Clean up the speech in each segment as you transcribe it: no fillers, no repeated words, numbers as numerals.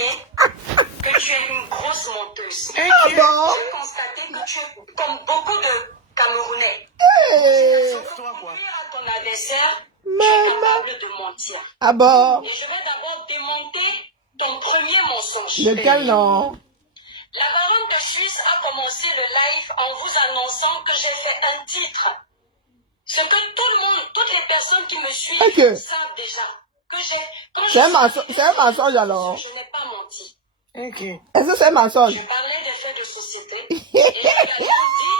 constaté que tu es une grosse menteuse. Ah bon? J'ai constaté que tu es comme beaucoup de Camerounais. Pour conclure à ton adversaire, tu es capable de mentir. Ah bon? Et je vais d'abord démonter ton premier mensonge. Lequel non? La baronne de Suisse a commencé le live en vous annonçant que j'ai fait un titre. Ce que tout le monde, toutes les personnes qui me suivent savent déjà. Que j'ai. C'est un mensonge alors. Je n'ai pas menti. Est-ce que c'est un mensonge? Je parlais des faits de société. Et j'ai également dit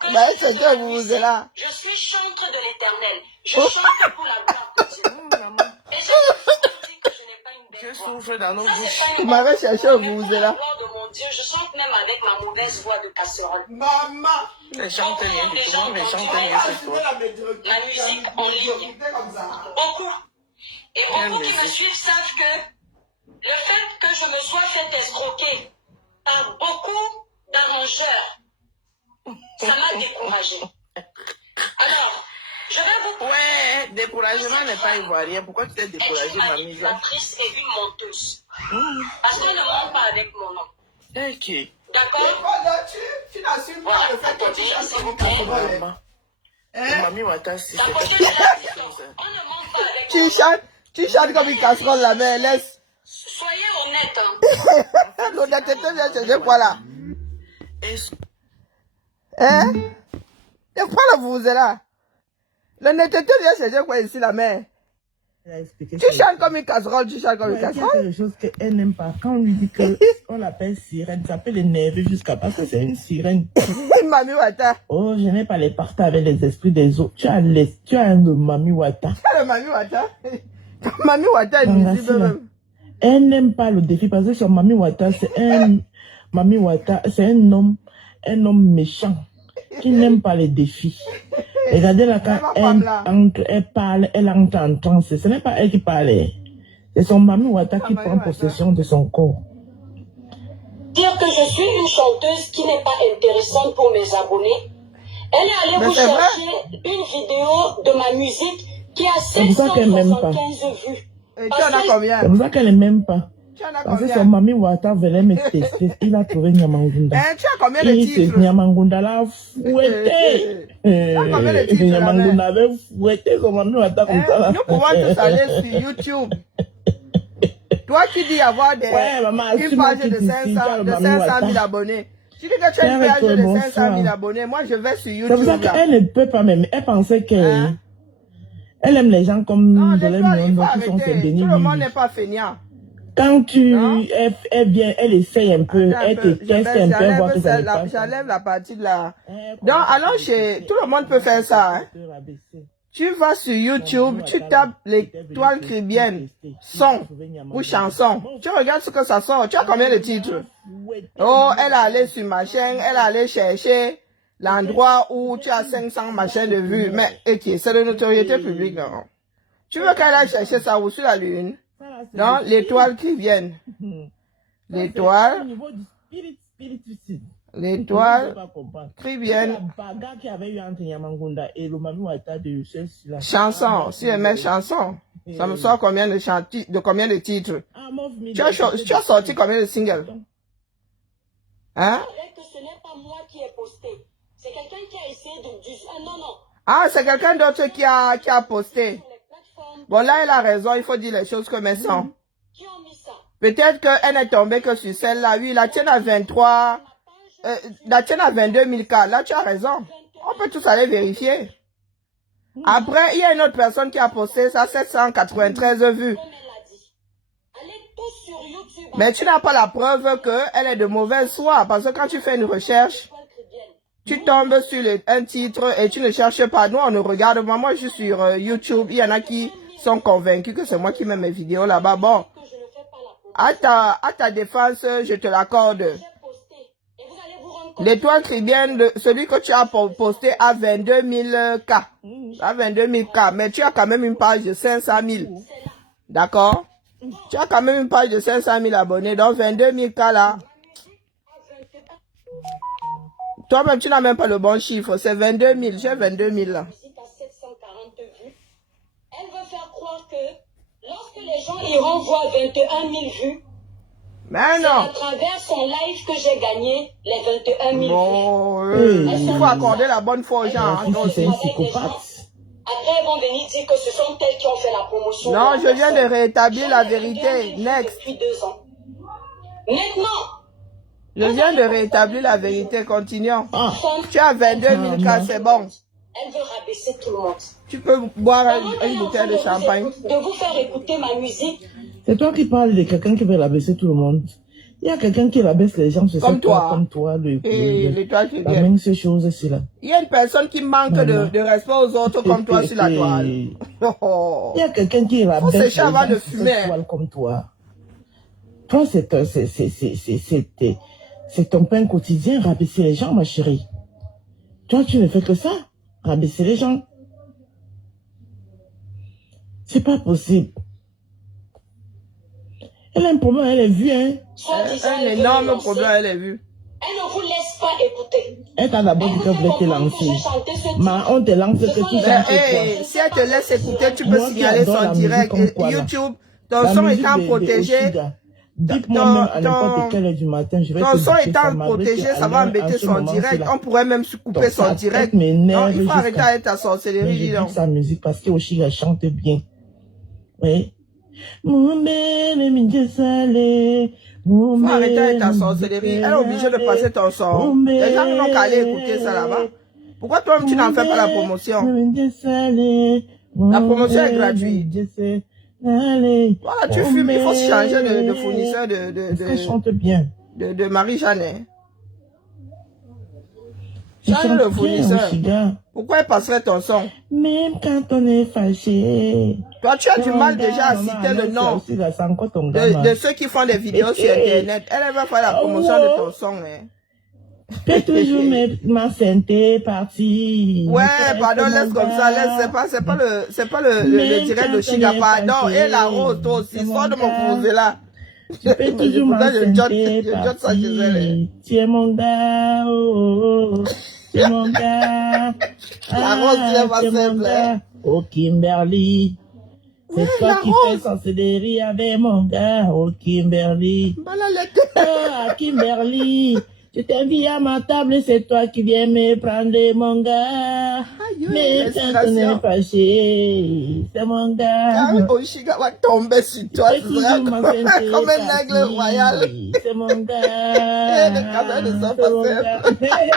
que Ben, c'est que vous êtes là. je suis chantre de l'éternel. Je chante pour la gloire de Dieu. Et j'ai dit que je n'ai pas une belle voix. Souffle dans nos Ça, bouches. c'est pas Vous une m'avez bonne cherché voix, au mais vous pour êtes la là. gloire de mon Dieu, je chante même avec ma mauvaise voix de casserole. Maman! Les chanteurs, Beaucoup ont déjà les entendu chanteurs, c'est toi. la musique en ligne. Beaucoup. Et beaucoup qui me suivent savent que le fait que je me sois fait escroquer par beaucoup d'arrangeurs, ça m'a découragé. Alors, je vais vous... Ouais, découragement n'est pas ivoirien. Pourquoi tu t'es découragé, une mamie? manipulatrice et une menteuse. Parce qu'on ne ment pas avec mon nom. Ok. D'accord? Tu n'assumes Voilà, pas le fait que tu attendez, chantes s'il vous comme plaît. casserole. Hein? Mamie Wata, si Ça c'est pose pas de la ça. question. On ne ment pas avec mon nom. Tu chantes comme une casserole là, mais laisse. Soyez honnête, hein. L'honnêteté vient chercher quoi là? Est-ce Hein? Et pourquoi vous êtes là? L'honnêteté vient chercher quoi ici la mère? Tu chantes comme une casserole, tu chantes comme une Il y a casserole? quelque chose qu'elle n'aime pas. Quand on lui dit qu'on l'appelle sirène, ça peut l'énerver jusqu'à parce que c'est une sirène. Mami Wata. Oh, je n'ai pas les partager avec les esprits des autres. Tu as le Mami Wata. Tu as le Mami Wata? Mami Wata est visible même. Elle n'aime pas le défi parce que son Mami Wata, c'est un homme méchant qui n'aime pas les défis. Regardez là, quand elle parle, elle entre en transe. Ce n'est pas elle qui parle. C'est son Mami Wata qui prend possession de son corps. Dire que je suis une chanteuse qui n'est pas intéressante pour mes abonnés. Elle est allée vous chercher une vidéo de ma musique qui a 775 vues. Et tu en as combien? C'est pour ça qu'elle n'aime pas. Parce que son Mami Wata venait me tester. Il a trouvé Nyamangunda. Tu as combien de titres? Nyamangunda l'a fouetté. Nyamangunda avait fouetté son Mami Wata comme ça. Nous pouvons tous aller sur YouTube. Toi qui dis avoir une page de 500 000 abonnés. Tu dis que tu as une page de 500 000 abonnés. Moi, je vais sur YouTube. C'est pour ça qu'elle ne peut pas même. Elle pensait qu'elle aime les gens comme de l'aime qui sont ses bénis. Tout le monde n'est pas feignant. Quand elle vient, elle essaye un peu, elle te teste un peu, voir que ça ne passe. J'enlève la partie de la... Donc, allons chez... Tout le monde peut faire ça. Hein. Tu vas sur YouTube, tu tapes l'étoile caribéenne, son ou chanson. Tu regardes ce que ça sort. Tu as combien de titres? Oh, elle est allée sur ma chaîne, elle est allée chercher l'endroit où tu as 500 machins de vues. Mais, ok, c'est de notoriété publique. Non? Tu veux qu'elle aille chercher ça où sur la lune? Non, l'étoile qui vient. L'étoile. L'étoile qui vient. Chanson. Si elle met chanson, ça me sort combien de titres? Tu as sorti combien de singles? Hein? Ce n'est pas moi qui ai posté. C'est quelqu'un qui a essayé de... non. Ah, c'est quelqu'un d'autre qui a posté. Bon, là, elle a raison, il faut dire les choses comme elles sont. Peut-être qu'elle n'est tombée que sur celle-là. Oui, la tienne à 23, la tienne à 22 000 cas. Là, tu as raison. On peut tous aller vérifier. Après, il y a une autre personne qui a posté ça, 793 vues. Mais tu n'as pas la preuve qu'elle est de mauvaise foi. Parce que quand tu fais une recherche, tu tombes sur un titre et tu ne cherches pas. Nous, on ne regarde pas. Moi, je suis sur YouTube. Il y en a qui sont convaincus que c'est moi qui mets mes vidéos là-bas. Bon, à ta défense, je te l'accorde. L'étoile caribéenne, celui que tu as posté à 22 000 cas. À 22 000 cas. Mais tu as quand même une page de 500 000. D'accord? Tu as quand même une page de 500 000 abonnés. Donc 22 000 cas là. Toi-même, tu n'as même pas le bon chiffre. C'est 22 000. J'ai 22 000 là. Elle veut faire croire que lorsque les gens iront voir 21 000 vues, Mais C'est à non. travers son live que j'ai gagné les 21 000 vues. Bon, Hey. il faut accorder la bonne foi aux gens. La Hein, fille, toi c'est aussi. un psychopathe. Après, ils vont venir dire que ce sont elles qui ont fait la promotion. Non, de la je viens de personne. rétablir la J'ai les 21 vérité. 000 vues Next. depuis 2 ans. Maintenant, Je viens de rétablir la vérité. Continuons. Ah, Tu as 22 000 cas, c'est bon. elle veut rabaisser tout le monde. Tu peux boire Pendant qu'elle une est en bouteille train de champagne. de vous faire écouter ma musique, c'est toi qui parles de quelqu'un qui veut rabaisser tout le monde. Il y a quelqu'un qui rabaisse les gens, c'est Comme ça, toi. comme toi, Et les toiles la chrétiennes. même chose, c'est là. Il y a une personne qui manque de respect aux autres comme toi sur la toile. Oh. Il y a quelqu'un qui rabaisse les sécher gens avant de sur fumer. cette toile comme toi. Toi, c'est ton pain quotidien, rabaisser les gens, ma chérie. Toi, tu ne fais que ça, rabaisser les gens. C'est pas possible. Elle a un problème, elle est vue, hein. soi-disant, Un elle veut énorme me lancer. problème, elle est vue. Elle ne vous laisse pas écouter. Elle t'a d'abord dit qu'elle voulait te lancer. Mais on te lance que tu Mais, chantes hey, quoi. si elle te laisse écouter, tu peux Moi qui signaler adore son la musique direct. comme quoi, là. YouTube, ton La son musique étant de protégé, Oshiga. Dites-moi ton- même à n'importe ton- quelle heure du matin, je vais ton te son bouger ça, étant malgré protégé, que ça va à embêter ce son moment, direct. c'est là. On pourrait même se couper Donc, son sa direct. tête m'énerve Non, il faut arrêter jusqu'à- avec ta Mais sorcellerie, je dis donc. dis sa musique parce que Oshiga chante bien. Oui. Mon bébé, mi Dieu salé. Mon Faut arrêter avec ta bébé, sorcellerie. Elle est obligée de passer ton son. Les gens n'ont qu'à aller écouter ça là-bas. Pourquoi toi-même tu n'en fais pas la promotion? La promotion est gratuite. Voilà, tu fumes, il faut changer de fournisseur Elle chante bien. de Marie-Jeanne. Elle Change chante le bien, fournisseur. Oshiga. Pourquoi elle passerait ton son? Même quand on est fâché. Toi, tu as du Ton mal gars, déjà à maman, citer le Alex, nom aussi, là, c'est encore ton gars, de ceux qui font des vidéos sur Internet. Elle va faire la promotion de ton son. Hein. Fais toujours ma santé partie. Ouais, pardon, laisse comme ça, laisse, c'est pas le direct de Chiga, pardon, et la rose, toi aussi, sors de mon posé là. Tu fais toujours ma santé jotte ça chez elle. partie. Tu es mon gars, oh, oh, tu es mon gars. La rose, il est pas tu es mon simple, gars. hein. Oh, Kimberly. C'est Ouais, toi la qui rose. fais sorcellerie avec mon gars, oh, Kimberly. Voilà les deux. Ah, Kimberly, je t'invite à ma table et c'est toi qui viens me prendre mon gars. Aïe, Mais quand on est fâché, c'est mon Ah, gars. Oshiga va tomber sur toi, C'est toujours ma santé comme un aigle partie. royal. C'est mon Eh, gars. les cadeaux ne sont C'est pas mon simples. gars. Hey,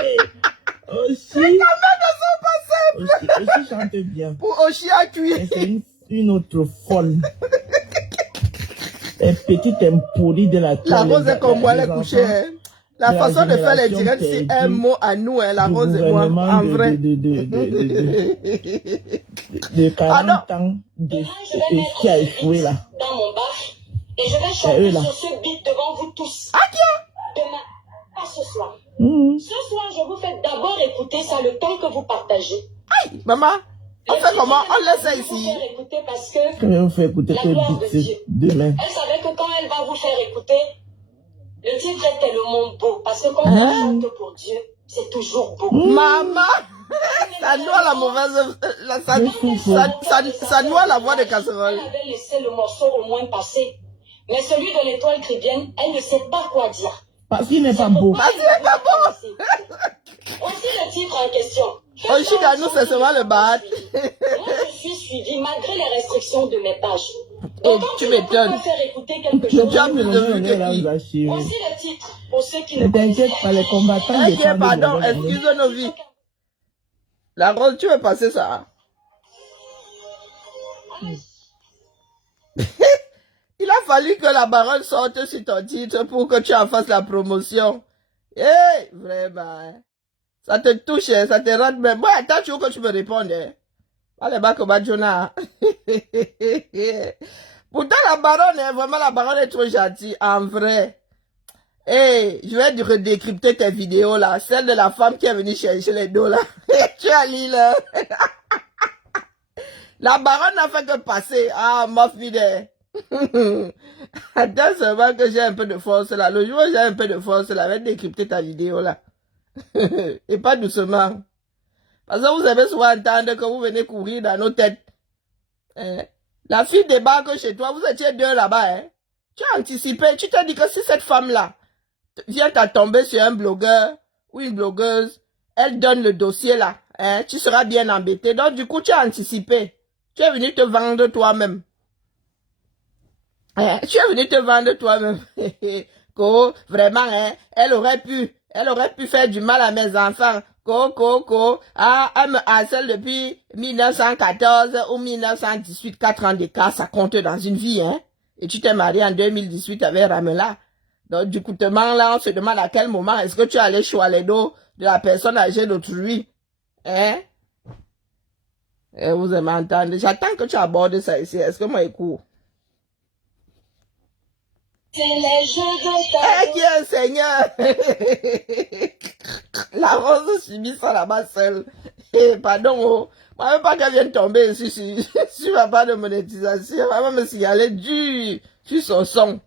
Aussi, Les cadeaux ne sont pas simples. aussi chante bien. Pour Oshi à Et cuire. c'est une autre folle. Et petite impolie de la La toile. rose est comme moi, elle est les couchée. enfants Hein. La de la façon de faire les génération directs, c'est un perdue mot à nous, hein. La du rose et moi, gouvernement en vrai. de 40 Ah ans de, demain, je vais mettre qui a ce échoué là. beat dans mon baf et je vais eux, chanter là. sur ce beat devant vous tous. Demain, pas ce soir. Mhm. Ce soir, je vous fais d'abord écouter ça le temps que vous partagez. Maman, on Le fait titre, comment? On laisse je ça vais vous ici. faire écouter parce que Je vais vous faire écouter La que gloire de dit Dieu. demain. elle savait que quand elle va vous faire écouter, le titre est tellement beau. Parce que quand Hein? on chante pour Dieu, c'est toujours beau. Maman, ça noie la mauvaise, ça noie la voix de casserole. Elle avait laissé le morceau au moins passer. Mais celui de l'étoile chrétienne, elle ne sait pas quoi dire. Parce qu'il n'est pas beau. Parce qu'il n'est pas beau. Voici le titre en question. Oshiga, nous, c'est seulement le bat. Moi, je suis suivie malgré les restrictions de mes pages. Oh, Donc, quand tu tu ne peux m'étonnes. pas faire écouter quelque Tu chose, as plus de vues que qui? voici le titre pour ceux qui Ne ne t'inquiète pas, les combattants Ok, défendent pardon, le gouvernement. excuse nos vies. La rose, tu veux passer ça? Il a fallu que la baronne sorte sur ton titre pour que tu en fasses la promotion. Eh, vraiment. Hein. Ça te touche, hein, ça te rend même. Moi, attends, tu veux que tu me répondes. Hein. Allez, Bakoba Jonah. Pourtant, la baronne, hein, vraiment, la baronne est trop gentille, en vrai. Eh, je vais redécrypter tes vidéos, là. Celle de la femme qui est venue chercher les dos, là. Tu as lu, là. La baronne n'a fait que passer. Ah, ma fille. Attends seulement que j'ai un peu de force, là. Le jour où j'ai un peu de force, là, je vais décrypter ta vidéo, là. Et pas doucement. Parce que vous avez souvent entendre que vous venez courir dans nos têtes. Hein? La fille débarque chez toi, vous étiez deux là-bas, hein? Tu as anticipé, tu t'es dit que si cette femme-là vient à tomber sur un blogueur ou une blogueuse, elle donne le dossier là, hein, tu seras bien embêté. Donc du coup, tu as anticipé. Tu es venu te vendre toi-même. Hein, tu es venu te vendre toi-même. Vraiment, hein, elle aurait pu faire du mal à mes enfants. Elle me harcèle depuis 1914 ou 1918, 4 ans d'écart, ça compte dans une vie, hein. Et tu t'es marié en 2018 avec Ramela. Donc, du coup, là, on se demande à quel moment est-ce que tu allais choisir les dos de la personne âgée d'autrui, hein. Et vous allez m'entendre. J'attends que tu abordes ça ici. Est-ce que moi, écoute? C'est les jeux de Eh, qui est Seigneur? La rose subit ça là-bas seule. Eh, pardon, oh. Moi, même pas qu'elle vienne tomber ici sur ma part de monétisation. Elle va me signaler du sur son son.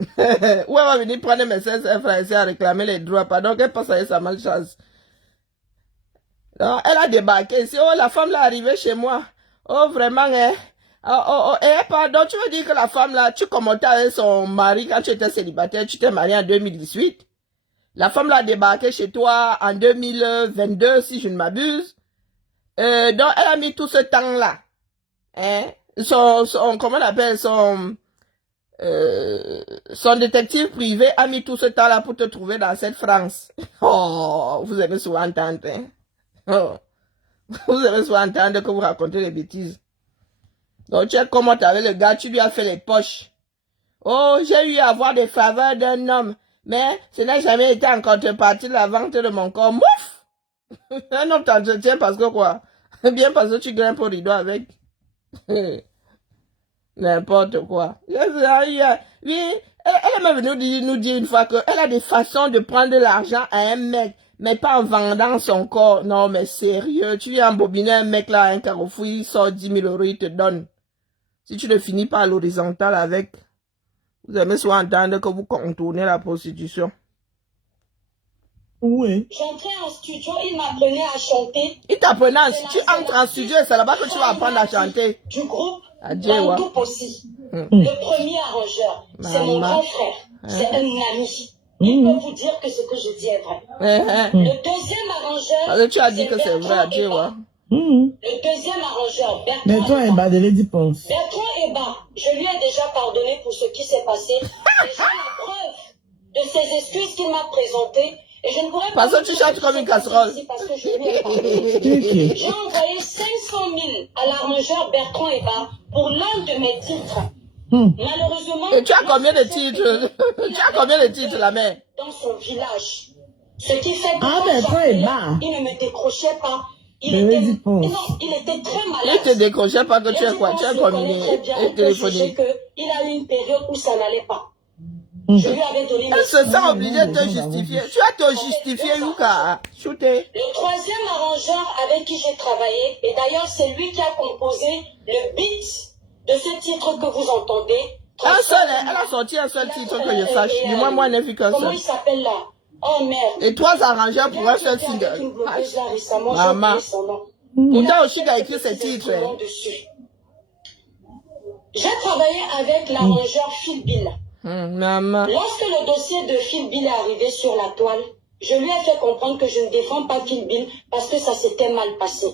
Ou elle va venir prendre mes 16 frères à réclamer les droits. Pardon, qu'elle passe avec sa malchance. Non, elle a débarqué ici. Oh, la femme là arrivée chez moi. Oh, vraiment, hein. Pardon, tu veux dire que la femme là, tu commentais avec son mari quand tu étais célibataire, tu t'es marié en 2018. La femme là a débarqué chez toi en 2022, si je ne m'abuse. Donc, elle a mis tout ce temps-là. Hein? Comment on appelle, son détective privé a mis tout ce temps-là pour te trouver dans cette France. Oh, vous avez souvent entendu, hein? Oh. Vous avez souvent entendu que vous racontez des bêtises. Donc, tu es comment avec le gars, tu lui as fait les poches. Oh, j'ai eu à avoir des faveurs d'un homme, mais ce n'a jamais été en contrepartie de la vente de mon corps. Mouf! Un homme t'entretient parce que quoi? Bien parce que tu grimpes au rideau avec. N'importe quoi. Oui, elle est même venue nous dire une fois qu'elle a des façons de prendre l'argent à un mec, mais pas en vendant son corps. Non, mais sérieux, tu viens embobiner un mec là à un carrefour, il sort 10 000 €, il te donne. Si tu ne finis pas à l'horizontale avec, vous aimez soit entendre que vous contournez la prostitution. Oui. J'entrais en studio, il m'apprenait à chanter. Il t'apprenait, tu entres en studio et c'est là-bas que tu vas apprendre à chanter. Du groupe Adieu, ouais. Bantou Possi. Le premier arrangeur, c'est mon grand frère. C'est un ami. Il peut vous dire que ce que je dis est vrai. Le deuxième arrangeur, parce que tu as dit que c'est vrai, adieu, ouais. Le deuxième arrangeur, Bertrand Eba de Lady Ponce. Bertrand Eba, je lui ai déjà pardonné pour ce qui s'est passé. Et j'ai la preuve de ses excuses qu'il m'a présentées. Et je ne pourrais pas... Parce que tu chantes comme une casserole. Parce que je lui ai pardonné. J'ai envoyé 500 000 à l'arrangeur Bertrand Eba pour l'un de mes titres. Malheureusement... Et tu as combien de titres? Tu as combien de titres, la mère? Dans son village. Ce qui fait que Bertrand Eba. il ne me décrochait pas. Il était très malade. Il te décrochait pas que tu es quoi? Tu as combiné et téléphoné. Il a eu une période où ça n'allait pas. Je lui avais donné... Elle se sent obligée de te justifier. Tu as te justifié, Yuka. Shooté. Le troisième arrangeur avec qui j'ai travaillé, et d'ailleurs c'est lui qui a composé le beat de ce titre que vous entendez. Un seul, elle a sorti un seul titre que je sache. Du moins, moi, je n'ai vu qu'un seul. Comment il s'appelle là? Oh merde. Et 3 arrangeurs pour un seul single. Maman. Pourtant aussi, il a écrit ce titre. J'ai travaillé avec l'arrangeur Phil Bill. Maman. Lorsque le dossier de Phil Bill est arrivé sur la toile, je lui ai fait comprendre que je ne défends pas Phil Bill parce que ça s'était mal passé.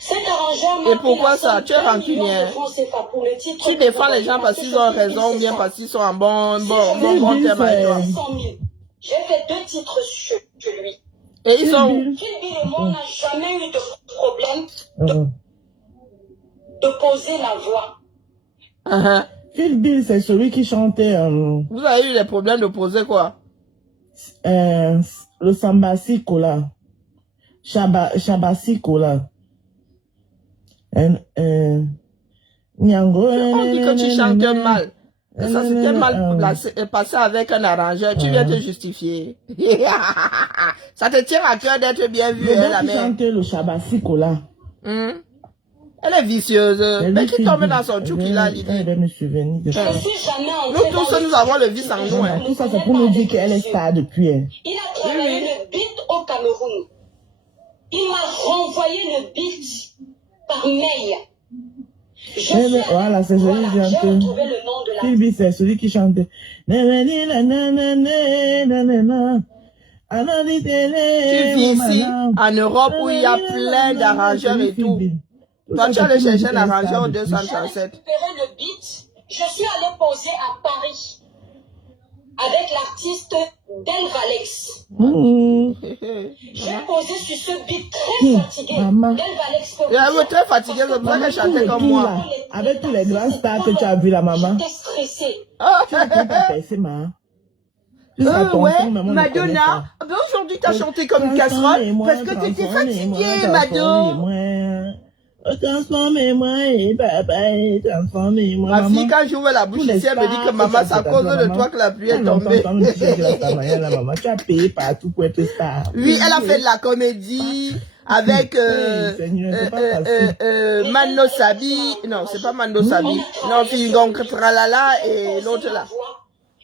Cet arrangeur m'a... Et pourquoi ça? Tu es rancunier. Tu défends les gens parce qu'ils ont raison ou bien parce qu'ils sont en bon terme avec toi. J'ai fait 2 titres sur lui. Et ils sont où? Phil Bill et moi, on n'a jamais eu de problème de poser la voix. Phil Bill, c'est celui qui chantait... Vous avez eu des problèmes de poser quoi? Le Sambasiko là. Shabasiko là. Nyango. On dit que tu chantes mal. Ça s'était mal passé avec un arrangeur. Tu viens te justifier. Ça te tient à cœur d'être bien vu, la mère. Chanter le Shabasiko là. Elle est vicieuse. Mais qui tombe dans son trou qu'il a l'idée. Nous tous, nous avons le vice en nous. Hein. Tout ça, c'est pour nous dire qu'elle est star depuis. Hein. Il a travaillé le beat au Cameroun. Il m'a renvoyé le beat par mail. Voilà, c'est celui qui J'ai chante. retrouvé le nom de la... Philby, c'est celui qui chante. Tu vis ici, en Europe, où il y a plein d'arrangeurs et tout. Toi, tu allais chercher un arrangeur au J'ai 237. récupéré le beat. Je suis allée poser à Paris avec l'artiste Delvalex. J'ai posé sur ce beat très fatigué. Delvalex peut Je suis très fatigué, c'est pour ça qu'elle chantait comme moi. Avec tous les grands stars que tu as vu, la maman. J'étais stressée. Ouais, Madonna. Ben aujourd'hui, tu as chanté comme une casserole parce que tu étais fatiguée, Madonna. Transformez-moi, papa, transformez-moi. Ma fille, quand j'ouvre la bouche ici, elle me dit que maman, c'est à cause de toi que la pluie est tombée. Tu as payé partout pour être star. Oui, elle a fait de la comédie avec Mano Sabi. Non, c'est pas Mano Sabi. Non, c'est donc Tralala et l'autre là.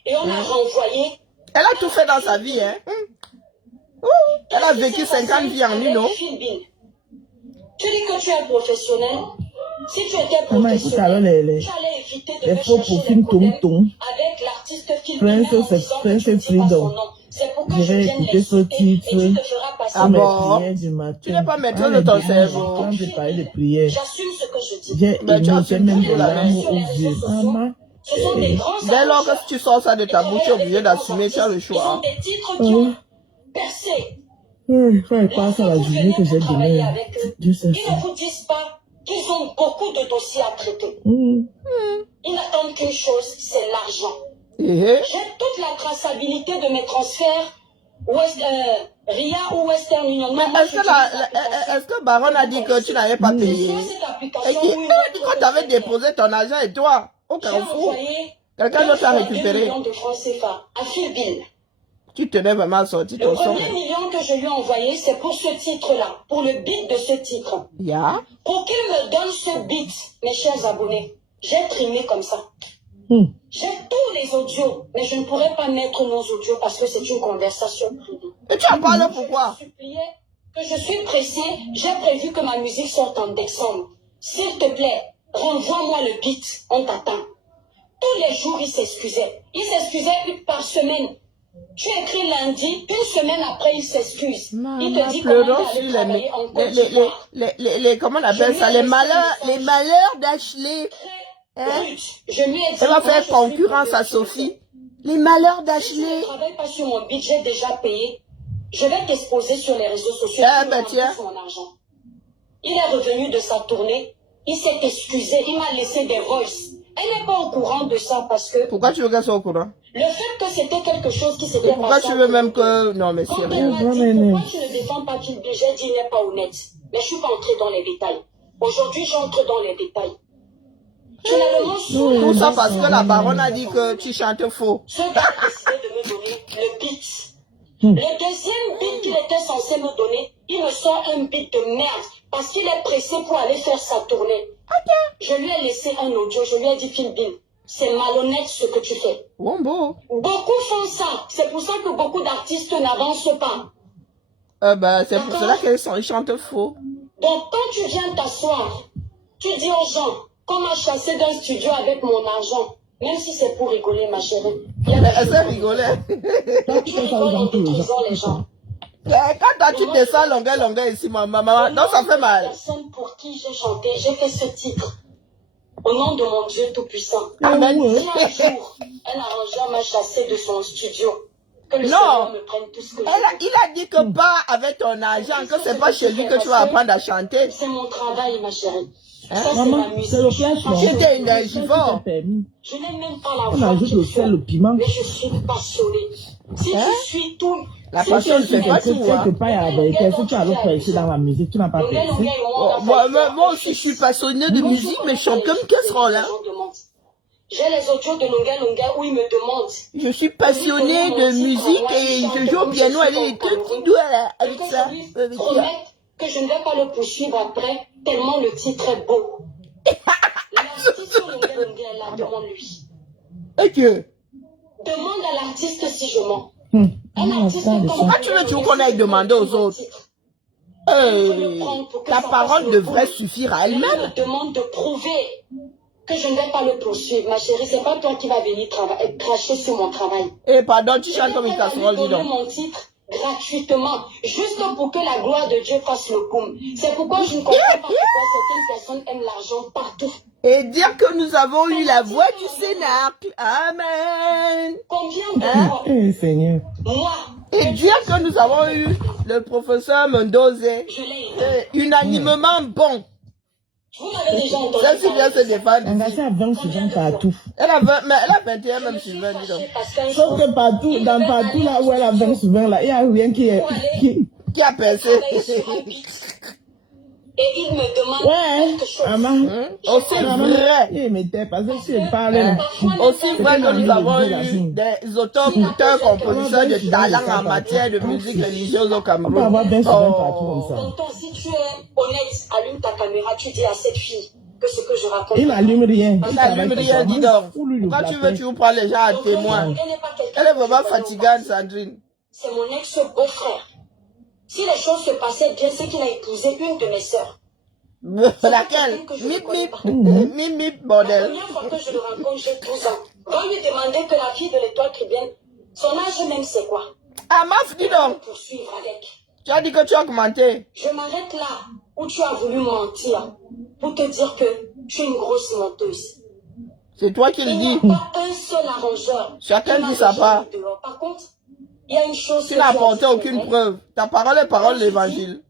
Et on a renvoyé. Elle a tout fait dans sa vie, hein. Elle a vécu 50 vies en une, non? Tu dis que tu es professionnel. Si tu étais professionnel, tu allais éviter de me chercher des problèmes avec l'artiste Philbin en disant que tu ne dis pas son nom. C'est pourquoi je viens de l'écouter et tu te feras passer. Ah bon? Tu n'es pas maître de ton cerveau. J'assume ce que je dis. Mais tu assumes même de la Sur les réseaux sociaux, ce sont des grands dès lors que tu sors ça de ta bouche, tu es obligé d'assumer, tu as le Ils ont choix. des titres qui ont percé. Quand il passe à la journée que j'ai donnée, Dieu sait Ils ça. ne vous disent pas qu'ils ont beaucoup de dossiers à traiter. Ils n'attendent qu'une chose, c'est l'argent. J'ai toute la traçabilité de mes transferts RIA ou Western Union. Mais est-ce que Baron a dit que tu n'avais pas payé? Elle dit quand tu avais déposé ton argent et toi, au Carrefour, quelqu'un d'autre a récupéré. de francs CFA à Philbin. Tu tenais vraiment à sortir Le ton son. premier million que je lui ai envoyé, c'est pour ce titre-là, pour le beat de ce titre. Yeah. Pour qu'il me donne ce beat, mes chers abonnés, j'ai trimé comme ça. J'ai tous les audios, mais je ne pourrais pas mettre nos audios parce que c'est une conversation privée. Et tu en parles pourquoi? Je suppliais que je suis pressée, j'ai prévu que ma musique sorte en décembre. S'il te plaît, renvoie-moi le beat, on t'attend. Tous les jours, il s'excusait. Il s'excusait par semaine. Tu écris lundi, une semaine après, il s'excuse. Il te dit comment il allait travailler en Côte d'Ivoire. Comment on appelle ça? Les malheurs d'Ashley. Hein? Je lui ai dit, elle va faire concurrence à Sophie. Les malheurs d'Ashley. Si je ne travaille pas sur mon budget déjà payé, je vais t'exposer sur les réseaux sociaux. Tiens. Mon argent. Il est revenu de sa tournée. Il s'est excusé. Il m'a laissé des voices. Elle n'est pas au courant de ça parce que... Pourquoi tu veux qu'elle soit au courant? Le fait que c'était quelque chose qui s'était passé... Pourquoi tu veux même que... Non, mais c'est rien. Pourquoi tu ne défends pas Philbin? J'ai dit il n'est pas honnête. Mais je ne suis pas entrée dans les détails. Aujourd'hui, j'entre dans les détails. Tout ça parce que la baronne a dit que tu chantes faux. Ce gars a décidé de me donner le beat. Le deuxième beat qu'il était censé me donner, il me sort un beat de merde parce qu'il est pressé pour aller faire sa tournée. Je lui ai laissé un audio, je lui ai dit Philbin, c'est malhonnête ce que tu fais. Beaucoup font ça. C'est pour ça que beaucoup d'artistes n'avancent pas. C'est pour cela qu'ils chantent faux. Donc quand tu viens t'asseoir, tu dis aux gens, qu'on m'a chassé d'un studio avec mon argent, même si c'est pour rigoler, ma chérie. Mais elle s'est rigolée. Tu rigoles en détruisant les gens. Quand toi tu descends longueur ici, maman, non, ça fait mal. La personne pour qui j'ai chanté, j'ai fait ce titre. Au nom de mon Dieu Tout-Puissant. Amen. Si un jour, un arrangeur m'a chassé de son studio, que le Seigneur me prenne tout ce que je il a dit que pas avec ton argent, que c'est pas chez lui que tu vas apprendre à chanter. C'est mon travail, ma chérie. Ça, Maman, c'est le flash, non? Tu étais une énergivore. Je n'ai même pas la On voix ajoute le sel, le piment. mais je suis passionnée. Si tu suis tout... La passion ne fait pas tout. Quelque part, il y a la vérité. Si tu as l'autre percé dans la musique, tu n'as pas percé. Moi aussi, je suis passionnée de musique, mais je chante comme casserole. J'ai les audios de Longa où ils me demandent. Je suis passionnée de musique et je joue au piano avec les deux petits doigts là, avec ça. Que je ne vais pas le poursuivre après, tellement le titre est beau. L'artiste Longa est là, demande-lui. Et que? Demande à l'artiste si je mens. Pourquoi tu veux toujours qu'on aille demander aux autres? Je veux le prendre pour que Ta ça parole passe le devrait coup. suffire à Je elle-même. me demande de prouver que je ne vais pas le poursuivre, ma chérie. C'est pas toi qui vas venir cracher sur mon travail. Eh, pardon, tu Et chantes comme une elle va lui casserole, dis donner donc. mon titre gratuitement, juste pour que la gloire de Dieu fasse le boom. C'est pourquoi je ne comprends pas pourquoi certaines personnes aiment l'argent partout. Et dire que nous avons eu la voix du Cénacle. Amen. Combien de Hein? fois, Eh, Seigneur. moi, Et dire que nous avons eu le professeur Mendoza je l'ai eu. unanimement bon. Vous m'avez déjà entendu Ça, c'est bien se parler de ça. défendre. Engagé à 20 suivants partout. Elle a 20, mais elle a 21 Je même me suis suivants, dis donc. fâchée parce qu'un Sauf jour, que partout, il dans devait partout aller là au où elle a 20 studio souvent là, il n'y a rien qui est. pour aller Qui a pensé? travailler sur un beat. Et il me demande Ouais, quelque chose. maman. Aussi vrai. Il m'était parce que si elle parlait là. Aussi vrai que nous avons eu des auteurs, compositeurs de talent en matière de musique religieuse au On peut Cameroun. avoir 20 suivants partout comme ça. Tonton, si tu es honnête, allume ta caméra, tu dis à cette fille que ce que je raconte. Il n'allume rien. Il n'allume rien, dis donc. Pourquoi tu veux, tu vous prends les gens à témoin? Elle n'est pas quelqu'un Elle est que vraiment je connais au fatigante, passé. Sandrine. C'est mon ex-beau-frère. Si les choses se passaient bien, c'est qu'il a épousé une de mes sœurs. Laquelle? Mip, mip. Mip, mip, La bordel. première fois que je le rencontre, j'ai 12 ans. Va lui demander que la fille de l'étoile chrétienne, son âge même c'est quoi? Ah, Maf, dis Je vais donc. me poursuivre avec. Tu as dit que tu as augmenté. Je m'arrête là où tu as voulu mentir pour te dire que tu es une grosse menteuse. C'est toi qui le Il n'y dis. a pas un seul arrangeur. Chacun qui m'a dit sa déjà part. mis dehors. Par contre, il y a une chose Tu que n'as tu as apporté dit, aucune c'est preuve. Ta parole est parole de l'évangile.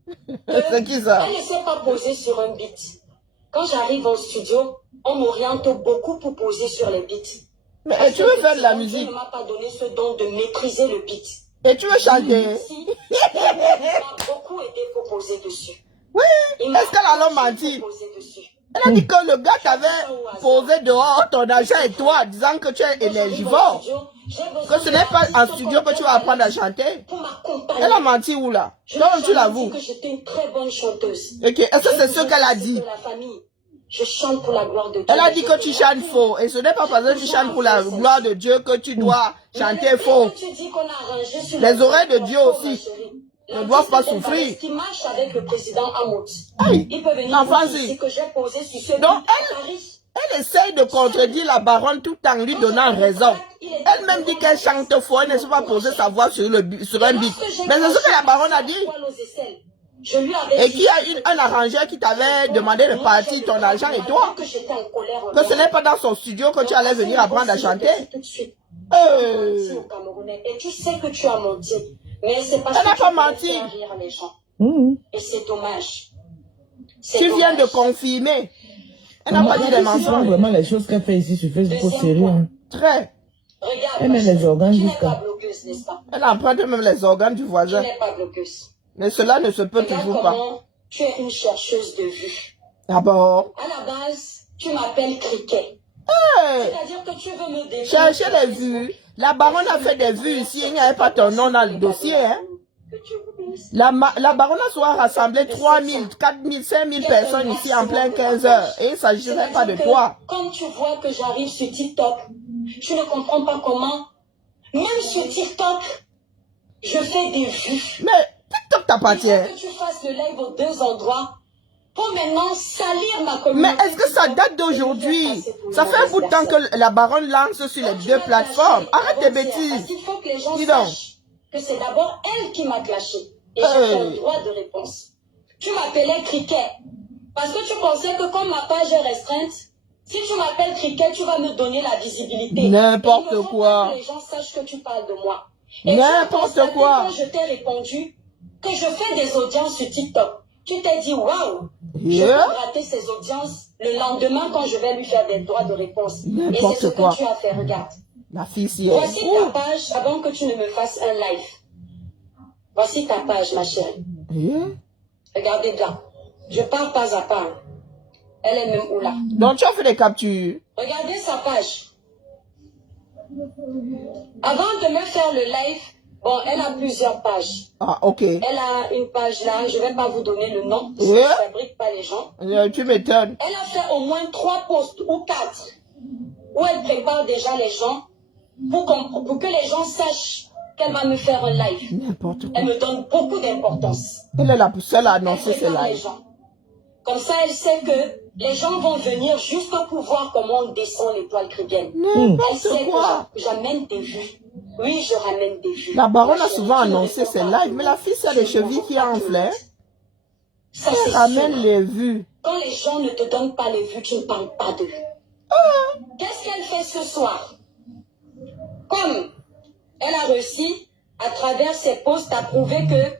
C'est qui ça? Elle ne s'est pas posée sur un beat. Quand j'arrive en studio, on m'oriente beaucoup pour poser sur les beats. Mais Parce et tu que veux faire de la Dieu musique? ne m'a pas donné ce don de maîtriser le beat. Et tu veux chanter? Si, il m'a beaucoup aidé pour poser dessus. Oui. Il m'a Est-ce qu'elle a alors beaucoup menti? posé dessus. Elle a dit que le gars t'avait posé dehors ton argent et toi, disant que tu es énergivore. Que ce n'est pas en studio que tu vas apprendre à chanter. Pour m'accompagner. Elle a menti où là? Non, tu l'avoues. que j'étais une très bonne chanteuse. Ok, est-ce que c'est ce qu'elle a dit? De la famille. Je chante pour la gloire de Dieu. Elle a dit que tu chantes faux. Et ce n'est pas parce que tu chantes pour la gloire de Dieu que tu dois chanter faux. Les oreilles de Dieu aussi ne doivent pas souffrir. Qui marche avec le président Hamout. Aïe, Il peut venir en voir France. ici que j'ai posé sur ce Donc, beat à Paris. Elle essaye de contredire la baronne tout en lui donnant raison. Elle-même dit qu'elle chante faux, elle ne sait pas poser sa voix sur un beat. Mais c'est ce que la baronne a dit. Et qu'il y a un arrangeur qui t'avait demandé de partir ton argent et toi. Que ce n'est pas dans son studio que tu allais venir apprendre à chanter. Et tu sais que tu as menti. Mais c'est parce Elle n'a que pas tu menti. faire rire les gens. Et c'est dommage. Tu viens de confirmer. Elle n'a pas dit des mensonges. Vraiment les choses qu'elle fait ici sur Facebook, sérieux. Hein. Très. Regarde, Elle met les organes tu n'es jusqu'à. pas blogueuse, n'est-ce pas? Elle emprunte même les organes du Tu voisin. n'es pas blogueuse. Mais cela ne se peut Regarde toujours pas. comment tu es une chercheuse de vues. D'abord, À la base, tu m'appelles Cricket. hey, C'est-à-dire que tu veux me défendre. cherchez les vues. La baronne a fait des vues ici. Il n'y avait pas ton nom dans le dossier. Hein. Que Dieu vous bénisse. La baronne a soit rassemblé 3 000, 4 000, 5 000 personnes ici en plein 15 heures. Et il ne s'agirait pas de C'est-à-dire toi. que Quand tu vois que j'arrive sur TikTok, tu ne comprends pas comment, même sur TikTok, je fais des vues. Mais TikTok t'appartient. Il faut que tu fasses le live aux deux endroits pour maintenant salir ma Mais communauté. est-ce que ça date d'aujourd'hui? Ça fait un bout de temps que la baronne lance sur les deux plateformes. Arrête tes bêtises. Parce qu'il faut que les gens Dis donc. sachent que c'est d'abord elle qui m'a clashé. Et j'ai un droit de réponse. Tu m'appelais Cricket. Parce que tu pensais que comme ma page est restreinte, si tu m'appelles Cricket, tu vas me donner la visibilité. N'importe Et il ne faut quoi. pas que les gens sachent que tu parles de moi. Et N'importe tu as constaté quoi. Quand je t'ai répondu que je fais des audiences sur TikTok, tu t'es dit, waouh, je Yeah. peux rater ces audiences le lendemain quand je vais lui faire des droits de réponse. Et N'importe c'est ce quoi. que tu as fait, regarde. La fille si est. Voici ta page avant que tu ne me fasses un live. Voici ta page, ma chérie. Yeah. Regardez bien. Je pars pas à pas. Elle est même où là? Donc tu as fait des captures. Regardez sa page. Avant de me faire le live, bon, elle a plusieurs pages. Ah, ok. Elle a une page là, je vais pas vous donner le nom, parce que Ouais. je fabrique pas les gens. Tu m'étonnes. Elle a fait au moins 3 posts ou 4 où elle prépare déjà les gens pour que les gens sachent qu'elle va me faire un live. N'importe quoi. Elle me donne beaucoup d'importance. Elle est la seule à annoncer Elle ses prépare les lives. gens. Comme ça, elle sait que les gens vont venir juste pour voir comment on descend l'étoile caribéenne. Elle N'importe sait quoi. que j'amène des vues. Oui, je ramène des vues. La baronne Ma a chérie, souvent tu ne annoncé réponds ses pas lives, tout mais le la monde. fille, c'est Tu les ne chevilles réponds qui pas tout le enflaient. monde. Ça, Elle c'est ramène sûr. les vues. Quand les gens ne te donnent pas les vues, tu ne parles pas d'eux. Qu'est-ce qu'elle fait ce soir? Comme elle a réussi, à travers ses posts, à prouver que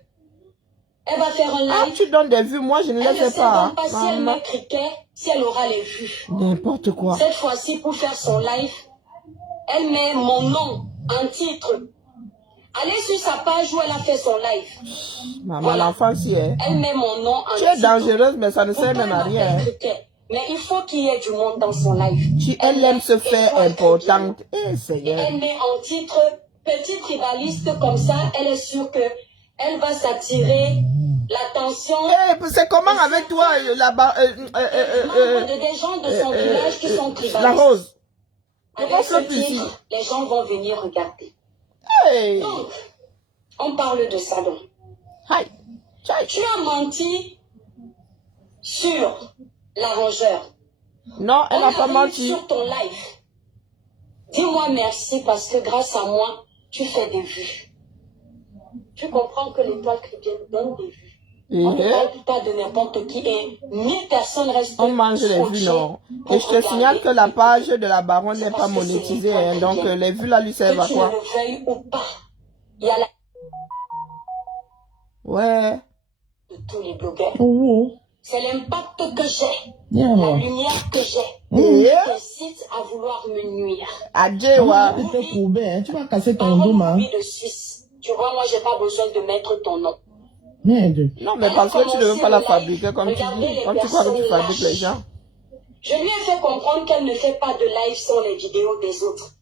elle va faire un Ah, live. tu donnes des vues, moi je ne Elle les ne ai sait pas. même pas si elle Maman. met cricket, si elle aura les vues. N'importe quoi. Cette fois-ci, pour faire son live, elle met mon nom en titre. Allez sur sa page où elle a fait son live. Maman, Voilà. l'enfant, si est. Elle met mon nom en Tu es titre. dangereuse, mais ça ne sert Pourquoi même à elle rien. m'appelle cricket? Mais il faut qu'il y ait du monde dans son live. Elle aime se faire étoile importante. Eh, Et Seigneur. elle met en titre petite rivaliste comme ça. Elle est sûre que elle va s'attirer l'attention Eh, c'est comment avec toi, là-bas, de des gens de son village qui sont tribalistes. la rose. Avec Comment ce ça peut ici? titre, les gens vont venir regarder. Hey. Donc, on parle de ça donc. Hi. Chai. Tu as menti sur l'arrangeur. Non, elle On n'a pas arrive menti. sur ton live. Dis-moi merci parce que grâce à moi, tu fais des vues. Tu comprends que l'étoile chrétienne donne des vues. On ne Eh, parle pas de n'importe qui et 1000 personnes restent on mange les vues, scotchées non. pour Et je te signale que la page de la baronne n'est C'est pas parce que c'est monétisée, l'étoile hein, donc chrétienne. les vues là lui servent à Que tu ne quoi? le veuilles ou pas, il y a la Ouais. de tous les blogueurs. Oh, C'est l'impact que j'ai, yeah. la lumière que j'ai, Et qui t'incite à vouloir me nuire. Adjewa. Tu te courbes, hein. Tu vas casser ton Baron dos, man. Ruby de Suisse. Tu vois, moi, j'ai pas besoin de mettre ton nom. Merde. Non, mais parce que tu ne veux pas la fabriquer comme tu dis. Comme tu crois que tu fabriques les gens. Je lui ai fait comprendre qu'elle ne fait pas de live sur les vidéos des autres.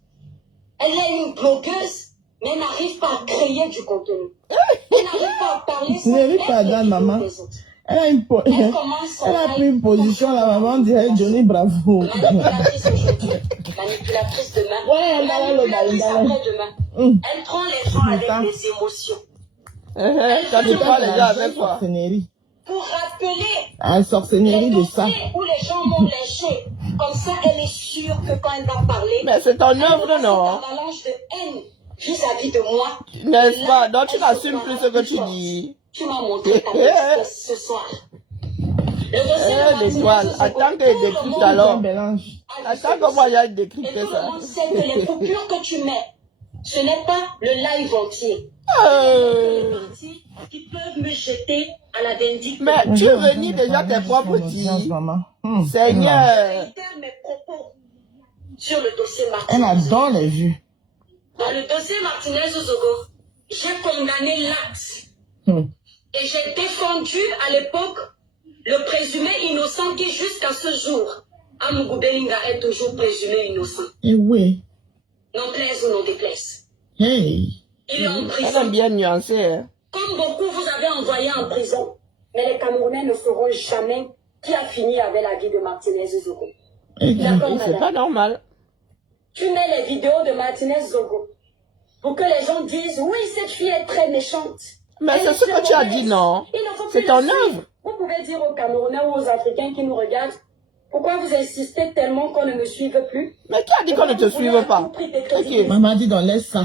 Elle est une blogueuse, mais elle n'arrive pas à créer du contenu. Elle n'arrive pas à parler sur N'arrive les pas à dire, vidéos maman. des autres. Elle a, Elle commence son elle a live pris une position, la maman dirait Johnny Bravo. manipulatrice aujourd'hui, manipulatrice demain, Ouais, elle a le manipulatrice bail, après-demain. Elle prend les gens avec Putain. des émotions. Quand tu prends les gens avec quoi? Sorcellerie. Pour rappeler Ah, sorcellerie les de ça. dossiers où les gens m'ont léché. Comme ça, elle est sûre que quand elle va parler, Mais c'est ton elle aura œuvre, cette non? avalanche de haine vis-à-vis de moi. N'est-ce pas? Donc tu Elle n'assumes se plus fera ce que tu plus dis. Tu m'as montré ta tristesse ce soir. Le dossier de Martinez L'étoile. Zogo, Attends tout qu'elle le décrypte monde alors. Un mélange. a vu ce Attends que moi dossier. j'aille Et décrypter tout ça. le monde sait que les coupures que tu mets, ce n'est pas le live entier. Euh, Parties qui peuvent me jeter à la vindicte. Mais tu renies déjà tes propres dits. Maman. Seigneur. Réitère mes propos sur le dossier Elle Martinez. adore les vues. Dans le dossier Martinez Zogo, j'ai condamné l'acte et j'ai défendu à l'époque le présumé innocent qui jusqu'à ce jour, Amougou Belinga est toujours présumé innocent. Et oui. Non plaise ou non déplaise. Hey. Il est en Elle prison. aime bien nuancer. Hein. Comme beaucoup vous avez envoyé en prison. Mais les Camerounais ne sauront jamais qui a fini avec la vie de Martinez Zogo. D'accord, C'est pas madame. normal. Tu mets les vidéos de Martinez Zogo pour que les gens disent oui, cette fille est très méchante. Mais Elle c'est est ce très que tu as mauvaise. dit, non? Il ne faut C'est plus ton la suivre. œuvre. Vous pouvez dire aux Camerounais ou aux Africains qui nous regardent pourquoi vous insistez tellement qu'on ne me suive plus. Mais qui a dit qu'on ne te suive pas? Ok. Maman dit donc laisse ça.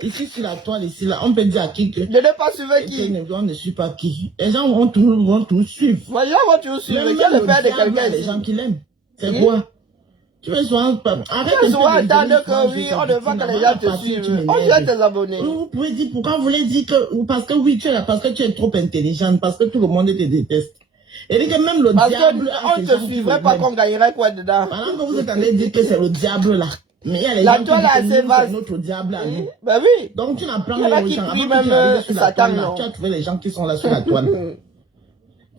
Ici sur la toile, ici là, on peut dire à qui que De ne pas suivre qui? on ne suit pas qui. Les gens vont tout suivre. Moi, je vois tu suivre. Même Quel est le père de diable, quelqu'un les ici? gens qui l'aiment. C'est Oui. quoi? Tu veux souvent arrête Tu un dois peu de attendre donner que oui, on ne veut que les gens te suivent. On jette tes abonnés. Vous pouvez dire pourquoi vous voulez dire que parce que oui tu es là parce que tu es trop intelligente parce que tout le monde te déteste. Et dit que même le Parce diable qu'on ne te suivrait pas qu'on gagnerait quoi dedans. pendant que vous êtes en train de dire que c'est le diable là. Mais il y a les La gens qui toile disent est que assez nous, vaste. c'est notre diable à nous. Ben oui. Donc tu n'apprends Il y en a rien aux qui gens. crient Avant que tu même, arrives sur la Satan, toile là, non. tu as trouvé les gens qui sont là sur la toile.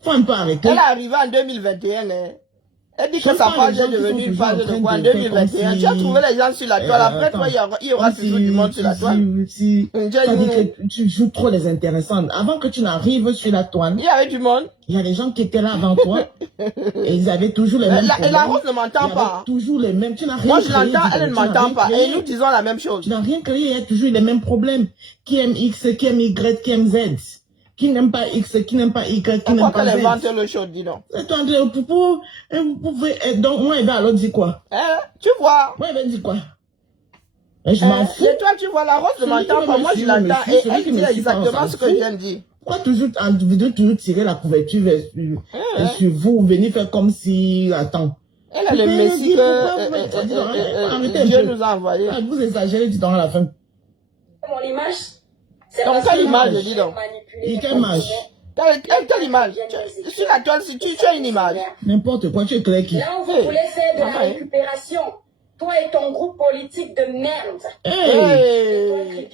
Faut un peu arrêter. Elle est arrivée en 2021. Hein. Elle dit Je que sa sais pas, page les gens est qui sont devenue une toujours page en de train quoi en de faire 2021. comme Tu as si- trouvé les gens sur la toile. Après toi, il y aura Comme toujours du monde sur la toile. si, J'ai t'as dit dit, que tu joues trop les intéressantes. Avant que tu n'arrives sur la toile, il y avait du monde. il y a des gens qui étaient là avant toi et ils avaient toujours les mêmes Et problèmes. la Rose ne Il y m'entend avait pas. toujours les mêmes. Tu n'as rien Moi, je créé, l'entends, dis elle ne donc. Tu n'as m'entend rien pas. créé. Et nous disons la même chose. Tu n'as rien créé, il y a toujours les mêmes problèmes. Qui aime X, qui aime Y, qui aime Z. Qui n'aime pas X, qui n'aime pas Y, qui Pourquoi n'aime pas qu'elle invente Z. le show, dis donc. Attendez, vous pouvez... Donc, moi, elle va alors dire quoi? Tu vois. Moi, elle va dire quoi? Et je m'en fous. Et toi, tu vois, la Rose ne m'entend pas. Moi, je l'entends. Et elle dit exactement ce que je viens de dire. Pourquoi toujours, en vidéo, toujours tirer la couverture sur vous, venir faire comme si... Attends. Elle a le messie que Dieu nous a envoyé. Vous exagérez du temps à la fin. Mon image. Donc, quelle image, dis donc? Quelle image? Quelle image? Sur la toile, si tu as une image. N'importe quoi, tu es clair qui? Là, on vous voulez faire de la récupération. Toi et ton groupe politique de merde.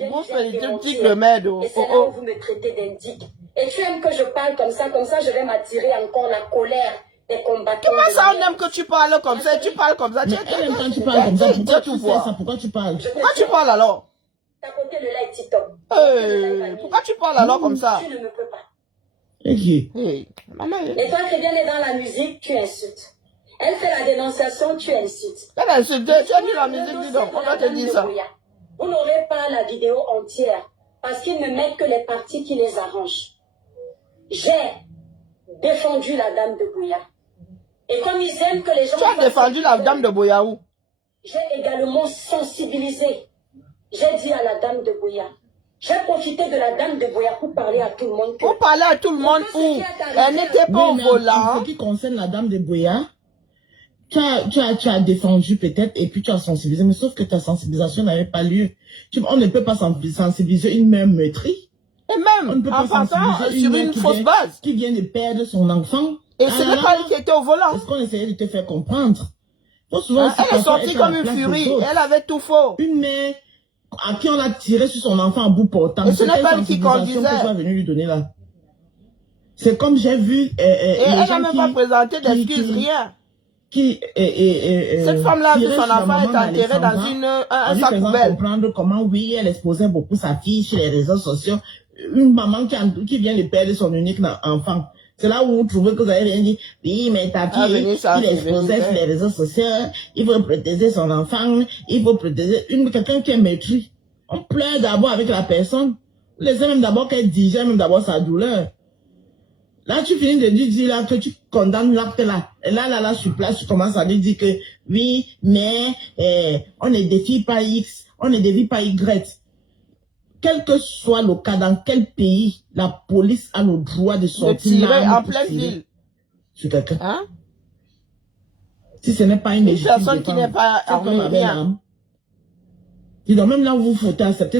Groupe politique de merde. Et c'est là où vous me traitez d'indique. Et tu aimes que je parle comme ça je vais m'attirer encore la colère des combattants. Comment ça, on aime que tu parles comme ça? Tu parles comme ça. Mais elle aime quand tu parles comme ça. Pourquoi tu fais ça? Pourquoi tu parles? Pourquoi tu parles alors? T'as côté le live TikTok. Pourquoi tu parles alors comme ça? Tu ne me peux pas. Maman. Et toi, Crébienne est dans la musique, tu insultes. Elle fait la dénonciation, tu insultes. Elle insulte, tu as dit la musique, dis donc, on va te dire ça. Vous n'aurez pas la vidéo entière, parce qu'ils ne mettent que les parties qui les arrangent. J'ai défendu la dame de Bouya. Et comme ils aiment que les gens... Tu as défendu la dame de Bouya où? J'ai également sensibilisé. J'ai dit à la dame de Bouya. J'ai profité de la dame de Bouya pour parler à tout le monde. Pour parler à tout le monde où? Elle n'était pas au volant. En ce qui concerne la dame de Bouya, tu as défendu peut-être et puis tu as sensibilisé, mais sauf que ta sensibilisation n'avait pas lieu. On ne peut pas sensibiliser une mère meurtrie. Et même, en partant sur une fausse base. Qui vient de perdre son enfant. Et ce n'est pas elle qui était au volant. Est-ce qu'on essayait de te faire comprendre? Elle est sortie comme une furie. Elle avait tout faux. Une mère à qui on a tiré sur son enfant à bout portant. Et ce n'est pas elle qui conduisait. Que tu as venu lui donner là. C'est comme j'ai vu... et elle n'a même pas présenté d'excuses, rien. Cette femme-là, vu son enfant est enterré dans un sac poubelle. Comprendre comment, oui, elle exposait beaucoup sa fille sur les réseaux sociaux. Une maman qui vient de perdre son unique enfant. C'est là où vous trouvez que vous avez rien dit. Oui, mais ta fille, il exposait sur les réseaux sociaux. Il faut protéger son enfant. Il faut protéger quelqu'un qui est maîtrise. On pleure d'abord avec la personne. Laissez même d'abord qu'elle digère même d'abord sa douleur. Là, tu finis de lui dire là, que tu condamnes l'acte là. Et là, sur place, tu commences à lui dire que oui, mais on ne défie pas X, on ne défie pas Y. Quel que soit le cas, dans quel pays, la police a le droit de sortir tirer en pleine ville sur quelqu'un. Hein? Si ce n'est pas une personne qui n'est pas armée, rien. Dis donc, même là où vous faut accepter,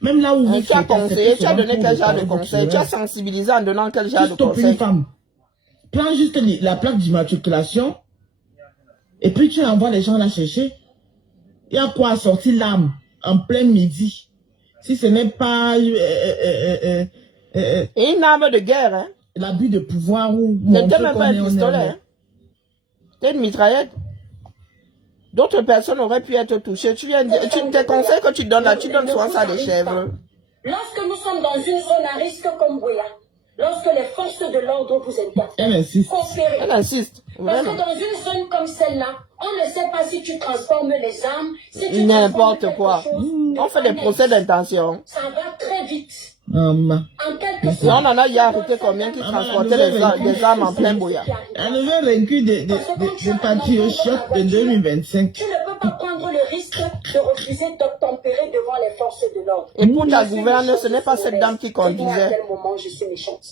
même là où vous tu as conseillé, tu as donné quel genre de conseil, tu as sensibilisé en donnant quel genre de conseil. Une femme. Prends juste la plaque d'immatriculation et puis tu envoies les gens la chercher. Il y a quoi à sortir l'âme en plein midi? Si ce n'est pas et une arme de guerre, hein? L'abus de pouvoir ou c'était même pas un pistolet, hein? C'était une mitraillette. D'autres personnes auraient pu être touchées. Tes conseils que tu donnes là, tu donnes souvent ça des chèvres. Lorsque nous sommes dans une zone à risque comme Bouya, lorsque les forces de l'ordre vous interpellent, elle insiste. Elle insiste. Parce que dans une zone comme celle-là, on ne sait pas si tu transformes les armes, si tu n'importe quoi. On fait des procès d'intention. Ça va très vite. En quelques secondes. On en a hier arrêté combien qui transportaient des armes en plein Bouya. Un nouvel vaincu de patriotes de 2025. Tu ne peux pas prendre le risque de refuser d'obtempérer devant les forces de l'ordre. Et pour ta gouverne, ce n'est pas cette dame qui conduisait. À quel moment je suis méchante?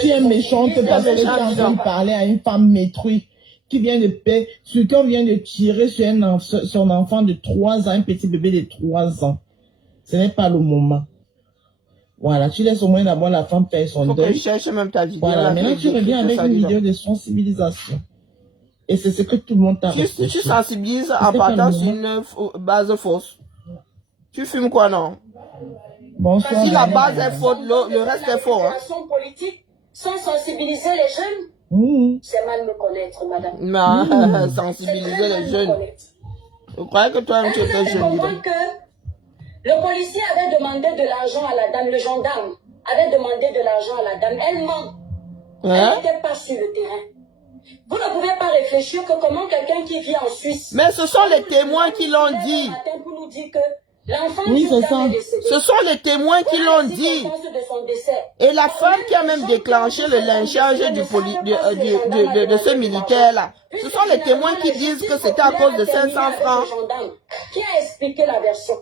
Tu es méchante parce que tu as envie de parler à une femme métruite qui vient de paix, sur qui on vient de tirer sur son enfant de 3 ans, un petit bébé de 3 ans. Ce n'est pas le moment. Voilà, tu laisses au moins d'abord la femme faire son deuil. Faut que je cherche même ta vidéo. Voilà, maintenant tu reviens avec une vidéo de sensibilisation. Et c'est ce que tout le monde t'a reproché. Tu sensibilises en partant sur une base fausse. Tu fumes quoi, non? Bonsoir. Si la base est fausse, le reste est faux. Hein? Politique, sans sensibiliser les jeunes, C'est mal me connaître, madame. Mais sensibiliser C'est très mal les me jeunes. connaître. Vous croyez que toi, Est-ce tu que étais vous avez jeune compris leader? que le policier avait demandé de l'argent à la dame, le gendarme avait demandé de l'argent à la dame. Elle ment. Hein? Elle n'était pas sur le terrain. Vous ne pouvez pas réfléchir que comment quelqu'un qui vit en Suisse... Mais ce sont les témoins qui l'ont dit. Pour nous dire que l'enfant Oui, c'est ça. est décédé. Ce sont les témoins qui l'ont dit. De son décès. Et la femme qui a même déclenché le lynchage de ce militaire-là. Ce sont les témoins qui disent que c'était à cause de 500 francs. Qui a expliqué la version?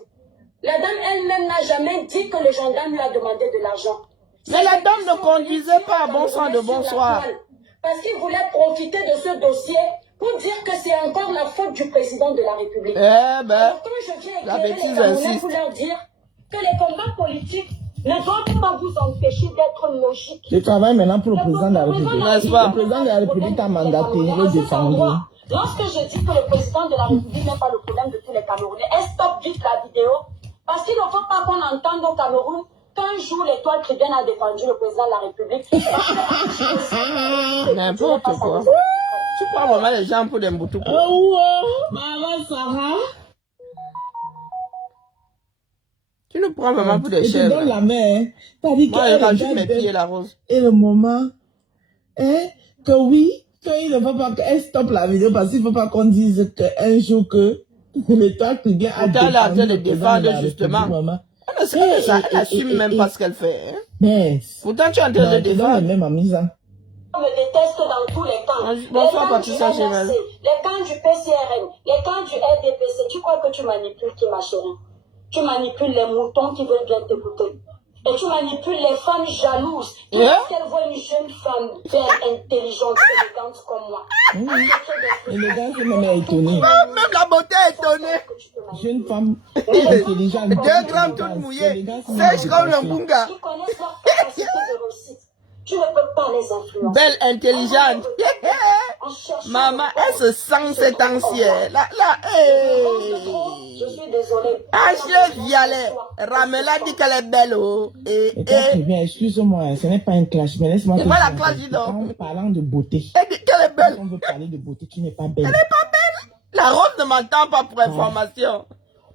La dame elle-même n'a jamais dit que le gendarme lui a demandé de l'argent. Mais la dame ne conduisait pas à bon sang de bonsoir. Parce qu'il voulait profiter de ce dossier pour dire que c'est encore la faute du président de la République. Eh ben, Alors, quand je viens la éclairer bêtise les Camerounais insiste. pour leur dire que les combats politiques ne doivent pas vous empêcher d'être logiques. Je travaille maintenant pour le président de la République. N'est-ce pas? Le président de la République a mandaté le défendre. Lorsque je dis que le président de la République n'est pas le problème de tous les Camerounais, stop vite la vidéo. Parce qu'il ne faut pas qu'on entende au Cameroun qu'un jour l'étoile chrétienne a défendu le président de la République. N'importe quoi. Tu prends vraiment les gens pour des moutous. Oh, maman Sarah. Tu nous prends vraiment pour des Et tu chèvres. donnes la main, hein. T'as dit Moi, qu'elle je rajoute mes regarde pieds, la rose. et le moment, hein, que oui, qu'il ne faut pas qu'elle stoppe la vidéo parce qu'il ne faut pas qu'on dise qu'un jour que l'État privé a Pourtant, elle est en train de le président défendre, la justement. République, maman. Elle assume même pas ce qu'elle fait. Hein. Mais, Pourtant, tu es en train de tu donnes la défendre. même amise, hein. On me déteste dans tous les camps. Bonsoir, Les camps Patricia du Gével. NRC, les camps du PCRN, les camps du RDPC. Tu crois que tu manipules qui, ma chérie? Tu manipules les moutons qui veulent bien t'écouter. Et tu manipules les femmes jalouses qui, lorsqu'elles voient une jeune femme belle, intelligente, élégante comme moi. Élégante, c'est même étonnée. Même la beauté est étonnée. Jeune femme intelligente. 2 grammes toutes mouillées. Sèche comme le bunga. Qui connaissent leur capacité de réussite. Tu ne peux pas les influencer. Belle, intelligente. En cherchant Maman, elle se sent cette ancienne. Là, je suis désolée. Ashley Vialet. Ramela dit qu'elle est belle. Oh. Et toi, tu viens, excuse-moi, ce n'est pas un clash, mais laisse-moi te C'est pas la dire, clash, dis donc. en parlant de beauté, Elle dit qu'elle est belle. quand on veut parler de beauté, tu n'es pas belle. La rose ne m'entend pas pour information.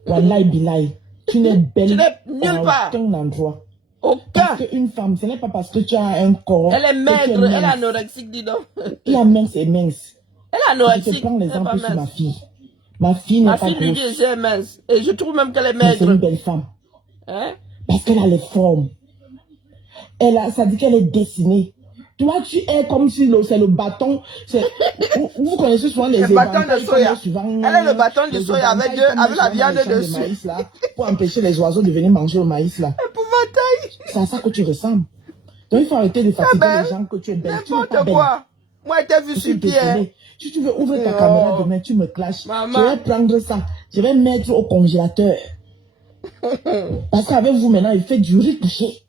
Wallahi billahi, tu n'es belle Tu n'es nulle part. à aucun endroit. Aucun. Parce qu'une femme, ce n'est pas parce que tu as un corps. Elle est que tu es maigre, elle est mince. anorexique, dis donc. La mince est mince. Elle est Je te anorexique. prends Elle est pas l'exemple sur ma mince. fille. Ma fille n'est Ma pas fille lui dit grosse, que c'est mince. Et je trouve même qu'elle est mais c'est une maigre. belle femme. Hein? Parce qu'elle a les formes. Ça dit qu'elle est dessinée. Toi, tu es comme si c'est le bâton. Vous connaissez souvent les Le bâton de éventails soya. qu'on met souvent, Elle est le bâton de les soya avec éventails qu'on met avec la souvent viande dans les champs de dessus. maïs, là, pour empêcher les oiseaux de venir manger le maïs là. Épouvantail. C'est à ça que tu ressembles. Donc il faut arrêter de fatiguer belle. les gens que tu es belle. Tu n'es pas N'importe belle. quoi. Moi, je t'ai vu Je sur suis pied. Hein. désolée. Si tu veux ouvrir ta Oh. caméra demain, tu me clashes. Maman. Je vais prendre ça. Je vais mettre au congélateur. Parce qu'avec vous maintenant, il fait du riz touché.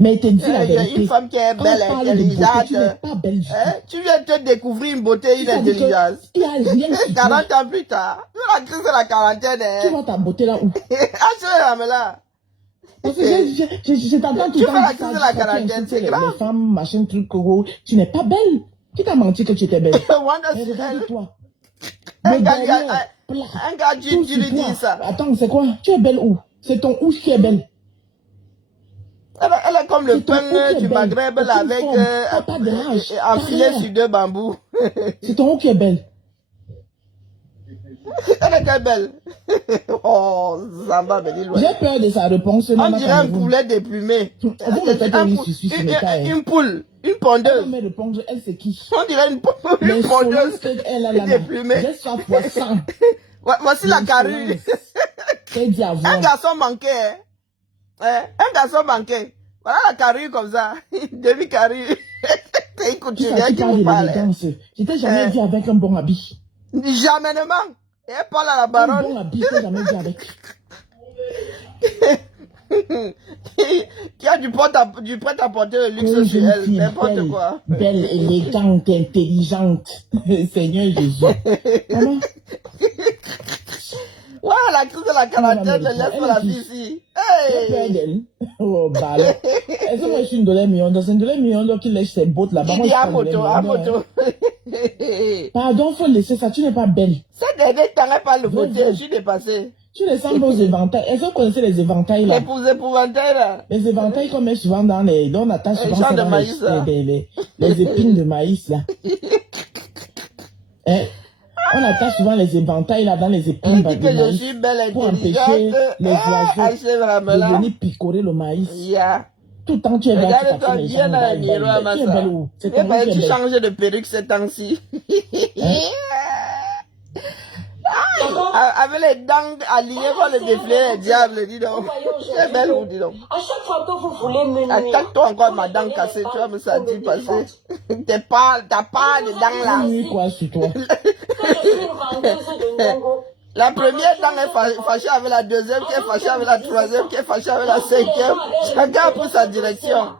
Mais il te dit la Il y a vérité. une femme qui est Quand belle, on parle de beauté, intelligente. tu n'es pas belle du tout. Hein? Tu viens de te découvrir une beauté, une C'est-à-dire que intelligence. il n'y a rien sur 40 toi. ans plus tard. La crise de la quarantaine. Tu Hein? vois ta beauté là où? Achille Ramela. Parce que je t'entends tout Tu le fais temps. la dire crise ça, de la tu quarantaine, insultes c'est les grave. femmes, machin, truc, gros. Tu n'es pas belle. Qui t'a menti que tu étais belle? Wanda Mais Cell. regarde-toi. Un Le gars, derrière, plat. un gars, tu Tout lui sur toi. dis ça. Attends, c'est quoi? Tu es belle où? C'est ton ouche qui est belle. Elle est comme le C'est ton pain cou qui est du belle. Maghreb Aucune là, avec forme. Pas de rage. enfilé Pas rien. sur 2 bambous. C'est ton haut qui est belle. Elle est très belle. Oh, Zamba, me dit loin. J'ai peur de sa réponse. On Maman dirait un Cameroun. poulet déplumé. Vous me faites un riz sur ce métal. Une poule, une Elle pondeuse. me répond, elle c'est qui? On dirait une Mais pondeuse elle a la déplumée. J'ai soif poisson. Voici la carrure. Qu'elle dit Un avoir. garçon manqué. Hein? Un garçon manqué. Voilà la carrure comme ça. Demi-carrure. C'est une Tu couturière sais, qui tu parles vous de parle. l'élégance. Je t'ai jamais vu avec un bon habit. Jamais. Et elle parle à la Un baronne. bon habit, je t'ai jamais vu avec. Qui a du prêt-à-porter de luxe Une sur jeune elle. fille N'importe belle, quoi. belle, élégante, intelligente. Seigneur Jésus. Maman, Ouais, la crise de la quarantaine, laisse la vie ici. Hey! Oh, bah alors. Est-ce que moi je suis une dollar million d'or? C'est une dollar million d'or qui laisse ses bottes là-bas. Il dit à moto. Pardon, faut laisser ça, tu n'es pas belle. Ces derniers temps, elle pas le voter, je suis dépassée. Tu ressembles aux éventails. Est-ce que vous connaissez les éventails là? Les épouvantails là. Les éventails qu'on met souvent dans les... on attache souvent champs ça de dans maïs, là. les épines de maïs là. Hein? On attache souvent les éventails là dans les épines de Elle dit que je maïs suis belle, pour empêcher les oiseaux de venir picorer le maïs. Yeah. Tout le temps tu es belle. Regarde-toi bien dans le miroir, ma tu es belle où? C'est soeur. comment tu es Tu belle? changes de perruque ces temps-ci. Avec les dents alignées comme le défilé des diables, dis donc. C'est belle ou dis donc. À chaque fois que vous voulez me nuire, Attaque-toi encore ma dent cassée, tu vas me sentir passer. T'as pas de dents là. Oui, quoi sur toi? que je suis une vendeuse de Ndongo. La première dent est fâchée avec la deuxième, qui est fâchée avec la troisième, qui est fâchée avec la cinquième. Chacun a pris sa direction.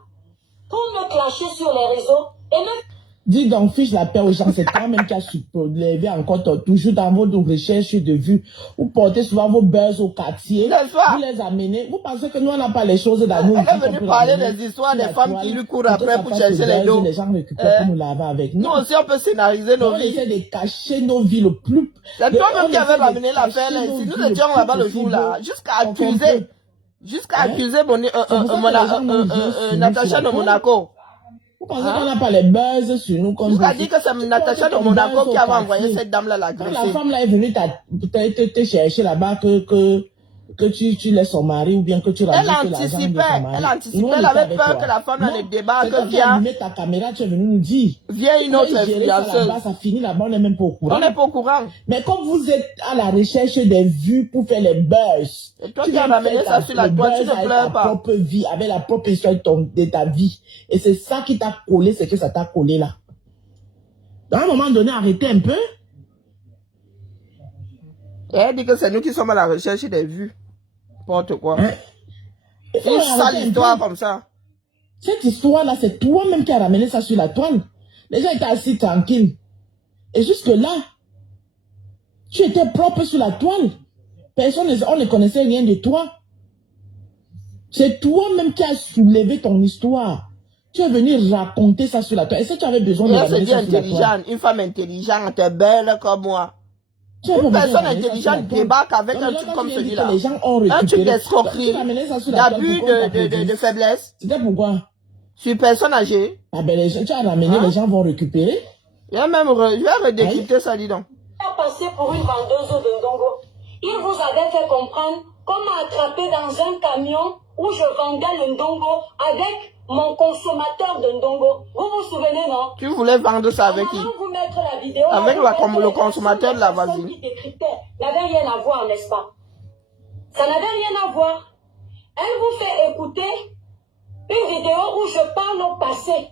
Pour me clasher sur les réseaux et même Dis donc, fiche la paix aux gens, c'est toi-même qui a soulevé encore toujours dans vos recherches de vues. Vous portez souvent vos buzz au quartier. Vous les amenez. Vous pensez que nous, on n'a pas les choses dans nous. Elle est venue parler des histoires des femmes qui lui courent après pour chercher les dos. Les gens récupèrent pour nous laver avec. Nous aussi, on peut scénariser nos On vies. essaie de cacher nos vies le plus. C'est toi-même qui avais ramené l'affaire là. Si nous étions là-bas le jour là, jusqu'à accuser Natacha de Monaco. Vous pensez qu'on n'a pas les buzz sur nous comme Jusqu'à dire que c'est Natacha de Monaco qui avait envoyé cette dame là la Quand agresser. la femme là est venue te chercher là-bas que tu laisses son mari ou bien que tu Elle anticipait, elle avait peur que la femme là ne débarque, vient ta caméra, tu es venu nous dire. une autre influenceuse. Ça finit là-bas, on n'est même pas au courant. On n'est pas au courant. Mais comme vous êtes à la recherche des vues pour faire les buzz, Et toi qui as ramené ça sur la toile, tu ne pleures pas. Propre vie, avec la propre histoire de ta vie. Et c'est ça qui t'a collé, c'est que ça t'a collé là. À un moment donné, arrêtez un peu. Et elle dit que c'est nous qui sommes à la recherche des vues. N'importe quoi. Une sale histoire comme ça. Cette histoire-là, c'est toi-même qui as ramené ça sur la toile. Les gens étaient assis tranquilles. Et jusque-là, tu étais propre sur la toile. Personne, on ne connaissait rien de toi. C'est toi-même qui as soulevé ton histoire. Tu es venu raconter ça sur la toile. Est-ce que tu avais besoin de ramener ça sur la toile? Une femme intelligente, belle comme moi. Une personne intelligente débarque avec un truc comme celui-là. Un truc d'escroquerie, d'abus de faiblesse. C'était pourquoi? Sur personne âgée. Ah ben, tu as ramené, les gens vont récupérer. Je vais redécrypter ça, dis donc. Passer pour une vendeuse de Ndongo. Il vous avait fait comprendre comment attraper dans un camion où je vendais le Ndongo avec mon consommateur de Ndongo. Vous vous souvenez, non? Tu voulais vendre ça avec qui? Vous mettre la vidéo avec le consommateur de la voisine. Qui n'avait rien à voir, n'est-ce pas? Ça n'avait rien à voir. Elle vous fait écouter une vidéo où je parle au passé.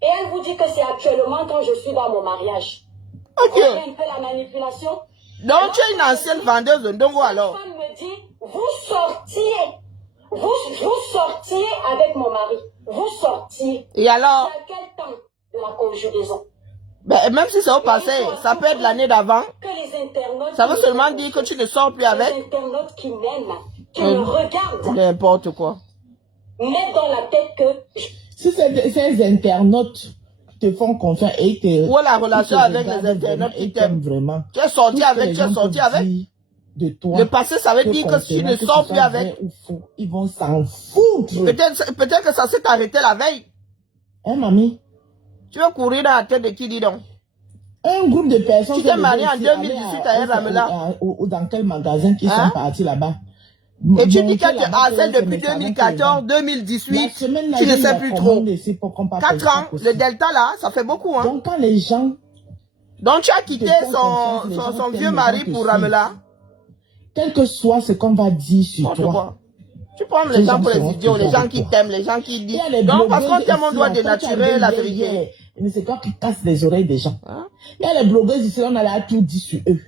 Et elle vous dit que c'est actuellement quand je suis dans mon mariage. Ok. Vous voyez un peu la manipulation? Donc tu es une ancienne vendeuse de Ndongo alors? La femme me dit, vous sortiez avec mon mari. Vous sortiez. Et alors? À quel temps la conjugaison? Ben, même si c'est au passé, ça peut être l'année d'avant. Que les internautes... Ça veut seulement dire que tu ne sors plus avec. Les internautes qui m'aiment, qui me regardent, n'importe quoi. mettent dans la tête que... Si ces internautes te font confiance et te... Où est la relation avec les internautes qui t'aiment vraiment? Tu es sorti avec, de toi, le passé, ça veut dire que tu ne sors plus avec. Ils vont s'en foutre. Peut-être que ça s'est arrêté la veille. Hein, mamie? Tu veux courir dans la tête de qui, dis donc? Un groupe de personnes... Tu t'es marié en 2018 à Ramela. Ou dans quel magasin qui sont partis là-bas? Et tu dis que tu harcèles depuis 2014, 2018, tu ne sais plus trop. 4 ans, le delta là, ça fait beaucoup, hein. Donc quand les gens... Donc tu as quitté son vieux mari pour Ramela. Quel que soit ce qu'on va dire sur toi. Tu prends les gens pour les idiots, les gens qui t'aiment, les gens qui disent. Donc parce qu'on t'aime, on doit dénaturer la vérité. C'est quoi qui casse les oreilles des gens. Il y a les blogueurs ici, on a tout dit sur eux.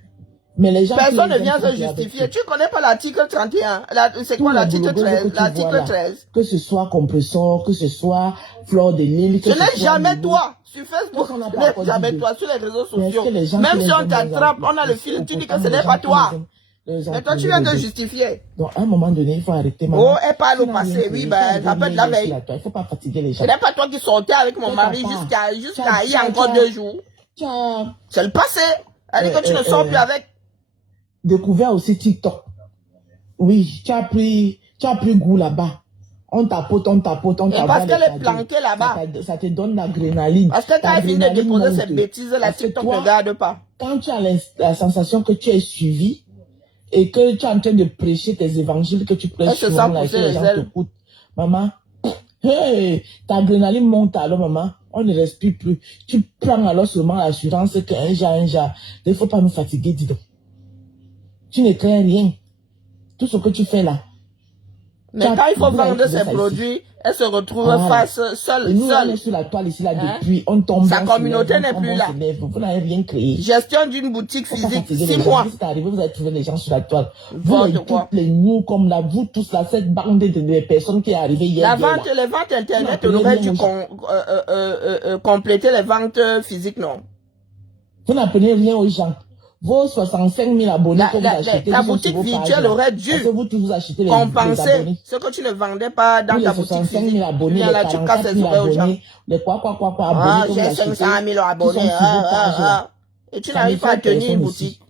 Mais les gens personne ne vient se justifier. Tu connais pas l'article 31. C'est quoi l'article 13? L'article 13. Que ce soit Compressor, que ce soit Fleur de Lille. Ce n'est jamais toi. Sur Facebook, ce n'est jamais toi. Sur les réseaux sociaux. Même si on t'attrape, on a le film, tu dis que ce n'est pas toi. Mais toi, tu viens de justifier. Donc, à un moment donné, il faut arrêter. Oh, elle parle au passé. Oui, ben, ça peut être la veille. Il ne faut pas fatiguer les gens. Ce n'est pas toi qui sortais avec mon mari jusqu'à il y a encore 2 jours. C'est le passé. Elle dit que tu ne sors plus avec. Découvert aussi TikTok. Oui, tu as pris goût là-bas. On tapote. Et parce qu'elle est planquée là-bas. Ça te donne l'adrénaline. Parce que quand elle finit de déposer cette bêtise, la TikTok ne regarde pas. Quand tu as la sensation que tu es suivi et que tu es en train de prêcher tes évangiles que tu prêches souvent là, et que les gens t'écoutent, maman, hey, ta adrénaline monte alors, maman. On ne respire plus. Tu prends alors seulement l'assurance qu'un jour, il ne faut pas nous fatiguer, dis donc. Tu ne crains rien. Tout ce que tu fais là. Mais quand il faut vendre ses produits, elle se retrouve face seule. Et nous, on est sur la toile ici, là, depuis, on tombe. Sa communauté n'est plus là. Vous n'avez rien créé. Gestion d'une boutique physique, 6 mois. Vous arrivé, vous avez trouvé les gens sur la toile. Vous, toutes les nous, comme là, vous tous là, cette bande de personnes qui est arrivée hier. Les ventes internet, on aurait dû compléter les ventes physiques, non? Vous n'apprenez rien aux gens. Vos 65 000 abonnés que vous achetez. Ta boutique virtuelle aurait dû compenser ce que tu ne vendais pas dans ta boutique physique. 000 abonnés, les 44 000 abonnés, les quoi, abonnés. J'ai 500 000 abonnés. Et tu n'arrives pas à tenir une boutique.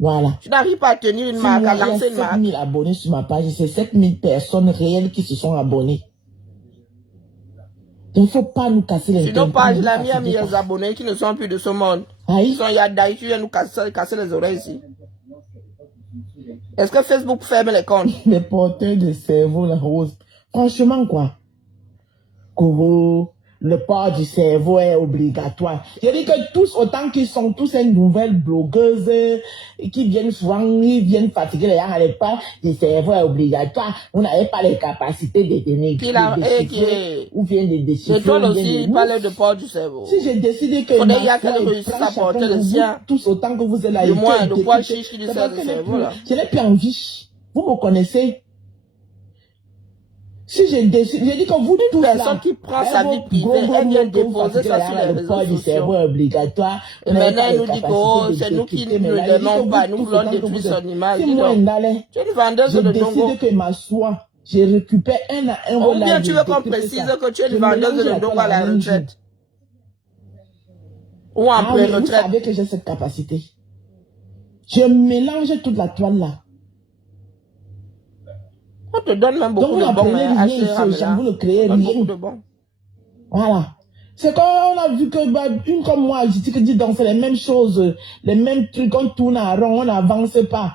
Voilà. Tu n'arrives pas à tenir une marque, à lancer une marque. Il y a 7 000 abonnés sur ma page. C'est 7 000 personnes réelles qui se sont abonnées. Il ne faut pas nous casser les sur nos pages, la mienne, il y a des abonnés qui ne sont plus de ce monde. Ils sont Yadaï, tu viens nous casser les oreilles ici. Est-ce que Facebook ferme les comptes? Les porteurs de cerveau, la rose. Franchement, quoi. Koro, le port du cerveau est obligatoire. Je dis que tous, autant qu'ils sont tous une nouvelle blogueuse, qui viennent souvent, ils viennent fatiguer les gens, le port du cerveau est obligatoire. On n'avait pas les capacités de donner. Ou bien de déchiffrer. Et toi aussi, il parlait de port du cerveau. Si j'ai décidé que qu'elle réussisse à porter le sien. Tous autant que vous êtes là. Le moins, le poil chiche qui lui sert le cerveau, là. Je n'ai plus envie. Vous me connaissez. Si j'ai décidé, j'ai dit que vous tous personne qui prend sa vie privée, elle vient déposer ça sur les réseaux sociaux. Obligatoire. Et maintenant, elle nous dit que c'est nous qui ne l'aimons pas, nous voulons détruire son image. Tu es une vendeuse de dongo. J'ai décidé que ma soie, j'ai récupéré un à un. Ou bien tu veux qu'on précise que tu es une vendeuse de dongo à la retraite. Ou en pré-retraite. Vous savez que j'ai cette capacité. Je mélange toute la toile là. On te donne même beaucoup de bons, vous ne créez rien. Voilà. C'est quand on a vu que, une comme moi, je dis que dit donc c'est les mêmes choses, les mêmes trucs, on tourne à rond, on n'avance pas.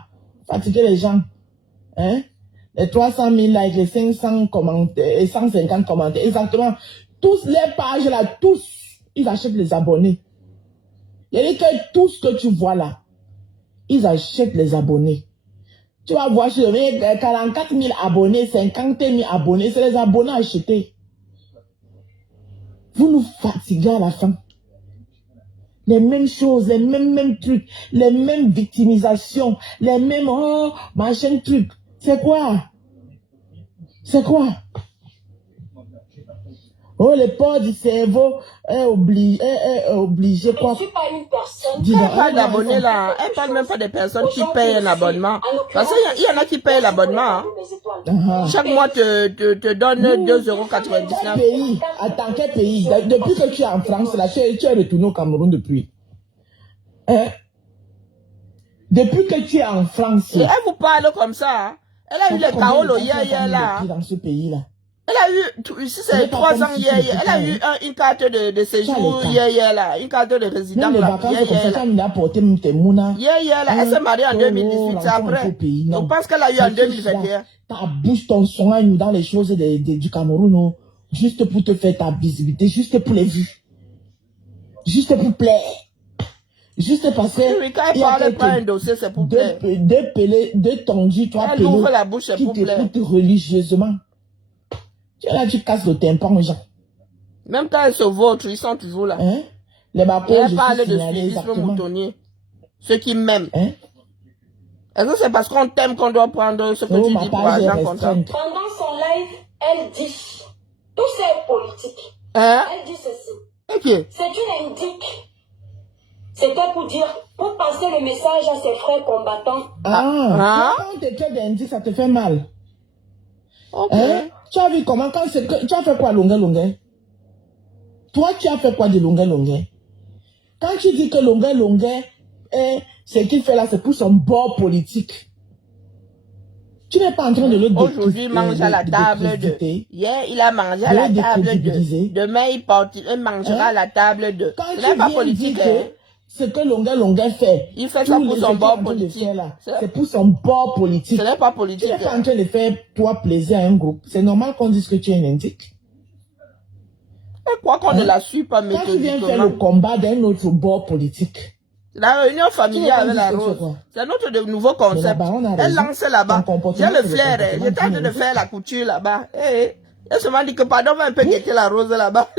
Fatiguer les gens. Hein? Les 300 000 likes, les 500 commentaires, et 150 commentaires, exactement. Tous les pages là, tous, ils achètent les abonnés. Il y a que tout ce que tu vois là, ils achètent les abonnés. Tu vas voir sur 44 000 abonnés, 50 000 abonnés, c'est les abonnés achetés. Vous nous fatiguez à la fin. Les mêmes choses, les mêmes trucs, les mêmes victimisations, les mêmes, oh, machin truc. C'est quoi? C'est quoi? Oh, le port du cerveau est obligé quoi? Je ne suis pas une personne. Elle parle d'abonnés là. Elle parle même pas des personnes qui payent un abonnement. Parce qu'il y en a qui payent l'abonnement. Chaque mois te donne 2,99 €. Pays, attends, quel pays? Depuis que tu es en France, là, tu es retourné au Cameroun depuis. Depuis que tu es en France. Et elle vous parle comme ça. Elle a eu les Kaolo hier là. Dans ce pays là. Elle a eu, ici c'est 3 ans hier, elle a eu une carte de séjour hier là, une carte de résidence là, hier là, elle s'est mariée en 2018, c'est après. Je pense qu'elle a eu en 2021. Ta bouche ton son dans les choses du Cameroun, juste pour te faire ta visibilité, juste pour les vues, juste pour plaire. Juste parce que. Oui, quand elle parle pas un dossier, c'est pour plaire. Deux tondus, toi, elle ouvre la bouche, c'est pour plaire. Qui t'écoute religieusement. Là, tu casses le tympan aux gens. Même quand elles se votent, ils sont toujours là. Hein? Les bacos, elle parle de suivisme moutonnier. Ceux qui m'aiment. Hein? Est-ce que c'est parce qu'on t'aime qu'on doit prendre ce que tu dis pour argent comptant? Pendant son live, elle dit, tout c'est politique. Hein? Elle dit ceci. Ok. C'est une indique. C'était pour dire, pour passer le message à ses frères combattants. Quand on te traite d'indique, ça te fait mal. Ok. Hein? Tu as vu comment, quand c'est que, tu as fait quoi, longueur? Toi, tu as fait quoi de longueur? Quand tu dis que longueur, ce qu'il fait là, c'est pour son bord politique. Tu n'es pas en train de le Aujourd'hui, il mange à la table de. Hier, il a mangé à la table de. Demain, il mangera à la table de. Ce n'est pas politique. Ce que longueur fait. Il fait ça pour son bord politique. C'est pour son bord politique. Ce n'est pas politique. Tu n'es pas en train de faire toi plaisir à un groupe. C'est normal qu'on dise que tu es un indique. Et quoi qu'on ne la suit pas méthodiquement. Quand tu viens faire le combat d'un autre bord politique. La réunion familiale avec la Rose, c'est notre nouveau concept. Elle lance là-bas. J'ai le flair. J'étais en train de faire la couture là-bas. Elle se m'a dit que pardon, on va un peu guetter la Rose là-bas.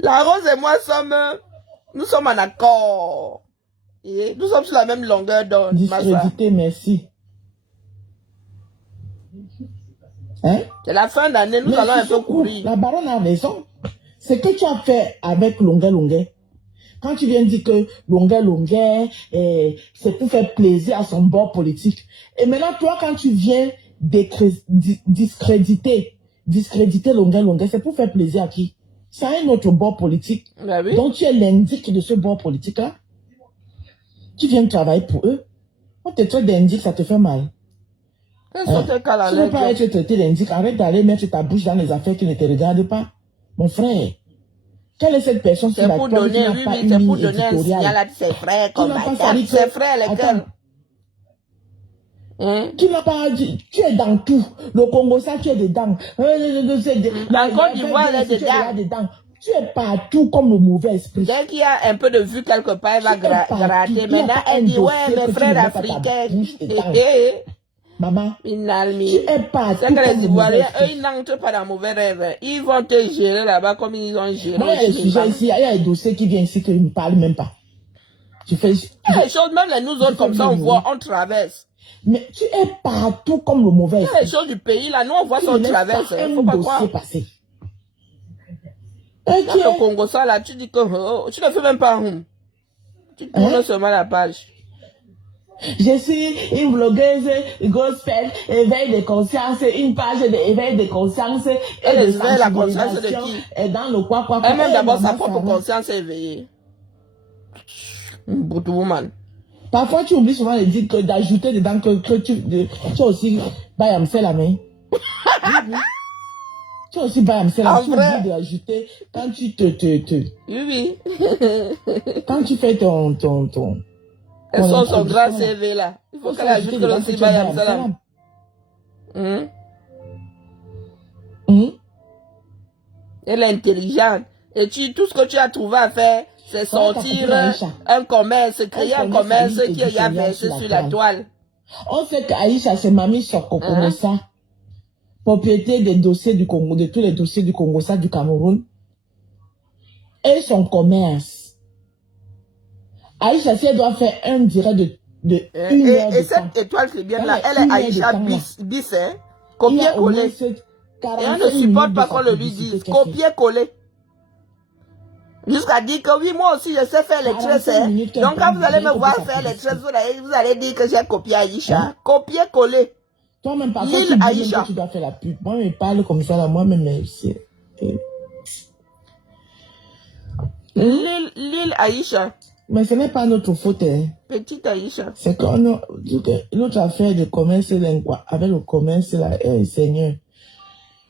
La Rose et moi nous sommes en accord. Et nous sommes sur la même longueur d'onde. Discrédité, merci. Hein? C'est la fin d'année, nous allons un peu courir. La baronne a raison. Ce que tu as fait avec longueur. Quand tu viens dire que longueur, c'est pour faire plaisir à son bord politique. Et maintenant, toi, quand tu viens discréditer longueur, c'est pour faire plaisir à qui? C'est un autre bord politique. Ah oui? Donc, tu es l'indique de ce bord politique-là. Tu viens travailler pour eux. On te traite d'indique, ça te fait mal. Tu ne veux pas être traité d'indique. Arrête d'aller mettre ta bouche dans les affaires qui ne te regardent pas. Mon frère. Quelle est cette personne qui n'a pas une ligne éditoriale? C'est pour donner un signal à ses frères combattants. Ses frères, lesquels? Tu n'as pas dit, tu es dans tout. Le Congo, ça, tu es dedans. La Côte d'Ivoire, elle est dedans. Tu es partout comme le mauvais esprit. Dès qu'il y a un peu de vue quelque part, elle va gratter. Maintenant, elle dit, ouais, mes frères africains. Maman, tu es partout. C'est que les Ivoiriens, eux, ils n'entrent pas dans mauvais rêve. Ils vont te gérer là-bas comme ils ont géré. Moi, il y a des dossiers qui viennent ici qu'ils ne parlent même pas. Les choses, même les nous autres, comme ça, on voit, on traverse. Mais tu es partout comme le mauvais esprit. Les choses du pays, là, nous, on voit ça, on traverse. Il ne faut pas croire. Dans le Congo, ça, là, tu dis que tu ne fais même pas. Tu tournes seulement la page. Je suis une blogueuse gospel, éveil de conscience, une page d'éveil de conscience et de sensibilisation. Et dans le quoi. Elle-même d'abord sa propre conscience éveillée. Woman. Parfois tu oublies souvent de dire que d'ajouter dedans que tu as aussi bayamsé la main. Tu as aussi bayamsé la main. Tu oublies d'ajouter quand tu Oui. Quand tu fais ton elles sont son grand CV là. Il faut qu'elle ajoute que aussi Bayam Salam. Elle est intelligente. Et tout ce que tu as trouvé à faire, c'est sortir un commerce, créer un commerce qui est versé sur la toile. On sait qu'Aïcha, c'est Mamie Soko Kongosa, propriété des dossiers du Congo, de tous les dossiers du Congo, ça du Cameroun, et son commerce. Aïcha, si elle doit faire un direct de 1 heure de et cette étoile qui est bien là, elle est Aïcha bis, hein? Copier-coller. Et on ne supporte pas qu'on le lui dise. Copier-coller. Jusqu'à dire que oui, moi aussi, je sais faire les tresses. Hein? Donc, quand vous allez me voir faire les tresses, vous allez dire que j'ai copié Aïcha. Copier-coller. Toi-même, par contre, Aïcha. Tu dois faire la pub. Moi, je parle comme ça, là, moi-même, c'est... L'île Aïcha. Mais ce n'est pas notre faute. Hein. Petite Aïcha. C'est que notre affaire de commerce, avec le commerce, là, Seigneur,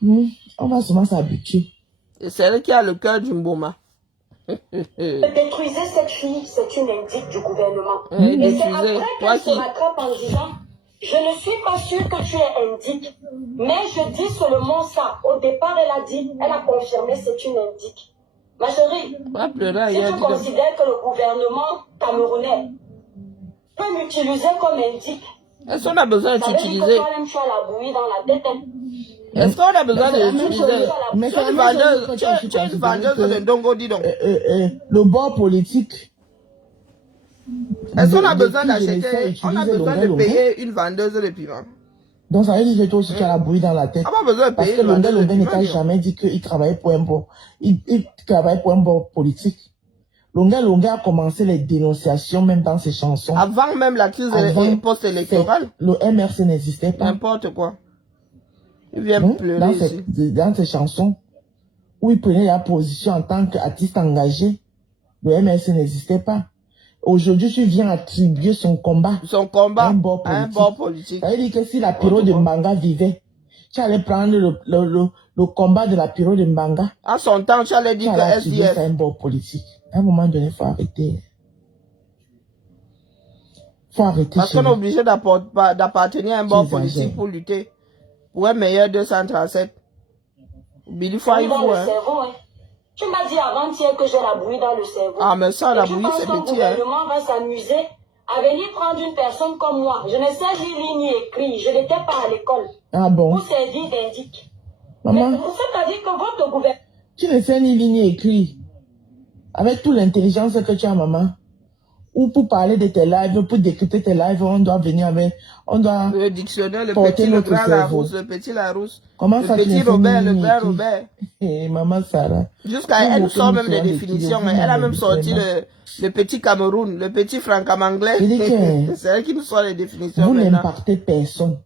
on va souvent s'habituer. C'est elle qui a le cœur du Mboma. Détruisez cette fille, c'est une indique du gouvernement. Et c'est après qu'elle se rattrape en disant, je ne suis pas sûre que tu es indique, mais je dis seulement ça. Au départ, elle a dit, elle a confirmé, c'est une indique. Ma chérie, si tu considères que le gouvernement camerounais peut m'utiliser comme indique, est-ce qu'on a besoin de t'utiliser? Est-ce qu'on a besoin de l'utiliser? Mais tu es une vendeuse de Ndongo, dis donc. Le bord politique. Est-ce qu'on a besoin d'acheter? On a besoin de payer une vendeuse de piment. Donc, ça veut dire que toi aussi, tu as la bouillie dans la tête. On a pas besoin de Parce payer. que Longuet ne t'a jamais dit qu'il travaillait pour un bord. Il travaillait pour un bord politique. Longuet a commencé les dénonciations même dans ses chansons. Avant même la crise post-électorale. Le MRC n'existait pas. N'importe quoi. Il vient pleurer dans ses chansons, où il prenait la position en tant qu'artiste engagé, le MRC n'existait pas. Aujourd'hui, tu viens attribuer son combat à un bord politique. Ça veut dire que si la pyro de Mbanga vivait, tu allais prendre le combat de la pyro de Mbanga. À son temps, tu allais dire que SDF. C'est un bord politique. À un moment donné, il faut arrêter. Parce qu'on est obligé d'appartenir à un bord politique pour lutter pour un meilleur 237. Billy faut il faut, hein. Tu m'as dit avant-hier que j'ai la bouillie dans le cerveau. Ah, mais ça, la bouillie, c'est petit, hein. Le gouvernement va s'amuser à venir prendre une personne comme moi. Je ne sais ni lire ni écrire. Je n'étais pas à l'école. Ah bon? Pour servir d'indique. Maman. Mais c'est-à-dire que votre gouvernement... Tu ne sais ni lire ni écrire. Avec toute l'intelligence que tu as, maman. Ou pour parler de tes lives, pour décrypter tes lives, on doit venir avec... On doit... Le dictionnaire, le petit, le grand Larousse, le petit Larousse. Comment le ça, petit Robert, le grand Robert. Et maman Sarah. Jusqu'à elle sort même des définitions. Elle a même sorti le petit Cameroun, le petit francamanglais. C'est elle qui nous sort les définitions. Vous n'impactez personne.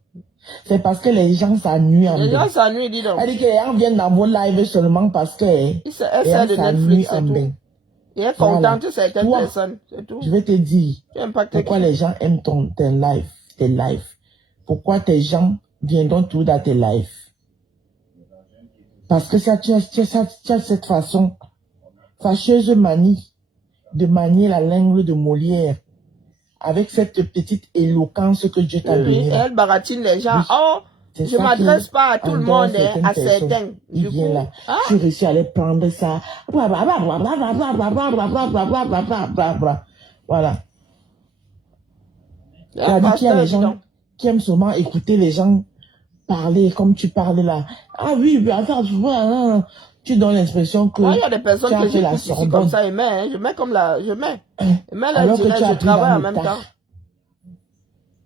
C'est parce que les gens s'ennuient en Les gens s'ennuient, dis donc. Elle dit qu'elle vient dans vos lives seulement parce que... Elle sert de Netflix, c'est tout. Et elle contente certaines personnes, c'est tout. Je vais te dire pourquoi les gens aiment tes lives. Pourquoi tes gens viendront tout dans tes lives. Parce que ça, tu as cette façon fâcheuse manie de manier la langue de Molière avec cette petite éloquence que Dieu t'a donnée. Elle baratine les gens. Oh, je ne m'adresse pas à tout le monde, à certains. Il vient là. Tu réussis à aller prendre ça. Voilà. C'est-à-dire qu'il y a les gens qui aiment seulement écouter les gens parler comme tu parles là. Ah oui, attends, tu vois, tu donnes l'impression que... Il y a des personnes que j'écoute ici comme ça, je mets comme la... Je mets la direct, je travaille en même temps.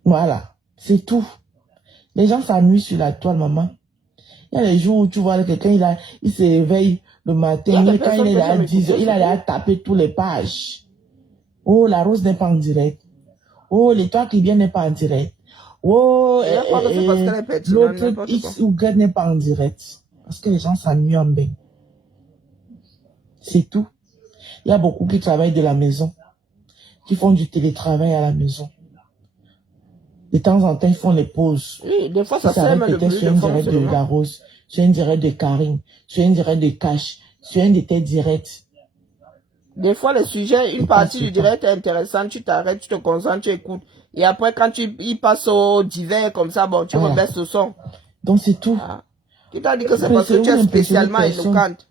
Voilà, c'est tout. Les gens s'amusent sur la toile, maman. Il y a les jours où tu vois quelqu'un, il se réveille le matin, quand il est à 10 heures, il a tapé toutes les pages. Oh, la rose n'est pas en direct. Oh, l'étoile qui vient n'est pas en direct. Oh, l'autre X ou Y n'est pas en direct. Parce que les gens s'ennuient en bain. C'est tout. Il y a beaucoup qui travaillent de la maison, qui font du télétravail à la maison. De temps en temps, ils font les pauses. Oui, des fois, ça sert même le bruit sur une direct de la Rose, sur une direct de Karine, sur une direct de Cash, sur une de tes directs. Des fois, le sujet, une partie du direct est intéressante, tu t'arrêtes, tu te concentres, tu écoutes. Et après, quand il passe au divers comme ça, bon, tu rebaisses le son. Donc, c'est tout. Qui t'a dit que c'est parce que tu es spécialement éloquente.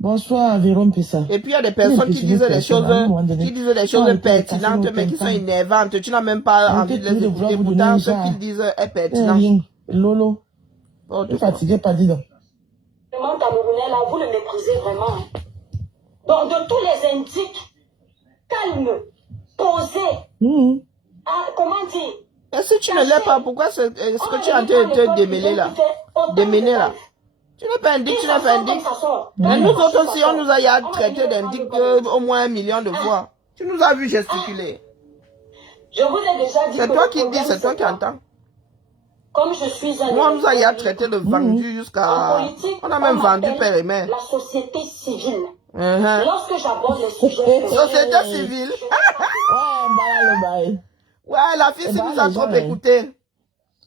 Bonsoir, Véron Pessa. Et puis, il y a des personnes qui disent des choses, pertinentes, mais qui sont énervantes. Tu n'as même pas envie de les écouter. Pourtant, ce qu'ils disent est pertinent. Lolo. Tu es fatigué, pas dit donc. Le monde camerounais, là, vous le méprisez vraiment. Donc, de tous les indiques, calme, posé, comment dire? Et si tu ne l'es pas, pourquoi est-ce que tu es en train de te démêler là? Démêler là? Tu n'es pas indique, tu n'es pas indique. Mais nous autres aussi, on nous a traité d'indique au moins 1 million de fois. Tu nous as vu gesticuler. Je vous ai déjà dit. C'est toi qui dis, c'est toi qui entends. Comme je suis un... Moi, on nous a traité de vendu jusqu'à... On a même vendu père et mère. La société civile. Lorsque j'aborde les sujets... Société civile. Ouais, la fille, si nous a trop écouté.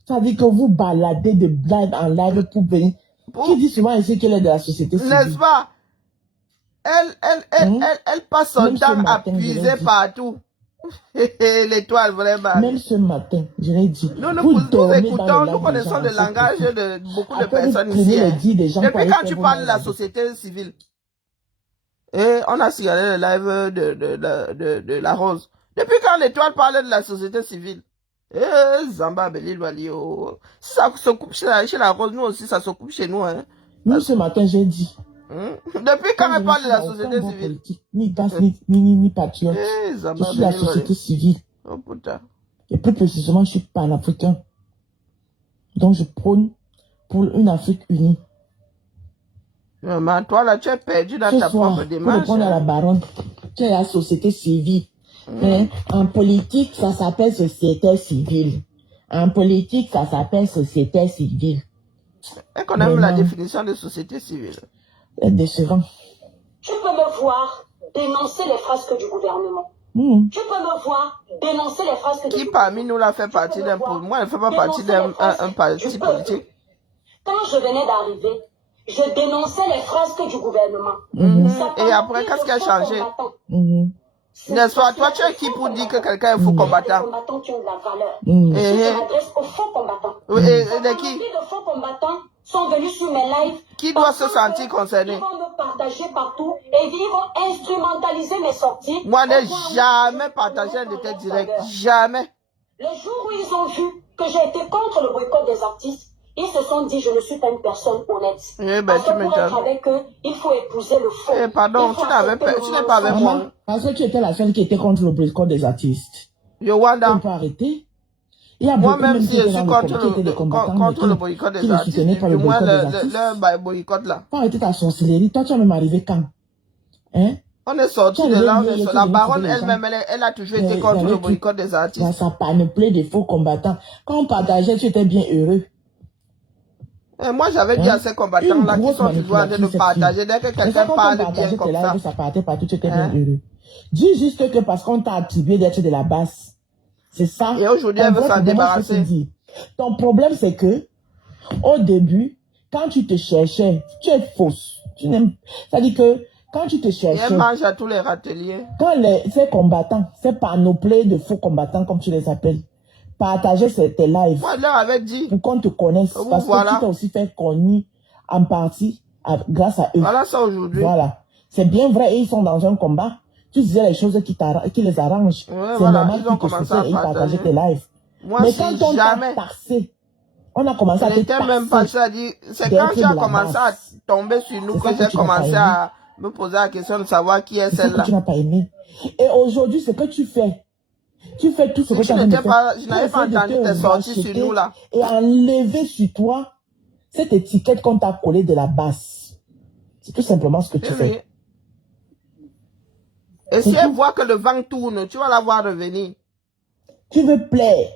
Ça dit que vous baladez de live en live pour venir... Qui dit souvent ici qu'elle est de la société civile? N'est-ce pas? Elle passe son temps à puiser partout. L'étoile, vraiment. Même ce matin, je l'ai dit. Nous écoutons, nous connaissons le langage de beaucoup de personnes ici. Depuis quand tu parles de la société civile, et on a signalé le live de la Rose. Depuis quand l'étoile parle de la société civile? Zamba, Belil, Walio. Ça se coupe chez la Rose, nous aussi, ça se coupe chez nous. Hein. Nous, ce matin, j'ai dit. Depuis quand elle parle de la société civile? Ni basse, ni patriote. Je suis la société civile. Oh putain. Et plus précisément, je suis panafricain. Donc, je prône pour une Afrique unie. Mais toi, là, tu es perdu dans Ce ta soir, propre pour démarche. répondre à la baronne, tu es la société civile. Hein? En politique, ça s'appelle société civile. En politique, ça s'appelle société civile. Et qu'on aime la Vraiment. définition de société civile. C'est décevant. Tu peux me voir dénoncer les frasques du gouvernement. Tu peux me voir dénoncer les frasques Qui parmi nous là fait partie d'un politique? Moi, elle ne fait pas partie d'un parti politique. Quand je venais d'arriver, je dénonçais les frasques du gouvernement. Et après, qu'est-ce qui a changé? N'est-ce pas? Toi, tu es qui pour dire que quelqu'un est faux combattant? Les combattants qui ont de la valeur. Et Je m'adresse aux faux combattants. de qui? Les faux combattants sont venus sur mes lives. Qui doit se sentir concerné? Ils vont me partager partout et ils vont instrumentaliser mes sorties. Moi, je n'ai jamais partagé un de tes directs. Jamais. Le jour où ils ont vu que j'ai été contre le boycott des artistes, ils se sont dit, je ne suis pas une personne honnête. Eh ben, Parce tu que pour être m'étonnes. avec eux, il faut épouser le faux. Eh, pardon, Il faut tu n'es accepter le pas avec mensonge. moi. Maman, parce que tu étais la seule qui était contre le boycott des artistes. Yowanda. On peut arrêter. Il y a Moi, beaucoup même qui si je étaient suis dans contre qui étaient des combattants, contre le mais boycott qui des ne artistes, soutenaient pas du le moins boycott des artistes. le boycott là. Faut arrêter ta sorcellerie. Toi, tu vas même arriver quand? Hein? On est sorti Tu de as là, levé, la tu as baronne levé les elle-même, gens. elle a toujours été Mais contre il y le avait boycott des Dans artistes. sa panoplie de faux combattants. Quand on partageait, tu étais bien heureux. Et moi, j'avais dit à ces combattants-là qui sont toujours en train de partager, dès que Mais ça, quelqu'un quand on parle partageait bien tes comme ça. lives, ça partait partout, tu étais Hein? bien heureux. Dis juste que parce qu'on t'a attribué d'être de la base. C'est ça. Et aujourd'hui, elle veut s'en débarrasser. Ton problème, c'est que, au début, quand tu te cherchais, tu es fausse. Tu n'aimes, c'est-à-dire que, quand tu te Et cherchais, elle mange à tous les râteliers. quand ces combattants, ces panoplés de faux combattants, comme tu les appelles, partageaient tes lives Moi, je leur avais dit. pour qu'on te connaisse. Vous, Parce voilà. que tu t'es aussi fait connu en partie grâce à eux. Voilà ça aujourd'hui. Voilà. C'est bien vrai, et ils sont dans un combat. Tu disais les choses qui les arrangent. Ouais, C'est voilà, normal ils ont qu'ils te commencé à soutiennent et ils partager. partagent tes lives. Moi, Mais si quand on t'a jamais. taxé, on a commencé à Je te n'étais même pas taxer. ça dit. C'est d'être quand tu de as la commencé à base. tomber sur nous C'est ça que que j'ai tu n'as pas commencé aimé. à me poser la question de savoir qui est C'est ça que celle-là. tu n'as pas aimé. Et aujourd'hui, ce que tu fais tout ce que Si tu je as envie de n'étais pas, faire. je Tu n'avais pas essaies de entendu te tes sorties sur racheter nous là. et enlever sur toi cette étiquette qu'on t'a collée de la base. C'est tout simplement ce que tu Oui, fais. oui. Et si elle voit que le vent tourne, tu vas la voir revenir. Tu veux plaire.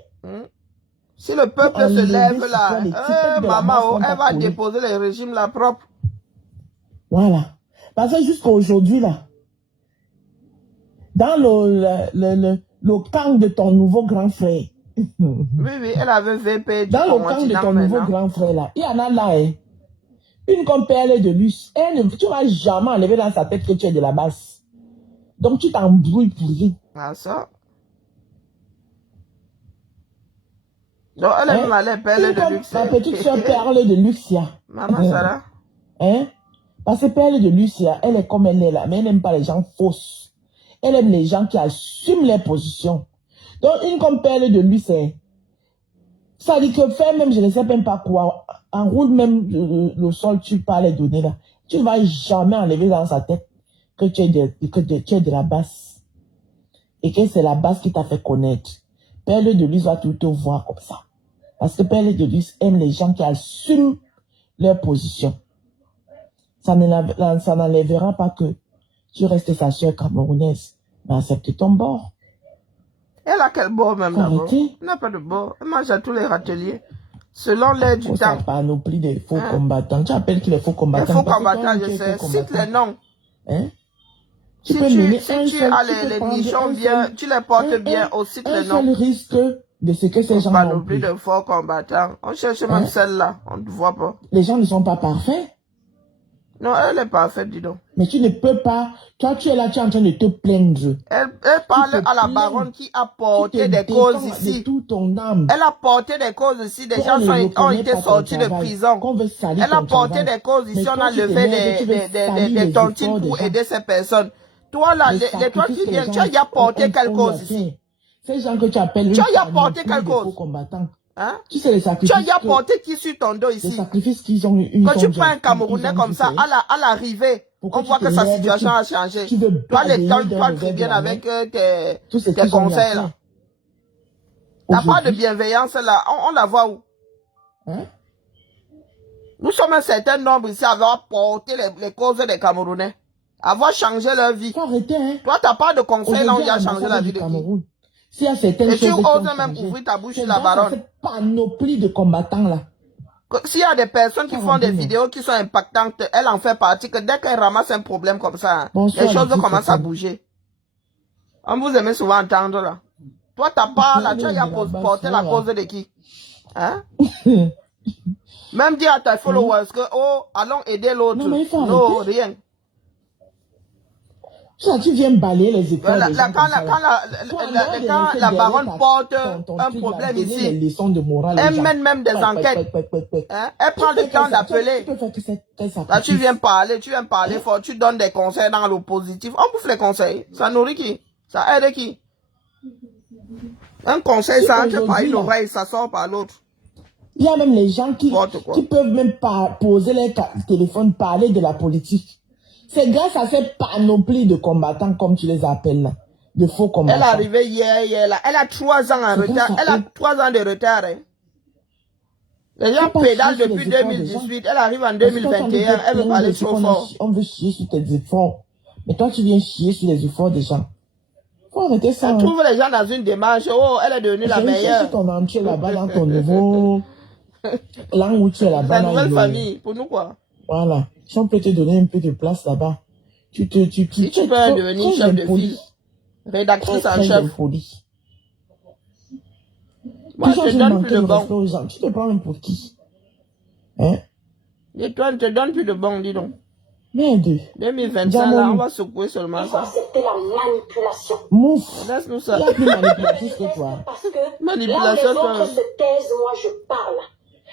Si le peuple se enlever lève sur là, toi l'étiquette de la maman, base qu'on elle t'a va collée. déposer les régimes là propres. Voilà. Parce que jusqu'à aujourd'hui, là, dans le camp de ton nouveau grand frère, Oui, oui, elle avait VP du dans le camp de continent ton nouveau maintenant. grand frère, là, il y en a là, hein, une comme perle de luxe. Tu ne vas jamais enlever dans sa tête que tu es de la base. Donc, tu t'embrouilles pour rien. Ah ça. Donc elle Hein? aime aller perle Une de comme luxe. ma petite soeur Perle de Lucia. Maman Sarah. Hein? Parce que Perle de Lucia, elle est comme elle est là, mais elle n'aime pas les gens fausses. Elle aime les gens qui assument les positions. Donc, une comme Perle de Lucia, ça dit que faire même, je ne sais même pas quoi, enroule même le sol, tu pas les donner là. Tu ne vas jamais enlever dans sa tête que tu es de la base. Et que c'est la base qui t'a fait connaître. Perle de Luce va tout te voir comme ça. Parce que Perle de Luce aime les gens qui assument leur position. Ça n'enlèvera pas que tu restes sa soeur camerounaise. Mais accepte ton bord. Elle a quel bord même d'abord? Arrêtez. Elle n'a pas de bord. Elle mange à tous les râteliers. Selon l'air du Pour sa temps. panoplie de faux Hein? combattants. Tu appelles qui les faux Les combattants? faux Parce que combattants, toi, je tu es sais. faux Cite combattant. les noms. Hein? Si peux tu, mener si un tu seul, as tu peux les prendre nichons un bien, seul- tu les portes bien, cite un les noms. seul risque de ce que ces gens ont Panoplie pris. de forts combattants. On cherche même Hein? celle-là. On ne voit pas. Les gens ne sont pas parfaits. Non, elle est parfaite, dis donc. Mais tu ne peux pas. Toi, tu es là, tu es en train de te plaindre. Elle parle te à la plains. baronne qui a Tu te porté des défends causes de ici. tout ton âme. Elle a porté des causes ici. Des Qu'on gens ne ont reconnaît été pas ton sortis de travail, prison. qu'on veut salir Elle a ton porté travail. des causes ici. Mais On toi, a tu te levé lèves, tu veux salir des les tontines efforts pour des gens. aider ces personnes. Toi là, Les toi sacrifices qui que viens, les tu as gens déjà porté ont quelle eu à cause faire. ici? Ces gens que tu appelles Tu as une déjà porté panoplie quelle de cause? faux combattants. Hein? Tu sais les Tu as sacrifices, déjà porté qui sur ton dos les ici? sacrifices qu'ils ont eu. Quand tu prends un Camerounais comme ça, à l'arrivée, Pourquoi on tu voit te que sa lèves, situation tu- a changé. tu veux Toi, les temps, balayer d'un toi, revers tu de viens la avec tout ce tes qu'ils ont eu à conseils faire. là. T'as pas de Aujourd'hui, bienveillance là. On la voit où? Hein? Nous sommes un certain nombre ici à avoir porté les causes des Camerounais, avoir changé leur vie. Faut arrêter, hein? Toi, t'as pas de conseil là où Aujourd'hui, il a à changé la l'ambassade vie du de qui? Cameroun, s'il y a certaines Et tu choses qui ont oses même changé, ouvrir ta bouche c'est sur la grâce à baronne. cette panoplie de combattants là. S'il y a des personnes qui font des Caroline. vidéos qui sont impactantes, elle en fait partie, que dès qu'elle ramasse un problème comme ça, Bonsoir, les choses Lydie commencent à Fofana. bouger. On vous aimez souvent entendre là. Toi, t'as pas là, tu as porté la cause de qui? Hein? Même dire à tes followers que, oh, allons aider l'autre. Non, mais il faut Non, arrêter. rien. Ça, tu viens balayer les écoles des gens Quand comme ça, là. Toi, en dehors de quand rester la derrière baronne ta- porte ton un truc, là, problème donner les ici, leçons de morale aux elle gens. mène même des enquêtes. Hein? Elle prend le temps d'appeler. Tu peux faire que ça Là, tu viens parler fort, tu donnes des conseils dans le positif. On bouffe les conseils. Ça nourrit qui? Ça aide qui? Un conseil, Si ça entre par aujourd'hui, une là, oreille, ça sort par l'autre. Il y a même les gens qui N'importe quoi. peuvent même pas poser leur téléphone, parler de la politique. C'est grâce à cette panoplie de combattants, comme tu les appelles là, de faux Elle est combattants. arrivée hier, là. Elle a 3 ans en C'est retard. grâce à Elle a eux. 3 ans de retard, hein. Les gens Faut pas pédalent chier sur depuis les efforts des 2018. Elle arrive en Parce que toi, tu as 2021. Elle veut parler trop fort. on veut chier sur tes efforts. Mais toi, tu viens chier sur les efforts des gens. Faut arrêter ça. Elle Hein. trouve les gens dans une démarche. Oh, elle est devenue la Chérie, meilleure. cherche ton entier là-bas dans ton nouveau... Là où tu es là-bas. La là, nouvelle le- famille. Pour nous, quoi. Voilà. Si on peut te donner un peu de place là-bas. Si tu es peux trop- devenir trop chef de impoli. file. Rédactrice en Très chef. impoli. Moi, Toujours je te je donne manque plus de de bon. respect aux gens. Tu te prends pour qui? Hein? Et toi, je te donne plus de bon, dis donc. Merde. 2025, là, on va secouer seulement Il faut ça. accepter la manipulation. Mouf. Laisse-nous Il ça. y a plus manipulatrice que toi. Parce que Manipulation, là où les toi. autres se taisent, moi je parle.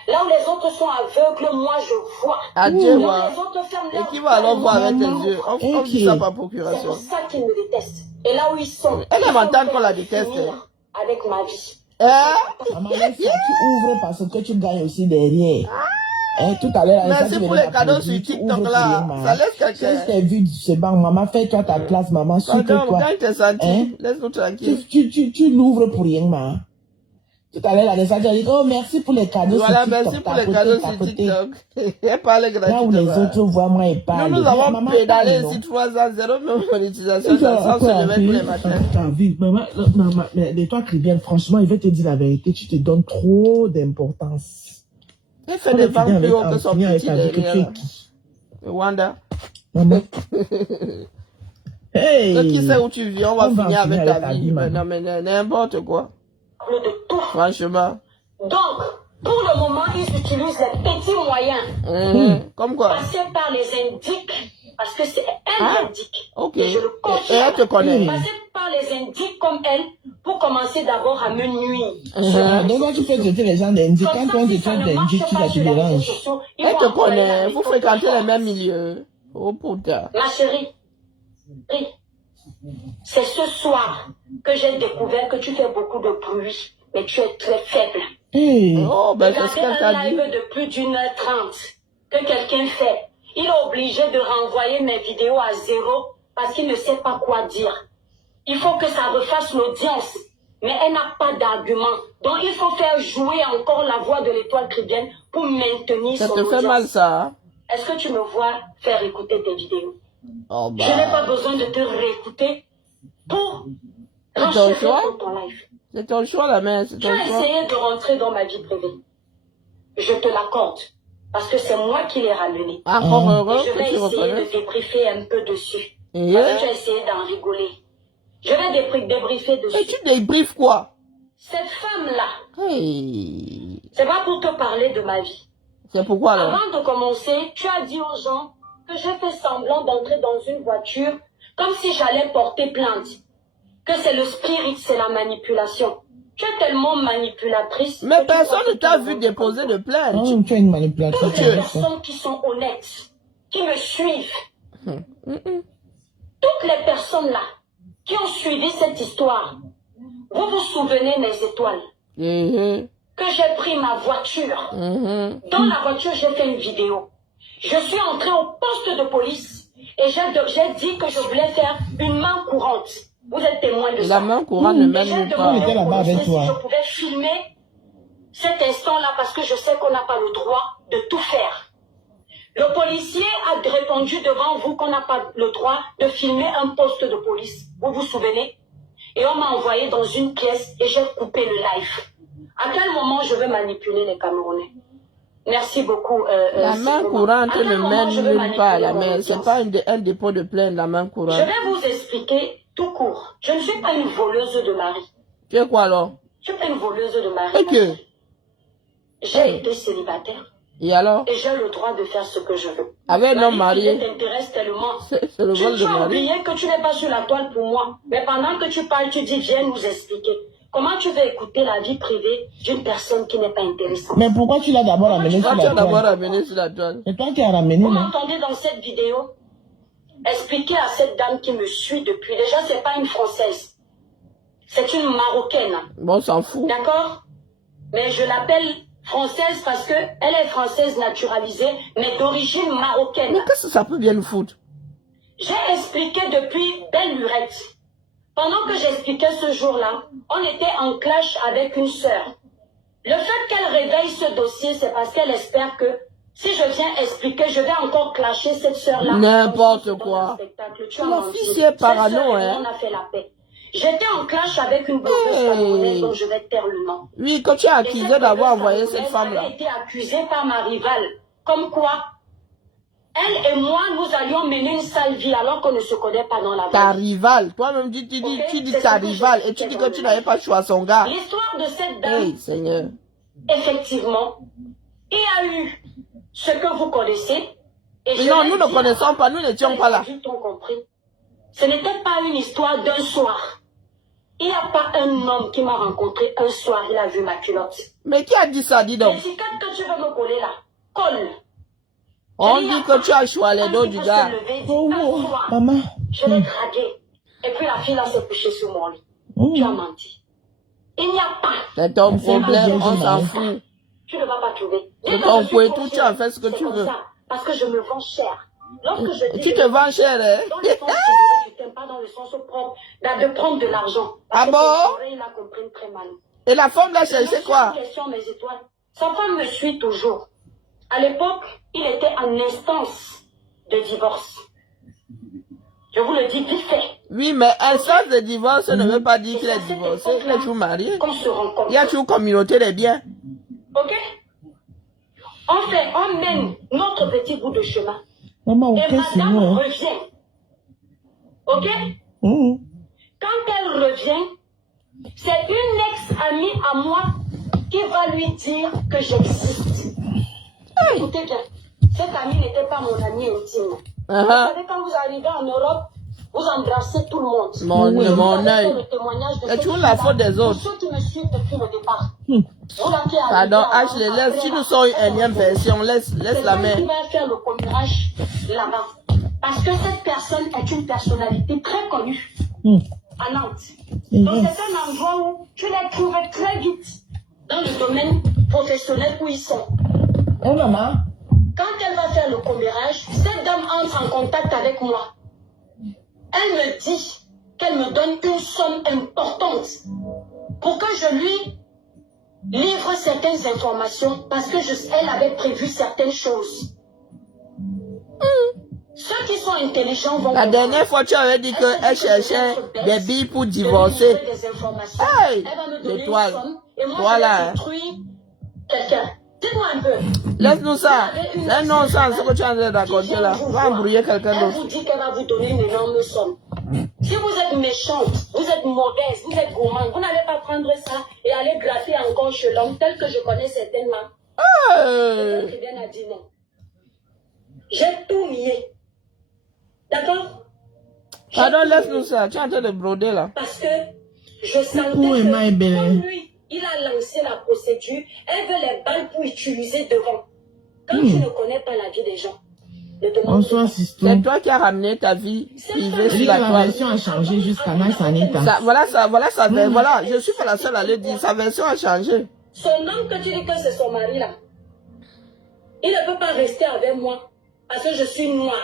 Là où les autres sont aveugles, moi je vois. Adieu, Là où voir. les autres ferment Et leurs qui va alors yeux, voir avec tes Maman. yeux? On dit Ok. ça par c'est procuration. pour ça qu'ils me détestent. Et là où ils sont, Elle ils aime entendre vont qu'on la faire déteste. finir avec ma vie. Hein? Maman, laisse ça, tu ouvres parce que tu gagnes aussi derrière. Hein, tout à l'heure, Merci tu pour venais les cadeaux d'applaudir, sur tu TikTok, ouvres là. pour rien, maman. Ça laisse quelqu'un. Laisse tes vues de ce banc, maman, fais-toi ta place, maman, suis que Pardon, toi. quand t'es senti, Hein? laisse-nous tranquille. Tu l'ouvres pour rien, maman. Tout à l'heure, la descente, tu as dit, oh, merci pour les cadeaux Voilà, sur TikTok. merci pour t'as les côté, cadeaux t'as sur côté. TikTok. Elle parlait Là où les gratuitement. autres voient, moi, ils parlent. Nous avons Maman, pédalé parle, ici non? 3 ans, 0 monétisation, ça se levait tous les matins. T'as vu, maman, mais les toi, Cribienne, franchement, il va te dire la vérité, tu te donnes trop d'importance. Il fait des ventes plus haut que son petit derrière. Tu là. es qui? Wanda. Maman. Hey! Que qui sait où tu vis, on va On va finir avec ta vie. maman. Non, mais n'importe quoi. De tout. Franchement. Donc, pour le moment, ils utilisent les petits moyens. Comme quoi? Passer par les indiques, parce que c'est elle Ah, indique. ok. Et je le Et confirme. elle te connaît. Passer par les indiques comme elle, pour commencer d'abord à me Uh-huh. Donc, quand tu peux traiter les gens d'indiques, quand on te traite d'indiques, tu vas te dérange. Elle te connaît. Vous fréquentez les mêmes milieux. Oh putain. Ma chérie, oui, c'est ce soir que j'ai découvert que tu fais beaucoup de bruit, mais tu es très faible. Hey! Oh, ben c'est ce Regardez qu'elle t'a un dit. live de plus d'1h30 que quelqu'un fait. Il est obligé de renvoyer mes vidéos à 0 parce qu'il ne sait pas quoi dire. Il faut que ça refasse l'audience, mais elle n'a pas d'argument. Donc il faut faire jouer encore la voix de l'étoile chrétienne pour maintenir Ça son te fait audience. mal, ça. Hein? Est-ce que tu me vois faire écouter tes vidéos? Oh, Je n'ai pas bah. besoin de te réécouter pour C'est ton rencherer choix. sur ton live. C'est ton choix, la mère. C'est Tu ton as choix. essayé de rentrer dans ma vie privée. Je te l'accorde. Parce que c'est moi qui l'ai ramené. Encore heureux Et je vais que tu essayer reconnais. de débriefer un peu dessus. Et Parce que tu as essayé d'en rigoler. Je vais débriefer Et dessus. tu débriefes quoi? Cette femme-là, Hey. c'est pas pour te parler de ma vie. C'est pourquoi, là? Avant de commencer, tu as dit aux gens que j'ai fait semblant d'entrer dans une voiture comme si j'allais porter plainte. Que c'est le spirit, c'est la manipulation. Tu es tellement manipulatrice. Mais que tu personne crois ne que t'a tout le vu monde déposer de plainte. Oh, tu es une manipulatrice. Toutes les Dieu. personnes qui sont honnêtes, qui me suivent, toutes les personnes là qui ont suivi cette histoire, vous vous souvenez mes étoiles, que j'ai pris ma voiture. Dans la voiture, j'ai fait une vidéo. Je suis entrée au poste de police et j'ai dit que je voulais faire une main courante. Vous êtes témoin de Et ça. la main courante ne Et mène j'ai nulle part. demandé était au là-bas avec policier toi. si je pouvais filmer cet instant-là parce que je sais qu'on n'a pas le droit de tout faire. Le policier a répondu devant vous qu'on n'a pas le droit de filmer un poste de police. Vous vous souvenez? Et on m'a envoyé dans une pièce et j'ai coupé le live. À quel moment je vais manipuler les Camerounais? Merci beaucoup. La main courante ne mène nulle part à la main. C'est pas un dépôt de plainte, la main courante. Je vais vous expliquer tout court. Je ne suis pas une voleuse de mari. Tu es quoi alors? Je suis pas une voleuse de mari. Et que? J'ai été célibataire. Et alors? Et j'ai le droit de faire ce que je veux. Avec un homme marié. T'intéresse tellement. C'est le vol de Tu as mari. oublié que tu n'es pas sur la toile pour moi. Mais pendant que tu parles, tu dis viens nous expliquer. Comment tu veux écouter la vie privée d'une personne qui n'est pas intéressante? Mais pourquoi tu l'as d'abord ramené sur Toi, tu la as d'abord toile? ramené sur la toile. C'est toi qui as ramené, Vous non? m'entendez dans cette vidéo expliquer à cette dame qui me suit depuis. Déjà, c'est pas une Française. C'est une Marocaine. Bon, on s'en fout. D'accord? Mais je l'appelle française parce que elle est française naturalisée, mais d'origine marocaine. Mais qu'est-ce que ça peut bien nous foutre? J'ai expliqué depuis belle lurette. Pendant que j'expliquais ce jour-là, on était en clash avec une sœur. Le fait qu'elle réveille ce dossier, c'est parce qu'elle espère que si je viens expliquer, je vais encore clasher cette sœur-là. N'importe quoi. La fille, c'est parano, hein. On a fait la paix. J'étais en clash avec une blogueuse camerounaise dont je vais taire le nom. Oui, quand tu as accusé d'avoir envoyé cette Elle femme-là. a été accusée par ma rivale. Comme quoi, elle et moi, nous allions mener une sale vie alors qu'on ne se connaît pas dans la vie. Ta rivale. Toi-même, tu dis ta rivale et tu dis que tu n'avais pas choisi son gars. L'histoire de cette dame, Hey, Seigneur. effectivement, il y a eu ce que vous connaissez. Et Mais non, nous ne connaissons pas, nous n'étions pas là. Compris. Ce n'était pas une histoire d'un soir. Il n'y a pas un homme qui m'a rencontré un soir, il a vu ma culotte. Mais qui a dit ça, dis donc? Les cicatres que tu veux me coller là, colle. On dit que tu as choisi les dos du gars. Oh, maman. Je l'ai dragué. Et puis la fille là s'est couchée sur mon lit. Tu as menti. Il n'y a pas. C'est ton problème, on s'en fout. Tu ne vas pas trouver. C'est ton tout, tu as fait ce que tu veux. Parce que je me vends cher. Lorsque je dis Tu te vends cher, hein? dans le sens figuré, je t'aime pas dans le sens propre de prendre de l'argent. Ah bon? Il a compris très mal. Et la femme l'a cherché quoi? Question, mes étoiles. Sa femme me suit toujours. À l'époque, il était en instance de divorce. Je vous le dis vite fait. Oui, mais instance de divorce ne veut pas dire qu'il est divorcé, il est toujours marié. Qu'on se rencontre. Il y a toujours communauté des biens. Ok? On mène notre petit bout de chemin. Maman, Et ok, c'est madame bon. revient. Ok? Quand elle revient, c'est une ex-amie à moi qui va lui dire que j'existe. Écoutez bien, cette amie n'était pas mon amie intime. Vous savez, quand vous arrivez en Europe, vous embrassez tout le monde. Mon œil. C'est toujours la faute des autres. Pour ceux qui me suivent depuis le départ. Pardon, Ashley, laisse, si nous sommes une énième version, laisse la main. Qui va faire le commérage là-bas. Parce que cette personne est une personnalité très connue à Nantes. Donc c'est un endroit où tu les trouves très vite dans le domaine professionnel où ils sont. Oh maman. Quand elle va faire le commérage, cette dame entre en contact avec moi. Elle me dit qu'elle me donne une somme importante pour que je lui livre certaines informations parce que elle avait prévu certaines choses. Ceux qui sont intelligents vont... La dernière fois, tu avais dit qu'elle cherchait des billes pour divorcer. Hey, l'étoile. Voilà. Quelqu'un. Dites-moi un peu. Laisse-nous ça. C'est un non-sens ce que tu es en train de raconter là. Va embrouiller quelqu'un Elle d'autre. vous dit qu'elle va vous donner une énorme somme. Si vous êtes méchante, vous êtes mauvaise, vous êtes gourmande, vous n'allez pas prendre ça et aller gratter encore chez l'homme tel que je connais certainement. Quelqu'un qui vient à dire non. J'ai tout nié. D'accord? Pardon, laisse-nous ça. Tu es en train de broder là. Parce que je sentais que comme lui, il a lancé la procédure, elle veut les balles pour utiliser devant. Quand tu ne connais pas la vie des gens, ne demande Bonsoir, pas. C'est toi qui as ramené ta vie privée sur la La toile. version a changé jusqu'à Naïsanita. Voilà, je suis pas la seule à le dire. Sa version a changé. Son homme que tu dis que c'est son mari là, il ne peut pas rester avec moi parce que je suis noire.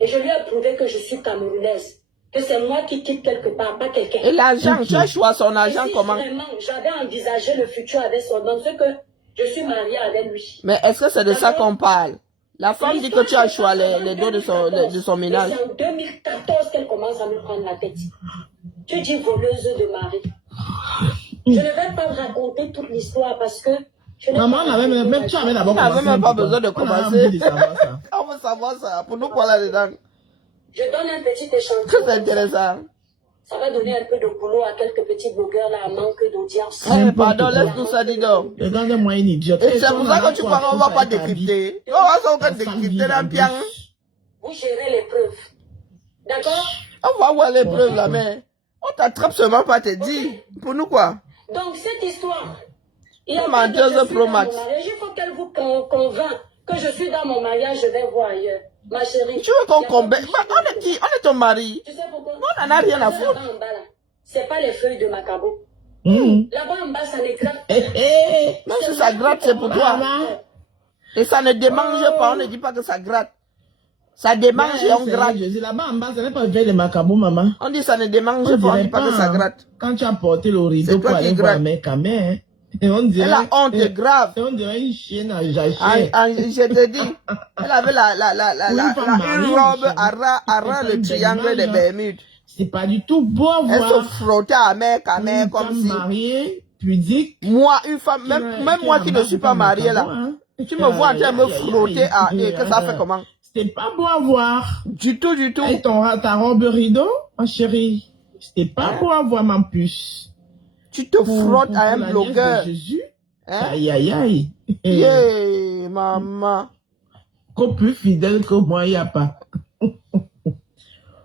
Et je lui ai prouvé que je suis camerounaise. que c'est moi qui quitte quelque part, pas quelqu'un. Et l'argent, tu as choisi son Et argent si comment? vraiment j'avais envisagé le futur avec son homme, c'est que je suis mariée avec lui. Mais est-ce que c'est de ça qu'on parle? La femme dit que tu as choisi les dos de son ménage. C'est en 2014 qu'elle commence à me prendre la tête. Tu dis voleuse de mari. Je ne vais pas raconter toute l'histoire parce que... Maman, même tu avais d'abord On n'avait même pas besoin de On a commencer. envie de savoir ça. On veut savoir ça. Pour nous, quoi là-dedans? Je donne un petit échantillon. Très intéressant. Ça va donner un peu de boulot à quelques petits blogueurs là, à manque d'audience. Eh, pardon, laisse-nous ça, dis donc. Regarde-moi une idiote. Et c'est pour ça que tu crois qu'on va pas décrypter. On va décrypter dans le pian. Vous gérez les preuves. D'accord? On va voir les preuves là, mais on t'attrape seulement pas te dire. Pour nous, quoi? Donc, cette histoire, il y Une a menteuse que je suis pro dans max. mon mariage. Il faut qu'elle vous convainc que je suis dans mon mariage, je vais voir ailleurs. Ma chérie. Tu veux qu'on il y a combat? pas de souci. On est qui? On est ton mari. Tu sais pourquoi? On en a rien à foutre. Là-bas en bas, là, c'est pas les feuilles de macabo. Hum. Là-bas en bas, ça les gratte. Même si ça gratte, c'est pour toi. Et ça ne démange pas. On ne dit pas que ça gratte. Ça démange et on gratte. Je dis là-bas en bas, ce n'est pas fait de macabo, maman. On dit ça ne démange pas. On ne dit pas que ça gratte. Quand tu as porté le rideau C'est pour toi qui aller voir gratte. mec à mère, et on dirait... Elle a honte grave. On dirait une chienne à Ah, jacher. ah, je te dis, elle avait une robe à ras le triangle de Bermude. C'est pas du tout beau à Elle se voir. frottait à mère Une comme femme si. mariée, pudique. Moi, une femme, même moi qui ne suis pas mariée là, tu me vois en train de me frotter et que ça fait comment? C'était pas beau à voir. Du tout, du tout. Et ta robe rideau, ma chérie. C'était pas beau à voir, ma puce. Tu te frottes à un la nièce blogueur. de Jésus. Hein? Aïe, aïe, aïe. Yeah, maman. Qu'au plus fidèle que moi, il n'y a pas.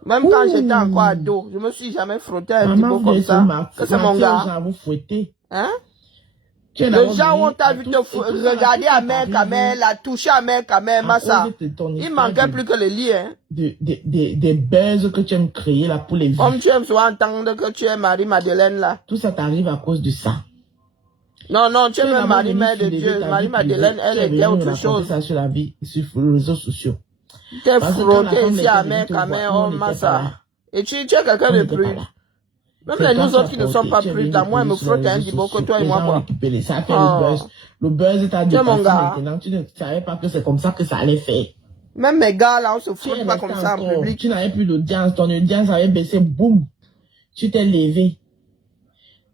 Même quand j'étais encore ado, je me suis jamais frotté à un Maman, type comme ça. Que c'est mon gars. À vous fouetter. Hein? Tu es Les d'abord gens venu ont t'as vu te regarder à mère Kamel, la toucher à mère Kamel, massa. Il manquait plus que le lit, hein. Des baises que tu aimes créer là pour les vies. Comme tu aimes souvent entendre que tu es Marie-Madeleine là. Tout ça t'arrive à cause de ça. Non, non, tu es même d'abord Marie-Mère de venu Dieu. soulever ta vie Marie-Madeleine, privée. elle Tu es était venu autre raconter chose. ça sur la vie, sur les réseaux sociaux. T'es Parce que quand la frotté femme ici était à venue mère te Kamel, voir, oh on n'était pas massa. là. Et tu es quelqu'un On de n'était pas prude. là. Même C'est nous quand autres qui ne sommes pas tu es prudes, venu à moi, elle me sur les frotte un réseaux dibo que sociaux. toi et Les moi, gens ont quoi. récupéré ça, a fait Oh. le buzz. Le buzz t'a Tu es mon dépassé gars. maintenant. Tu ne savais pas que c'est comme ça que ça allait faire. Même mes gars là, on se Tu es frotte pas resté comme ça en encore. public. Tu n'avais plus d'audience. Ton audience avait baissé. Boum. Tu t'es levé.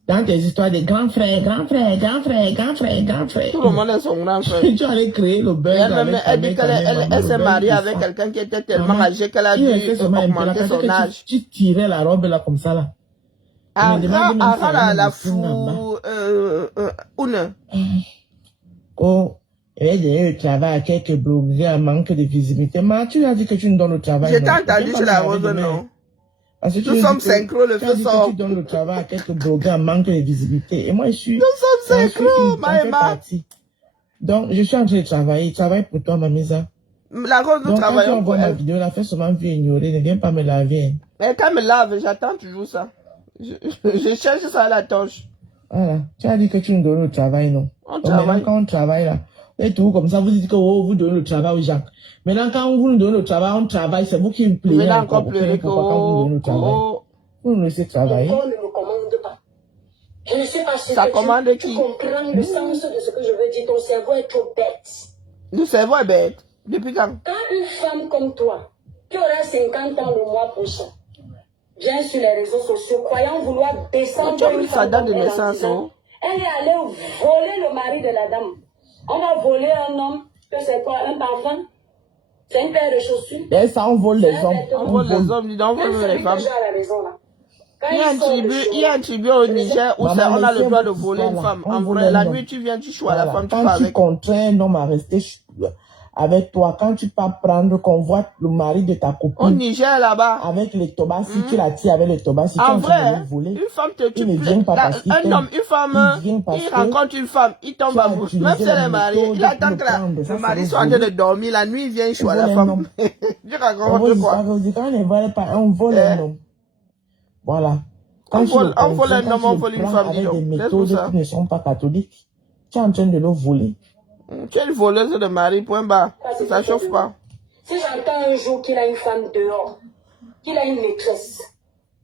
Dans tes histoires de grand frère, grand frère, grand frère, grand frère, grand frère. Tout le monde est son grand frère. Tu allais créer le buzz. Et elle-même, avec elle dit ta mère, qu'elle maman, le s'est buzz mariée de avec ça. quelqu'un qui était tellement Maman, âgé qu'elle a tu dû restais seulement un peu là, augmenter parce son que âge. tu tirais la robe là comme ça là. Ara la fou, une. Oh, elle a donné le travail à quelques blogueurs, manque de visibilité. Mais tu as dit que tu nous donnes le travail. J'ai non? entendu Viens sur pas la me rose, laver non. demain. Parce que tu Nous as sommes dit que- synchro, le tu as feu dit que sort. tu donnes le travail à quelques blogueurs, manque de visibilité. Et moi, je suis. Nous sommes synchro, Maëma. Donc, je suis en train de travailler. Travaille pour toi, Mamisa. La rose, nous Donc, quand tu travaillons pour envoies ma elle. vidéo, la fais seulement vu ignorer. Ne viens pas me laver. Mais quand elle me lave, j'attends toujours ça. Je cherche ça à la torche. Voilà. Tu as dit que tu nous donnes le travail, non? On Donc, maintenant, travaille. quand on travaille là, et tout comme ça, vous dites que oh, vous donnez le travail aux gens. Maintenant, quand vous nous donnez le travail, on travaille, c'est vous qui me plaignez. Mais là encore pleurer que Pourquoi quand vous nous donnez le travail? oh, Vous nous laissez Mon travailler. corps ne me commande pas. Je ne sais pas si Ça commande tu qui? comprends le sens de ce que je veux dire. Ton cerveau est trop bête. le cerveau est bête. Depuis quand? Quand une femme comme toi, qui aura 50 ans le mois prochain, vient sur les réseaux sociaux, croyant vouloir descendre Tu as une mis sa femme date de comme elle en naissance, disant, oh. elle est allée voler le mari de la dame. On va voler un homme, que c'est quoi, un enfant? C'est une paire de chaussures. Et ça, on vole les hommes. On vole les hommes, dis donc, on Même vole celui les que femmes. j'ai à la maison, là. Quand Il y a un sort de tribut, chez il y a moi, un tribut au Niger où Maman, on a le laissez droit de votre voler une histoire, femme. là. En On vole vrai, un la homme. nuit, tu viens, tu choisis la Voilà. femme, tu Quand pars tu avec. contrains un homme à rester avec toi, quand tu pars prendre, qu'on voit le mari de ta Au copine Niger, là-bas. avec les tobassi, tu la tires avec les tobassi, tu es En en train de vrai, le voler. une femme te Il ne tue. vient pas parce qu'il Un t'aime. homme, une femme, Il vient parce il que rencontre une femme, il tombe tu as amoureux. utilisé Même si elle la est mariée, méthode il attend pour que le prendre. Ça, le c'est mari le soit en train voler. de dormir. La nuit, il vient, il choisit vole la un femme. homme. Tu On racontes vous quoi? dit quand on ne vole pas, on vole un homme. Voilà. Quand On tu vole le un contrains, homme, quand on tu vole le une prends femme, avec dis des donc. Laisse pour méthodes ça. qui ne sont pas catholiques, tu es en train de le voler. Tu es une voleuse de mari, point barre. Ça chauffe pas. Si j'entends un jour qu'il a une femme dehors, qu'il a une maîtresse,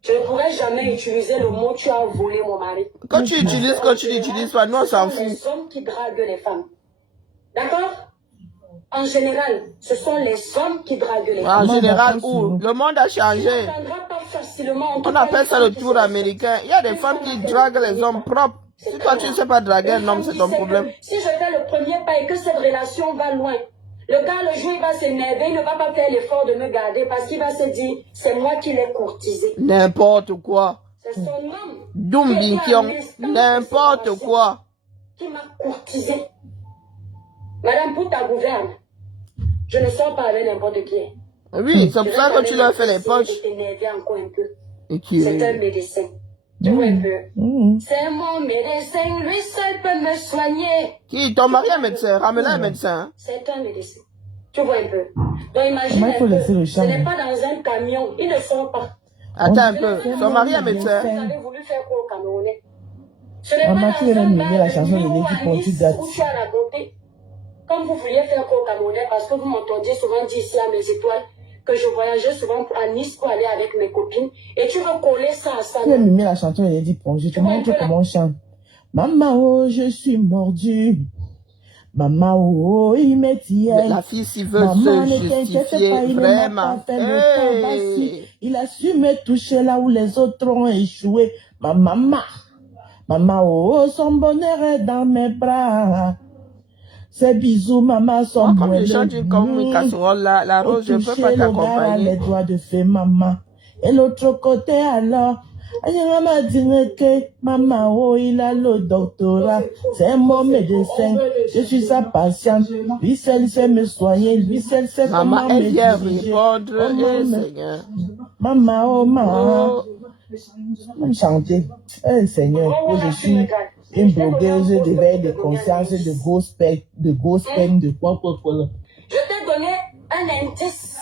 Je ne pourrais jamais utiliser le mot tu as volé mon mari. Quand tu n'utilises pas, nous on s'en Ce sont fout. les hommes qui draguent les femmes. D'accord? En général, ce sont les hommes qui draguent les femmes. En général, où le monde a changé. Tu n'entendras pas facilement. En tout On cas, appelle les ça le femmes qui tour se américain. Il y a des femmes qui draguent les hommes propres. Si toi tu ne sais pas draguer un homme, c'est ton problème. Si je fais le premier pas et que cette relation va loin, le gars, le jour, il va s'énerver, il ne va pas faire l'effort de me garder parce qu'il va se dire, c'est moi qui l'ai courtisé. N'importe quoi. C'est son homme Doumbikion. N'importe quoi. qui m'a courtisé. Madame, pour ta gouverne, je ne sors pas avec n'importe qui. Oui, c'est pour ça que tu leur fais les poches. Je t'énerver encore un peu. Et qui C'est un est... médecin. Tu vois un peu. C'est mon médecin, lui seul peut me soigner. Qui? Ton mari est médecin. Ramène un médecin. C'est un médecin. Tu vois un peu. Donc imagine Comment il faut un peu. laisser le Ce champ? n'est pas dans un camion. Il ne sort pas. Attends un peu. Son mari est médecin. Vous avez voulu faire quoi au Camerounais? Ce n'est Maman, pas tu dans veux un même bar aimer la de chanson de nuit ou l'équipe à pour Nice tu dates. où tu as raconté. Comme vous vouliez faire quoi au Camerounais, parce que vous m'entendiez souvent dire ici à mes étoiles que je voyageais souvent à Nice pour aller avec mes copines. Et tu veux coller ça à ça. Tu veux mimer la chanson de Lady Ponge. Tu montres comment on chante. Maman, oh, je suis mordu. Maman, oh, il m'est hier. La fille s'y veut Maman, se ne t'inquiète justifier. pas, il ne m'a Vraiment. pas fait le tabac. Il a su me toucher là où les autres ont échoué. Ma maman, maman, oh, son bonheur est dans mes bras. Ces bisous, maman, sont Moi, comme je chante comme une casserole, la rose, je ne peux pas les t'accompagner. doigts de fée, maman. Et l'autre côté, alors, maman dit que maman, oh, il a le doctorat. C'est mon médecin. Je suis sa patiente. Lui seul sait me soigner. Lui seul sait Maman, comment me elle vient diriger. répondre. Comment Eh, me- Seigneur. Maman, oh, maman. Oh, Même chanter. Eh, Seigneur, que je suis une blogueuse d'éveil de conscience, de gospel, de quoi. Je t'ai donné un indice.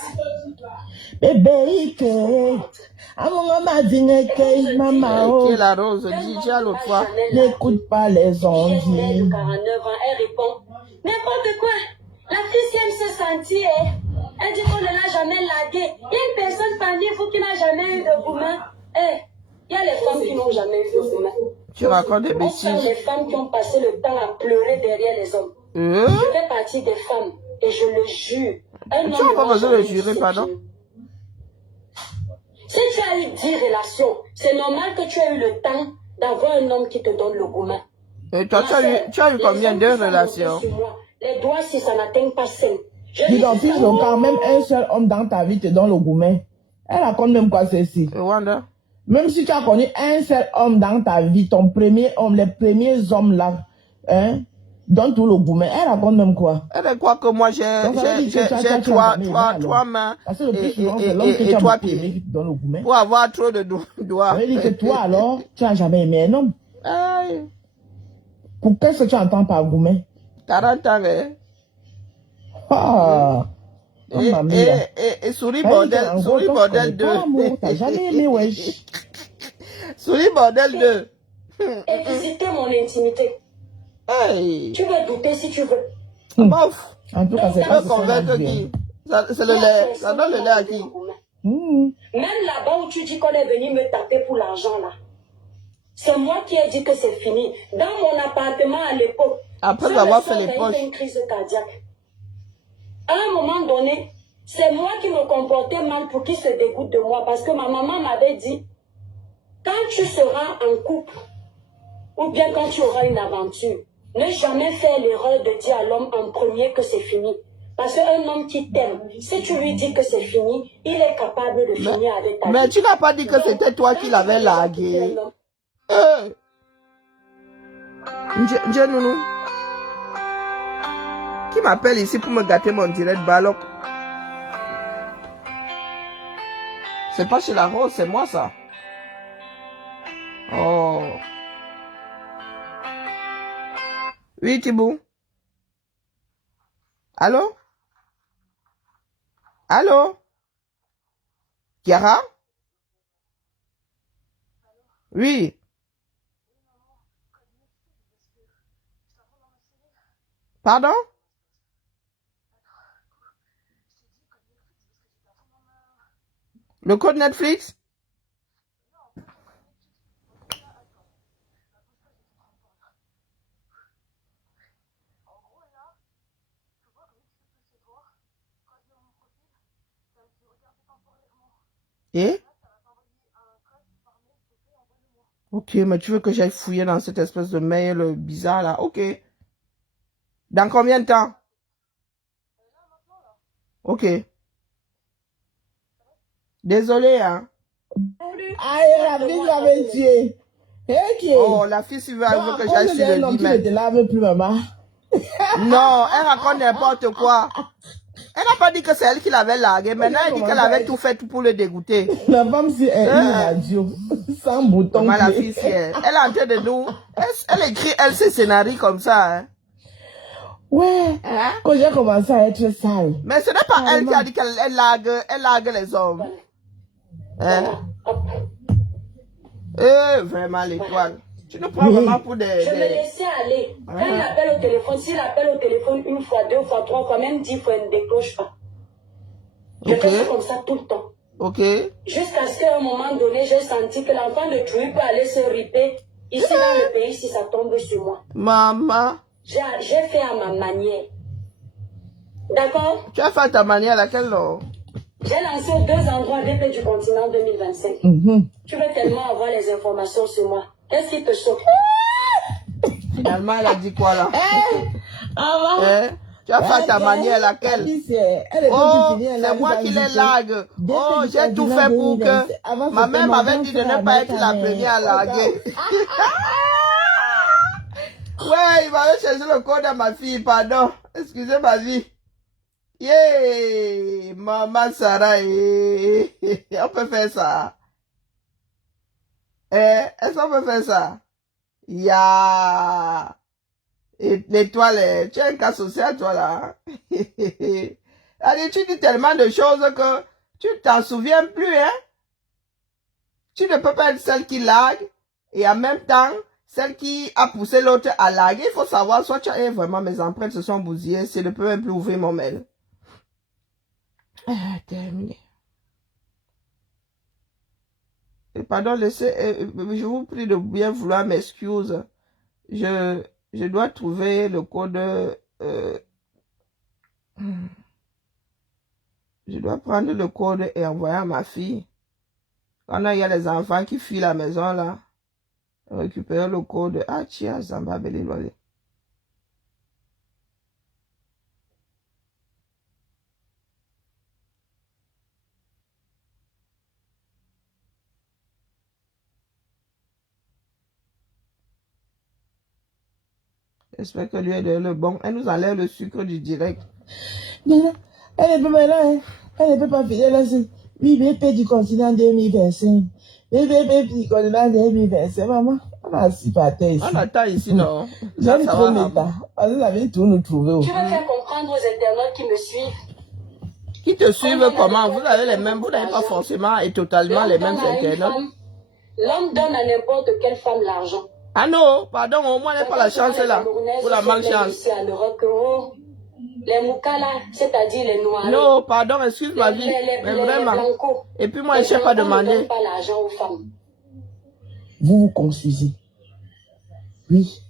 Bébé, que, à mon maman dit que, maman, qui oh, est la rose? Dis à l'autre fois. n'écoute pas les J'ai envies. de 49 ans, elle répond n'importe quoi. La fille, si elle se sentit, elle dit qu'on ne l'a jamais lagué. Il y a une personne parmi vous qui n'a jamais eu de gourmand. Il y a les femmes qui n'ont jamais eu de gourmand. Tu racontes des On sent bêtises. les femmes qui ont passé le temps à pleurer derrière les hommes. Hein? Je fais partie des femmes et je le jure. Un Tu homme n'as pas ne m'a besoin de jamais jurer, dit pardon? copine. Si tu as eu 10 relations, c'est normal que tu aies eu le temps d'avoir un homme qui te donne le gourmand. Et toi, tu as eu combien de relations? Les doigts, si ça n'atteint pas 5. Dis donc, fils, donc, quand même un seul homme dans ta vie te donne le gourmet. Elle raconte même quoi ceci. Rwanda? Même si tu as connu un seul homme dans ta vie, ton premier homme, les premiers hommes là, hein, donne tout le gourmet. Elle raconte même quoi. Elle croit que moi, j'ai trois mains Parce que le plus souvent, c'est l'homme que tu et as trois beaucoup aimé pieds. qui te donne le gourmet. Pour avoir trop de doigts. Ça veut dire que toi, alors, tu n'as jamais aimé un homme. Aïe. Pour qu'est-ce que tu entends par gourmet? 40 ans, hein? Ah, oh, mamie, là. Et souris Ça veut dire qu'en gros, bordel toi, tu connais 2. pas l'amour, t'as jamais aimé, wesh. Souris bordel 2. Et visiter mon intimité. Hey. Tu veux douter si tu veux. Bof. En tout cas, c'est Tu pas veux ce qu'on a convaincre dit. qui? C'est le lait. Ça donne le lait à qui? Même là-bas où tu dis qu'on est venu me taper pour l'argent là. C'est moi qui ai dit que c'est fini. Dans mon appartement à l'époque. Après ce avoir monsieur fait les a eu poches. une crise cardiaque. À un moment donné, c'est moi qui me comportais mal pour qu'il se dégoûte de moi. Parce que ma maman m'avait dit, quand tu seras en couple, ou bien quand tu auras une aventure, ne jamais faire l'erreur de dire à l'homme en premier que c'est fini. Parce qu'un homme qui t'aime, si tu lui dis que c'est fini, il est capable de finir avec ta vie. Mais tu n'as pas dit que c'était toi qui l'avais largué. Nje Nounou. Qui m'appelle ici pour me gâter mon direct Balok? C'est pas chez la rose, c'est moi ça. Oh. Oui, Thibou. Allô? Allô? Kiara? Oui. Pardon? Le code Netflix? Et? Ok, mais tu veux que j'aille fouiller dans cette espèce de mail bizarre là? Ok. Dans combien de temps? Ok. Désolé, hein. Aïe, la fille l'avait tué. Oh, la fille, si veut que j'aille sur le lit, tu ne te laves plus, maman. Non, elle raconte n'importe quoi. Elle n'a pas dit que c'est elle qui l'avait largué. Maintenant, elle dit qu'elle avait tout fait pour le dégoûter. La femme, c'est une radio. Sans bouton. Comment la fille, elle est en train de nous... Elle écrit, elle, ses scénarios comme ça. Hein. Ouais. Hein? Quand j'ai commencé à être sale. Mais ce n'est pas elle qui a dit qu'elle largue les hommes. Hein? Vraiment, l'étoile. Tu nous prends vraiment pour des... Je me laissais aller. Quand il appelle au téléphone, s'il appelle au téléphone une fois, deux fois, trois fois, même 10 fois, il ne décroche pas. Je fais comme ça tout le temps. Ok. Jusqu'à ce qu'à un moment donné, j'ai senti que l'enfant de Trouille peut aller se riper ici dans le pays si ça tombe sur moi. Maman. J'ai fait à ma manière. D'accord? Tu as fait à ta manière laquelle non? J'ai lancé aux 2 endroits DP du continent 2025. Tu veux tellement avoir les informations sur moi. Qu'est-ce qui te choque? Finalement, elle a dit quoi là? Tu as fait à ta manière laquelle? Oh, c'est moi qui les largue. Oh, j'ai tout fait pour que... Ma mère m'avait dit de ne pas être la première à larguer. Ouais, il m'avait cherché le code à ma fille, pardon. Excusez ma vie. Yeah, maman Sarah, on peut faire ça. Est-ce qu'on peut faire ça? Ya. Et l'étoile, tu as un cas social, toi, là. Allez, tu dis tellement de choses que tu t'en souviens plus, hein? Tu ne peux pas être celle qui largue et en même temps, celle qui a poussé l'autre à larguer. Il faut savoir, soit tu as vraiment mes empreintes se sont bousillées, je ne peux même plus ouvrir mon mail. Terminé. Et pardon, je vous prie de bien vouloir m'excuser. Je dois trouver le code. Je dois prendre le code et envoyer à ma fille. Quand il y a les enfants qui fuient la maison là, récupérer le code. Ah tiens, Zamba Belilole. J'espère que lui est le bon. Elle nous enlève le sucre du direct. Mais elle ne peut pas finir là. Oui, BP du continent 2025. BP du continent 2025. Maman, on a assis par terre ici. On attend ici, non? J'aime trop l'état. Parce que vous avez tout nous trouver. Tu veux faire comprendre aux internautes qui me suivent. Qui te suivent comment? Vous avez les mêmes, vous n'avez pas forcément et totalement les mêmes internautes. L'homme donne à n'importe quelle femme l'argent. Ah non, pardon, au moins, elle n'a pas la chance là. Pour la malchance. Les Moukala, c'est-à-dire les Noirs. Non, pardon, excuse ma vie. Mais vraiment. Et puis moi, je ne sais pas demander. Ne donnent pas l'argent aux femmes. Vous vous confusez. Oui.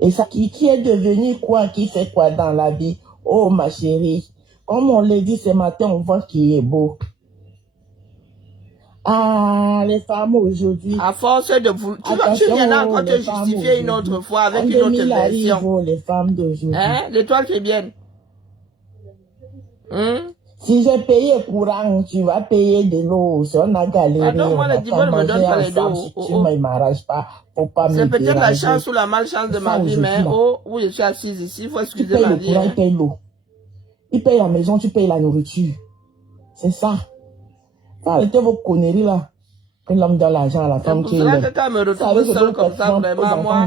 Et ça, qui est devenu quoi, qui fait quoi dans la vie? Oh, ma chérie. Comme on l'a dit ce matin, on voit qu'il est beau. Ah, les femmes aujourd'hui. À force de vous... Tu viens encore te justifier une autre fois avec une autre version. Les femmes d'aujourd'hui. Hein? L'étoile qui est bien. Si j'ai payé courant, tu vas payer de l'eau. Si on a galéré, ah non, moi, le divorce ne me donne pas les dos. Si tu ne m'arraches pas, faut pas me c'est peut-être la chance ou la malchance de ma vie, mais où je suis assise ici, il faut excuser ma vie. Il paye l'eau. Il paye la maison, tu payes la nourriture. C'est ça. Faut arrêter vos conneries là. Que l'homme donne l'argent à la femme qui est là. C'est pour cela que quand je me retrouve seule comme ça, vraiment, moi,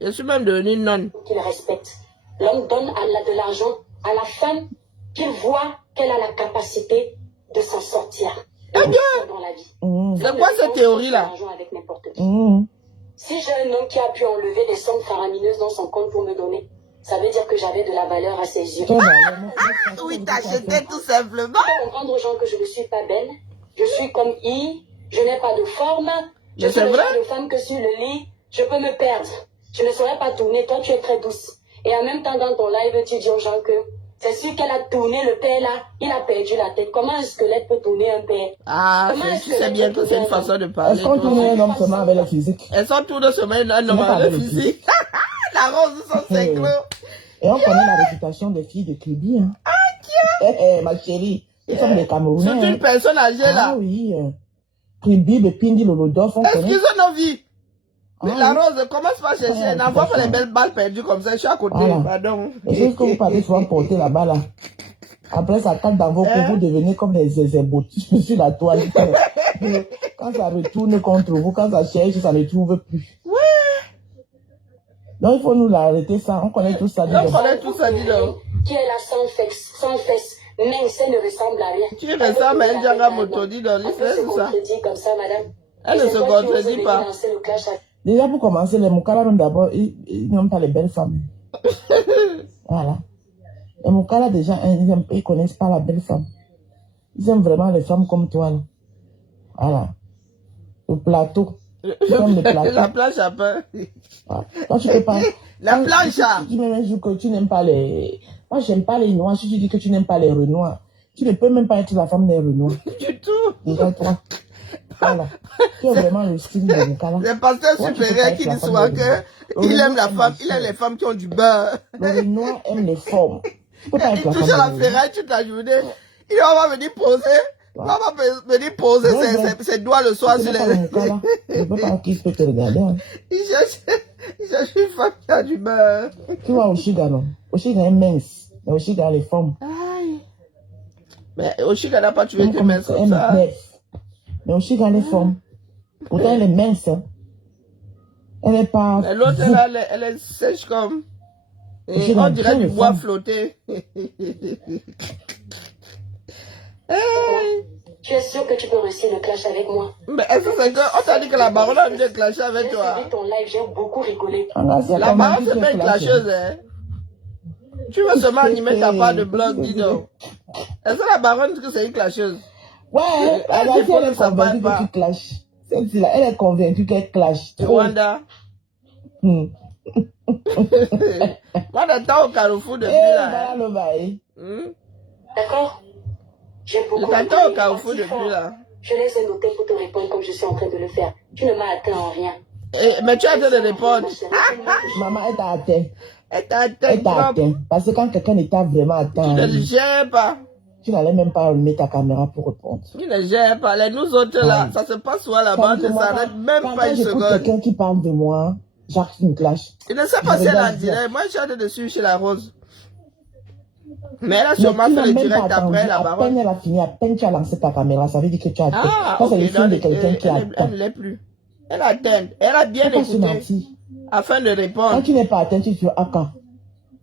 je suis même devenue nonne. Qu'il respecte. L'homme donne de l'argent à la femme qu'il voit qu'elle a la capacité de s'en sortir. Eh bien, dans la vie. C'est quoi cette théorie-là? Si j'ai un homme qui a pu enlever des sommes faramineuses dans son compte pour me donner, ça veut dire que j'avais de la valeur à ses yeux. Oui, t'achetais tout simplement. Je peux comprendre aux gens que je ne suis pas belle. Je suis comme I, je n'ai pas de forme. Je suis le genre de femme que sur le lit, je peux me perdre. Je ne saurais pas tourner. Toi, tu es très douce. Et en même temps, dans ton live, tu dis aux gens que C'est sûr qu'elle a tourné le père là. Il a perdu la tête. Comment un squelette peut tourner un père? Ah, tu sais bien que c'est une façon de parler. Est-ce qu'on tourne un homme seulement avec le physique? Elles sont toutes seulement un homme avec le physique. La rose, son cyclo. Et on connaît la réputation des filles de Kribi. Hein. Ma chérie, nous sommes des Camerounais. C'est une personne âgée là. Ah oui. Kribi, Bepindi, Lolodorf, on Est-ce connaît. qu'ils ont nos vies? Mais Ah, la oui. rose, commence pas à chercher. N'envoie pas les belles balles perdues comme ça. Je suis à côté. Voilà. Pardon. Et c'est ce que vous parlez souvent porter là-bas là. Après, ça tape dans vos coups, vous devenez comme des zézébos sur la toile. Quand ça retourne contre vous, quand ça cherche, ça ne trouve plus. Donc, il faut nous l'arrêter ça. On connaît tout ça. On connaît tout ça, dis donc. Qui est là sans fesses, mince, elle ne ressemble à rien. Tu ressembles à un Djanga Moto, dis donc. Elle se C'est ça. contredit comme ça, madame. Elle ne se contredit pas. Déjà, pour commencer, les Moukala, même d'abord, ils n'aiment pas les belles femmes. Voilà. Les Moukala, déjà, ils ne connaissent pas la belle femme. Ils aiment vraiment les femmes comme toi. Là. Voilà. Le plateau. Ils aiment le plateau. La planche à pain. Voilà. Toi, tu peux pas. La planche à. Tu me dis que tu n'aimes pas les. Moi, j'aime pas les noirs. Si tu dis que tu n'aimes pas les renois, tu ne peux même pas être la femme des renois. Du tout. Déjà, toi. Voilà. Tu es vraiment le style de Moukala. Le pasteur supérieur qui dit souvent qu'il aime la femme, il aime les femmes qui ont du beurre. Le renoir aime les formes. Tu peux pas être Il la touche femme à la des ferraille toute la journée. Il va venir poser. Il va venir poser ses doigts le soir sur les. Je peux pas qui peut te regarder. Hein. Il cherche une femme qui a du beurre. Tu vois Oshiga, non? Oshiga est mince. Mais Oshiga a les formes. Aïe. Mais Oshiga n'a pas tué tes minces comme ça. Mais Oshiga a les formes. Pourtant, elle est mince. Hein. Elle est pas. Mais l'autre, elle est sèche comme. Et on dirait du bois flotté. Tu es sûr que tu peux réussir le clash avec moi? Mais est-ce que c'est qu'on t'a dit que la baronne a envie de clasher avec toi? J'ai vu ton live, j'ai beaucoup rigolé. La baronne, c'est pas une clasheuse, hein? Tu veux seulement animer ta part de blog, dis donc. Est-ce que la baronne dit que c'est une clasheuse? Ouais, elle est convaincue que tu clashes. Celle-ci-là, elle est convaincue qu'elle clash. Rwanda. Moi, j'attends au Carrefour depuis là. D'accord? J'ai beaucoup J'attends au Carrefour depuis là. Je les ai notés pour te répondre comme je suis en train de le faire. Tu ne m'as atteint en rien. Mais tu as de répondre. Maman, elle t'a atteint. Elle t'a atteint. Elle t'a atteint. Parce que quand quelqu'un t'a vraiment atteint, tu ne le gères pas. Tu n'allais même pas remettre ta caméra pour répondre. Tu ne gères pas. Les nous autres là, ça se passe soit là-bas, ne s'arrête même pas une seconde. Quelqu'un qui parle de moi, j'arrive une clash. Il ne sait pas si elle a direct. Moi, je suis en train de suivre chez la Rose. Mais elle a sûrement fait le direct après la baronne. À peine elle a fini, à peine tu as lancé ta caméra, ça veut dire que tu as atteint. Ça, c'est le signe de quelqu'un qui a atteint. Elle ne l'est plus. Elle a atteint. Elle a bien écouté. Afin de répondre. Quand tu n'es pas atteint, tu fais Aka.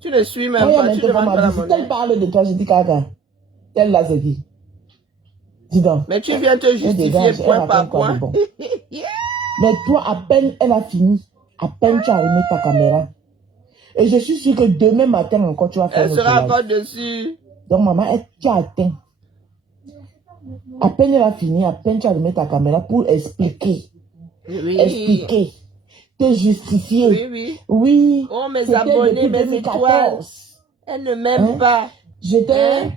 Tu ne suis même pas. Tu demandes pas la monnaie. Si elle parle de toi, je dis Kaka. Elle l'a dit. Dis donc. Mais tu viens te justifier point par point. Mais toi, à peine elle a fini, à peine tu as remis ta caméra. Et je suis sûr que demain matin encore, tu vas faire. Elle sera encore dessus. Donc, maman, tu as atteint. À peine elle a fini, à peine tu as remis ta caméra pour expliquer. Oui. Expliquer. Te justifier. Oui, oui. Oui. Oh, mes abonnés, mes étoiles. Elle ne m'aime pas. J'étais.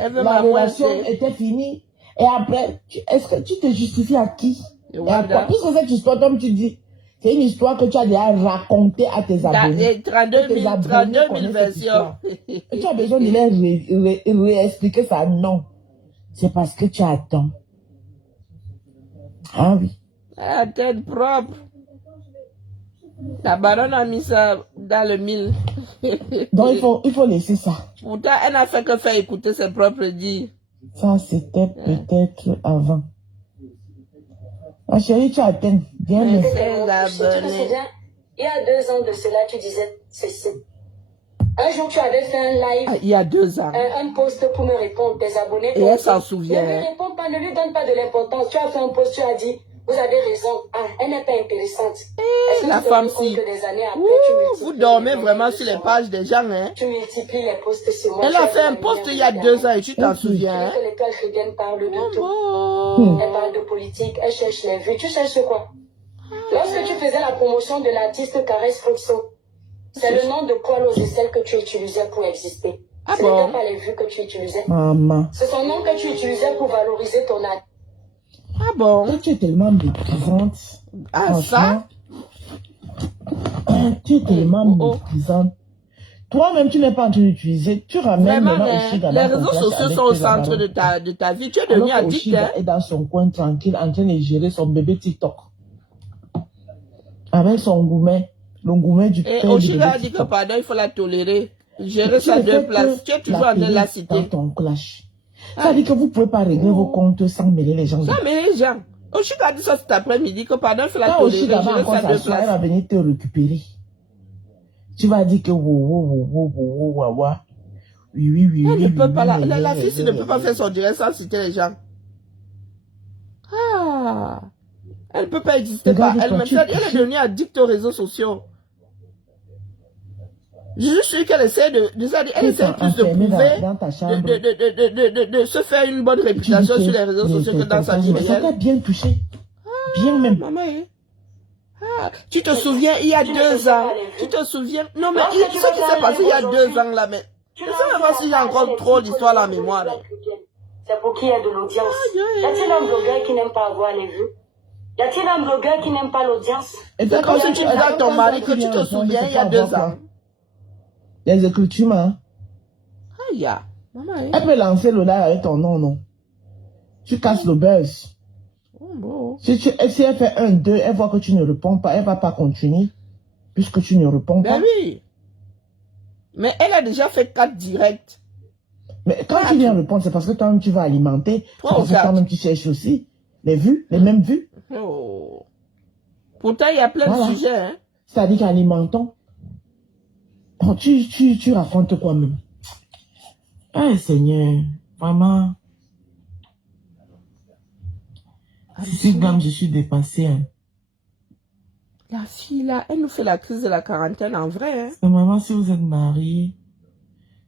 Elle veut la relation m'avoir. était finie. Et après, est-ce que tu te justifies à qui? Et à quoi? Puisque cette histoire, comme tu dis, c'est une histoire que tu as déjà racontée à tes abonnés. 32 000 versions. Et tu as besoin de les réexpliquer ça. Non. C'est parce que tu attends. Ah oui. À tête propre. La baronne a mis ça dans le mille. Donc il faut laisser ça. Pourtant, elle n'a fait que faire écouter ses propres dires. Ça, c'était peut-être avant. Ma chérie, tu attends. Viens me. Tu te souviens, il y a 2 ans de cela, tu disais ceci. Un jour, tu avais fait un live. Ah, il y a 2 ans. Un post pour me répondre. Tes abonnés. Et elle s'en souvient. Ne lui réponds pas, ne lui donne pas de l'importance. Tu as fait un post, tu as dit, vous avez raison. Ah, elle n'est pas intéressante. La femme si. Vous dormez vraiment sur les pages des gens, hein. Tu multiplies les posts sur moi. Elle a fait un post il y a 2 ans et tu t'en souviens, hein. L'étoile chrétienne parle de tout. Elle parle de politique, elle cherche les vues. Tu cherches quoi? Lorsque tu faisais la promotion de l'artiste Caresse Fruxo, c'est le nom de poil aux aisselles que tu utilisais pour exister. Ah Ce bon? n'était pas les vues que tu utilisais. Maman. C'est son nom que tu utilisais pour valoriser ton art. Ah bon? Toi, tu es tellement méprisante. Ah ça? Franchement, tu es tellement méprisante. Toi-même, tu n'es pas en train d'utiliser. Tu ramènes Vraiment, maintenant mais Oshiga les dans ton réseaux clash sociaux avec sont au tes centre abarons. de ta vie. Tu es devenu Alors que addict, Oshiga hein? est dans son coin tranquille en train de gérer son bébé TikTok. Avec son gourmet. Le gourmet du Et père du Oshiga bébé a dit que TikTok. pardon, il faut la tolérer. Gérer Tu sa ne deux fais places. que Tu es toujours en train de la l'appeler dans citer. ton clash. Ça veut dire que vous ne pouvez pas régler vos comptes sans mêler les gens. Ça, mais les gens. Oshiga a dit ça cet après-midi que pardon, il faut la Quand tolérer. Oshiga va Gérer encore sa deux s'asseoir, elle places. va venir te récupérer. Tu vas dire que oui. Elle ne peut pas, la fille ne peut pas faire son direct sans citer les gens. Ah. Elle ne peut pas exister par elle-même. Elle est devenue addict aux réseaux sociaux. Je suis sûr qu'elle essaie elle essaie plus de prouver, de se faire une bonne réputation sur les réseaux sociaux que dans sa vie réelle. Ça t'a bien touché. Bien même. Maman, ah, tu te souviens, il y a 2 ans, tu te souviens, non mais ce qui s'est passé il y a 2 ans là, mais je ne sais même pas si j'ai encore trop d'histoire à la mémoire. C'est pour qu'il y ait de l'audience. Y a-t-il un blogueur qui n'aime pas avoir les vues? Y a-t-il un blogueur qui n'aime pas l'audience? C'est comme si tu disais à ton mari que tu te souviens il y a 2 ans. Les écritures, hein? Aïe, maman. Elle peut lancer le live avec ton nom, non? Tu casses le buzz. Si elle fait 1, 2, elle voit que tu ne réponds pas, elle ne va pas continuer, puisque tu ne réponds pas. Ben oui. Mais elle a déjà fait 4 directs. Mais quand tu viens répondre, c'est parce que toi-même tu vas alimenter. C'est parce que toi-même tu cherches aussi les vues, les mêmes vues. Oh. Pourtant, il y a plein de sujets. Hein? C'est-à-dire qu'alimentons. Oh, tu racontes quoi même? Ah, Seigneur, vraiment. Si dame, je suis dépassée. Hein. La fille là, elle nous fait la crise de la quarantaine en vrai. Hein? Maman, si vous êtes mariée,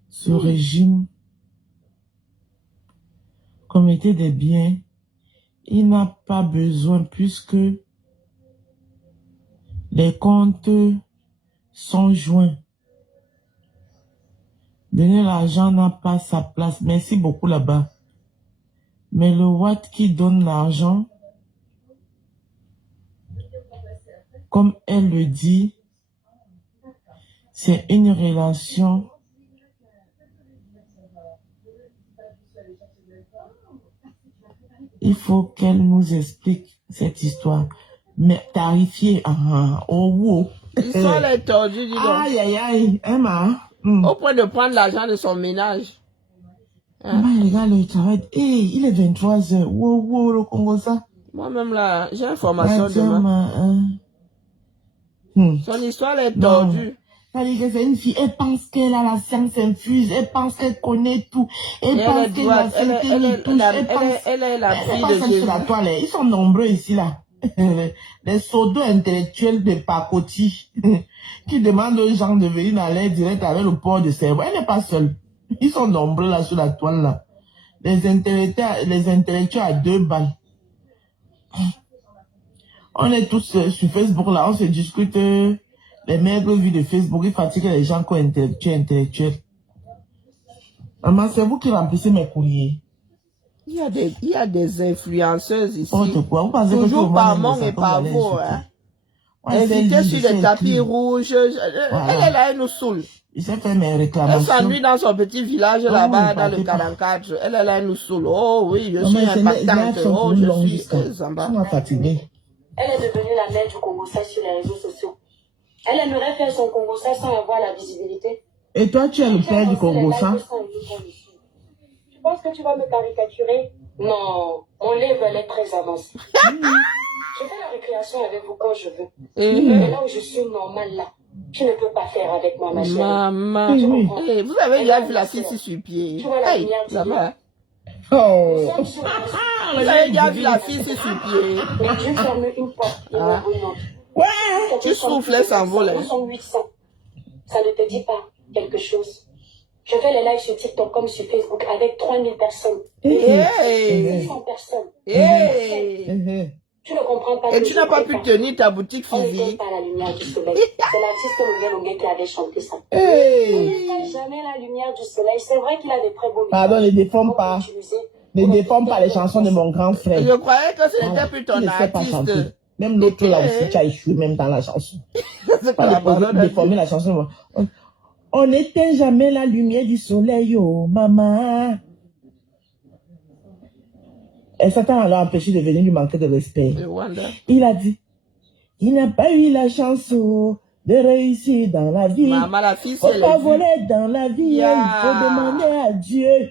ce régime, commettez des biens, il n'a pas besoin puisque les comptes sont joints. Donner l'argent n'a pas sa place. Merci beaucoup là-bas. Mais le Watt qui donne l'argent, comme elle le dit, c'est une relation il faut qu'elle nous explique cette histoire. Mais tarifiée, L'histoire est tordue, dis donc. Aïe, aïe, aïe, Emma. Au point de prendre l'argent de son ménage. Hein? Regarde le travail. Hey, il est 23h. Wow, le Congo, ça. Moi-même, là, j'ai information demain. Son histoire est tordue. C'est une fille, elle pense qu'elle a la science infuse, elle pense qu'elle connaît tout, elle pense qu'elle a elle est la fille de Jésus. Ils sont nombreux ici, là. Les pseudo-intellectuels de Pacoti qui demandent aux gens de venir dans l'air direct avec le port de cerveau. Elle n'est pas seule. Ils sont nombreux là sur la toile, là. Les intellectuels à 2 balles. On est tous sur Facebook, là, on se discute... les maigres vues de Facebook, ils fatiguent les gens qui sont intellectuels. Maman, c'est vous qui remplissez mes courriers. Il y a des influenceuses ici. Vous pensez toujours par manque et par vous. Hein? Invitées sur des tapis rouges. Elle est là, elle nous saoule. Il s'est fait mes réclamations. Elle s'ennuie dans son petit village là-bas, dans le 44. Elle est là, elle nous saoule. Oh oui, je suis impactante. Oh, je suis Zamba. Elle est devenue la mère du Congo-Sage sur les réseaux sociaux. Elle aimerait faire son Congo-Sage sans avoir la visibilité. Et toi, tu es le père du Congo-Sage? Tu penses que tu vas me caricaturer? Non, mon level est très avancé. Je fais la récréation avec vous quand je veux. Mais là où je suis normale là, tu ne peux pas faire avec moi, ma chérie. Maman, vous avez déjà vu la fille sur pied. Tu vois la lumière du là-bas. Oh. Vous avez déjà vu la fille sur pied. Mais Dieu ferme une porte brûlante. Ouais. Tu souffles, elle s'envole. Ça ne te dit pas quelque chose? Je fais les lives sur TikTok comme sur Facebook avec 3000 personnes. 600 personnes. Tu ne comprends pas. Et tu n'as pas pu tenir ta boutique on physique. Pas la lumière du soleil. C'est l'artiste Longuet qui avait chanté ça. On ne jamais la lumière lumière du soleil. C'est vrai qu'il a des très beaux Pardon, messages. ne déforme Qu'on peut pas. utiliser Ne pour déforme pas les éviter chansons de mon grand frère. Je croyais que ce Voilà. n'était plus Tu ton ne sais pas chanter. artiste. Même l'autre là aussi, tu as échoué même dans la chanson. C'est Pas que la de baronne a dit. déformer la chanson. On n'éteint jamais la lumière du soleil, oh maman. Et Satan l'a empêché de venir lui manquer de respect. Je wonder. Il a dit, il n'a pas eu la chance de réussir dans la vie. Maman, la fille, Faut c'est pas le voler dans la vie, Yeah. il faut demander à Dieu.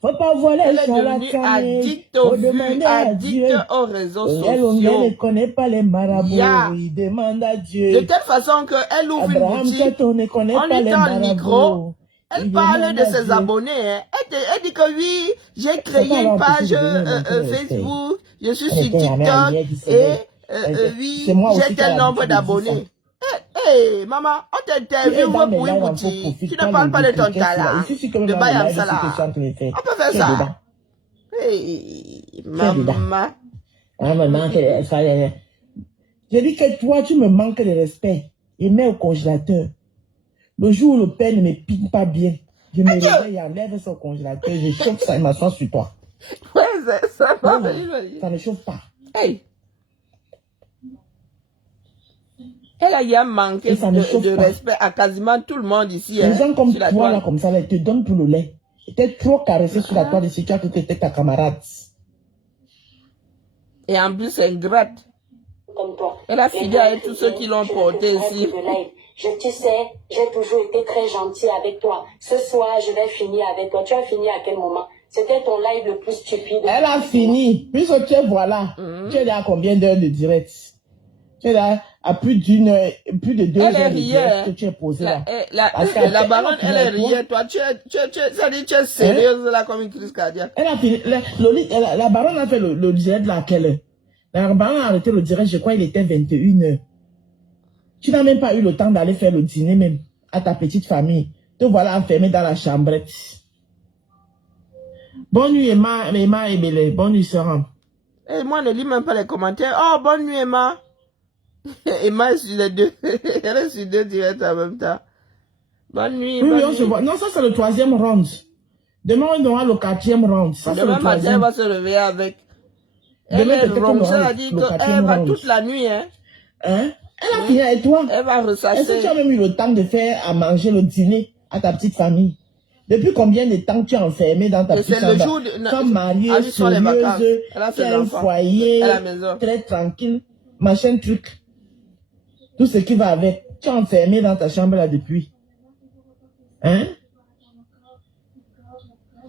Faut pas voler Elle est sur la devenue canne, addict aux faut vues, demander à Dieu. addict aux réseaux Elle sociaux. ne connaît pas les marabouts, Yeah. il demande à De Dieu. telle façon qu'elle ouvre une Abraham boutique, Chateau ne connaît on pas lui les tend le micro, marabouts. elle Il parle demande de à ses Dieu. abonnés. Hein. Elle dit que oui, j'ai créé Satan l'a une empêché page de venir manquer de respect. Facebook, je suis Elle sur était jamais à TikTok lumière du et soleil. oui, C'est moi aussi j'ai qui ai tel nombre l'habitude de dire d'abonnés. Hey, maman, on Tu es t'interviewe dans mes pour une lives en faux boutique. profil. Tu ne parles pas de ton talent. Il suffit que même De dans les Bayam lives, si tu Salah. chantes les faits. On peut faire Tu es ça. dedans. Hey, Tu es dedans. maman. Ah, maman, je dis que toi, tu me manques de respect. Il met au congélateur. Le jour où le père ne me pique pas bien, je me réveille et enlève son congélateur. Je chauffe ça et m'assois sur toi. Ouais, c'est ça. Non, Vas-y. ça ne chauffe pas. Hey. Elle a hier manqué Et ça ne chauffe de pas. respect à quasiment tout le monde ici. Les hein, gens comme sur la toi, toile. là, comme ça, là, ils te donnent tout le lait. Ils t'ont trop caressé sur la toile de ce tu as cru que t'étais ta camarade. Et en plus, c'est ingrate. Comme toi. Elle a fini avec tous ceux qui l'ont porté ici. Tu sais, j'ai toujours été très gentil avec toi. Ce soir, je vais finir avec toi. Tu as fini à quel moment? C'était ton live le plus stupide. Elle a fini. Puisque tu es voilà. Tu es là à combien d'heures de direct? Tu es là à plus de 2 heures de direct que tu es posé là. La baronne, elle est riée. Toi, ça dit, tu es sérieuse là comme une crise cardiaque. Elle a fini. La baronne a fait le direct là à quelle heure? La baronne a arrêté le direct, je crois il était 21 heures. Tu n'as même pas eu le temps d'aller faire le dîner même à ta petite famille. Te voilà enfermé dans la chambrette. Bonne nuit Emma et Bélé. Bonne nuit Sarah. Et moi, ne lis même pas les commentaires. Oh, bonne nuit Emma. Emma est sur les deux. Elle est sur 2 directs en même temps. Bonne nuit. Oui, on se voit. Non, ça c'est le 3e round. Demain on aura le 4e round. Ça, Demain matin, elle va se réveiller avec. Elle Demain, est peut-être ronde, qu'on ça aura a dit le 4e qu'elle va round. toute la nuit. Hein. Hein? Elle a fini avec toi. Elle va Est-ce que ressasser. tu as même eu le temps de faire à manger le dîner à ta petite famille? Depuis combien de temps tu es enfermé dans ta Et petite c'est le chambre? jour de- Femme mariée, Ah oui, sur les vacances. sérieuse, Elle a qui ses a un enfants. foyer, À la maison. très tranquille, machin truc. Tout ce qui va avec. Tu es enfermé dans ta chambre là depuis. Hein?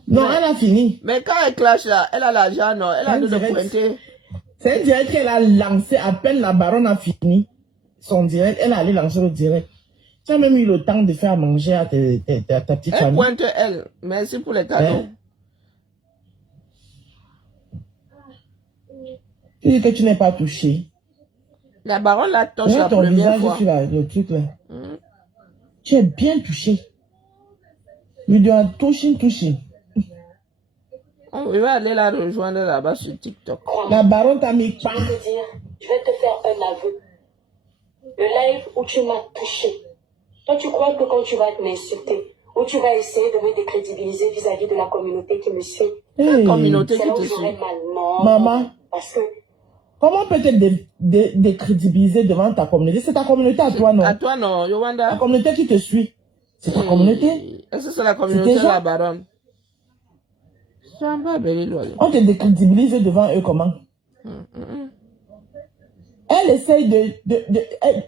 Non, Mais- elle a fini. Mais quand elle clash là, elle a l'argent, non? Elle a Elle de direct. pointer. C'est un direct qu'elle a lancé à peine la baronne a fini son direct. Elle allait lancer le direct. Tu as même eu le temps de faire manger à ta petite Elle famille. pointe elle. Merci pour les cadeaux. Hein? Tu dis que tu n'es pas touché. La baronne la touche la Regarde ton première visage fois. sur le truc là. Tu es bien touché. You dois toucher. On va aller la rejoindre là-bas sur TikTok. La baronne t'a mis Je vais te dire, je vais te faire un aveu. Le live où tu m'as touché. Toi, tu crois que quand tu vas m'insulter, ou tu vas essayer de me décrédibiliser vis-à-vis de la communauté qui me suit, Hey, Communauté c'est qui là te où j'aurai suit. mal. Non. Maman. Parce que comment peut-être décrédibiliser devant ta communauté? C'est ta communauté à toi, non? À toi, non, La Yowanda? communauté qui te suit. C'est ta communauté. Est-ce que c'est la communauté de déjà- la baronne? Ça va, belle Loli. On te décrédibilise devant eux comment? Elle essaye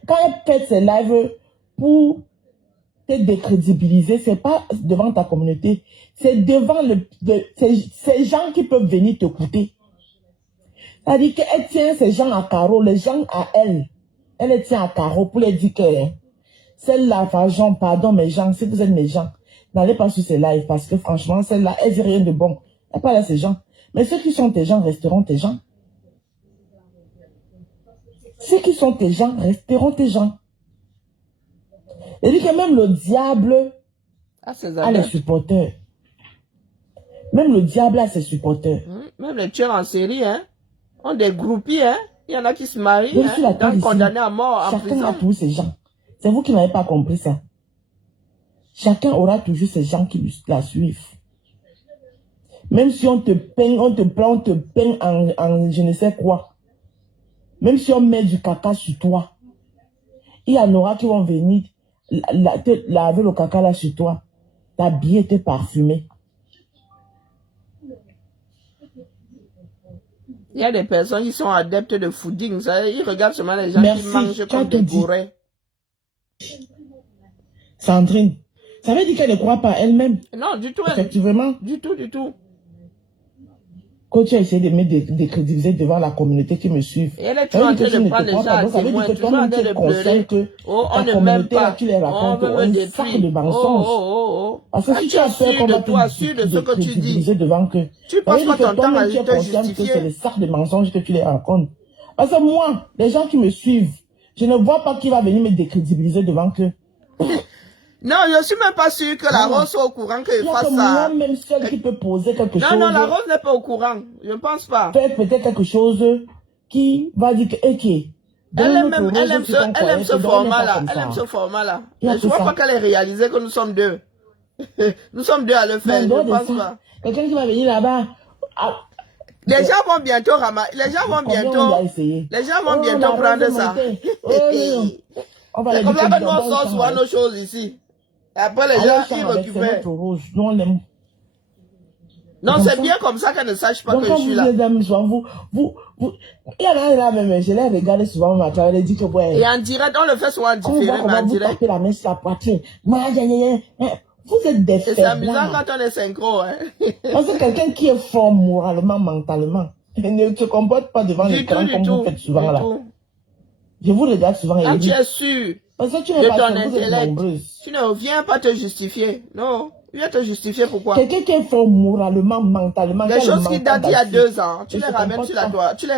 quand elle fait ses lives pour te décrédibiliser, c'est pas devant ta communauté, c'est devant ces gens qui peuvent venir t'écouter. C'est-à-dire qu'elle tient ces gens à carreau, les gens à elle. Elle les tient à carreau pour leur dire que celle-là, pardon mes gens, si vous êtes mes gens, n'allez pas sur ces lives parce que franchement, celle-là, elle dit rien de bon. Elle parle à ces gens. Mais ceux qui sont tes gens resteront tes gens. Ceux qui sont tes gens resteront tes gens. Et dit que même le diable Ah, c'est a les ça. supporters. Même le diable a ses supporters. Même les tueurs en série, hein, ont des groupies, hein. Il y en a qui se marient, Donc, sur la hein, table donc ici, condamnés à mort en chacun a prison. tous ces gens. C'est vous qui n'avez pas compris ça. chacun aura toujours ces gens qui la suivent. Même si on te peint, on te prend, on te peint en je ne sais quoi. Même si on met du caca sur toi, il y en aura qui vont venir te laver le caca là sur toi. T'habiller, te parfumer. Il y a des personnes qui sont adeptes de fooding. Ça, ils regardent seulement les gens qui mangent comme des bourrés. Sandrine, ça veut dire qu'elle ne croit pas elle-même. Non, du tout. Effectivement. Du tout, du tout. Quand tu as essayé de me décrédibiliser devant la communauté qui me suit. Et elle est toujours en train de prendre les gens à témoin, toujours en train de pleurer. Oh, on ne m'aime pas. Tu les racontes, on veut me sac détruire. de mensonges. Parce que si tu as peur qu'on va te décrédibiliser devant que tu passes pas ton temps à te que justifier. c'est le sac de mensonges que tu les racontes. Parce que moi, les gens qui me suivent, je ne vois pas qui va venir me décrédibiliser devant que. Non, je ne suis même pas sûr que la Rose soit au courant qu'il fasse ça. Il y a même seul qui peut poser quelque chose. Non, la Rose n'est pas au courant. Je ne pense pas. Faire peut-être quelque chose qui va dire que, ok. Elle aime ce format-là. Elle aime ce format-là. Mais je ne vois pas qu'elle ait réalisé que nous sommes deux. Nous sommes deux à le faire. Je ne pense pas. Quelqu'un qui va venir là-bas. Les gens vont bientôt ramasser. Les gens vont bientôt prendre ça. C'est comme ça que nous on sort souvent nos choses ici. Et après les gens ils récupèrent. Non, c'est bien comme ça qu'elle ne sache pas que je suis là. Il y en a là même, je les regarde souvent ma table, elle dit que ouais. Et en direct, on le fait souvent en différé, mais en direct. La main sur la poitrine. Vous êtes des faibles. C'est amusant quand on est synchro, hein. Parce que quelqu'un qui est fort moralement, mentalement, ne se comporte pas devant l'écran comme vous faites souvent là. Je vous regarde souvent et tu es sûr parce que tu de ton intellect, tu ne viens pas te justifier. Non, viens te justifier pourquoi. Quelqu'un qui est fort moralement, mentalement. Des choses qui datent il y a 2 ans, tu les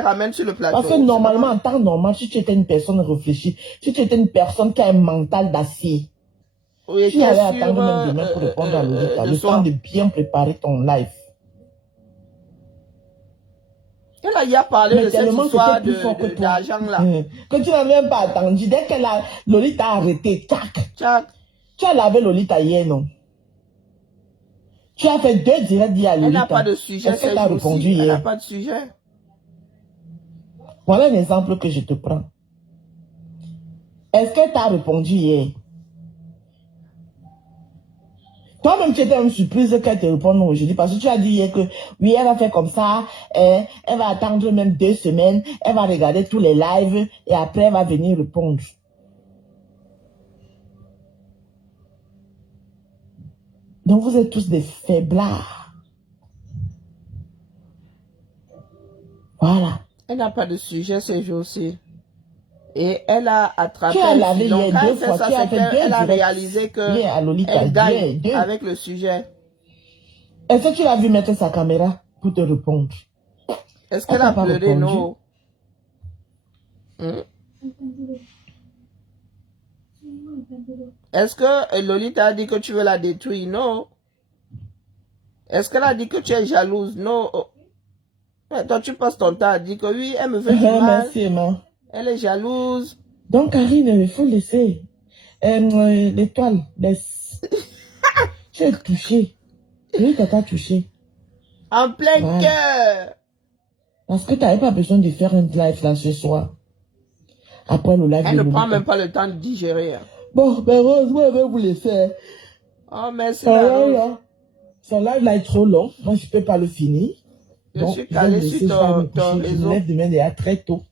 ramènes sur le plateau. Parce que normalement, en temps normal, si tu étais une personne réfléchie, si tu étais une personne qui a un mental d'acier, oui, tu allais attendre même demain pour répondre à l'auditeur. Le temps de bien préparer ton live. Elle a parlé de cette histoire d'argent là. Que tu n'as même pas attendu. Dès que Lolita a arrêté, tac. Tu as lavé Lolita hier, non? Tu as fait 2 directs hier à Lolita. Elle n'a pas de sujet. Est-ce que tu as répondu hier? Elle n'a pas de sujet. Voilà un exemple que je te prends. Est-ce que tu as répondu hier? Toi-même, tu étais une surprise qu'elle te réponde aujourd'hui parce que tu as dit hier que oui, elle va faire comme ça, elle va attendre même 2 semaines, elle va regarder tous les lives et après elle va venir répondre. Donc vous êtes tous des faiblards. Voilà. Elle n'a pas de sujet ces jours-ci. Et elle a attrapé le filon. Donc, quand elle fait ça, c'est qu'elle a réalisé qu'elle gagne avec le sujet. Est-ce que tu l'as vu mettre sa caméra pour te répondre? Est-ce qu'elle a pleuré? Non. Est-ce que Lolita a dit que tu veux la détruire? Non. Est-ce qu'elle a dit que tu es jalouse? Non. Toi, tu passes ton temps à dire que oui, elle me fait du mal. Merci, non. Elle est jalouse. Donc, Karine, il faut laisser. L'étoile, laisse. Tu es touché. Oui, tu t'as touché. En plein cœur. Parce que tu n'avais pas besoin de faire un live là ce soir. Après le live. Elle ne prend même pas le temps de digérer. Bon, ben Rose, moi, je vais vous laisser. Oh, merci. Son live là est trop long. Moi, je ne peux pas le finir. Je suis calé sur ton réseau. Je me lève demain déjà très tôt.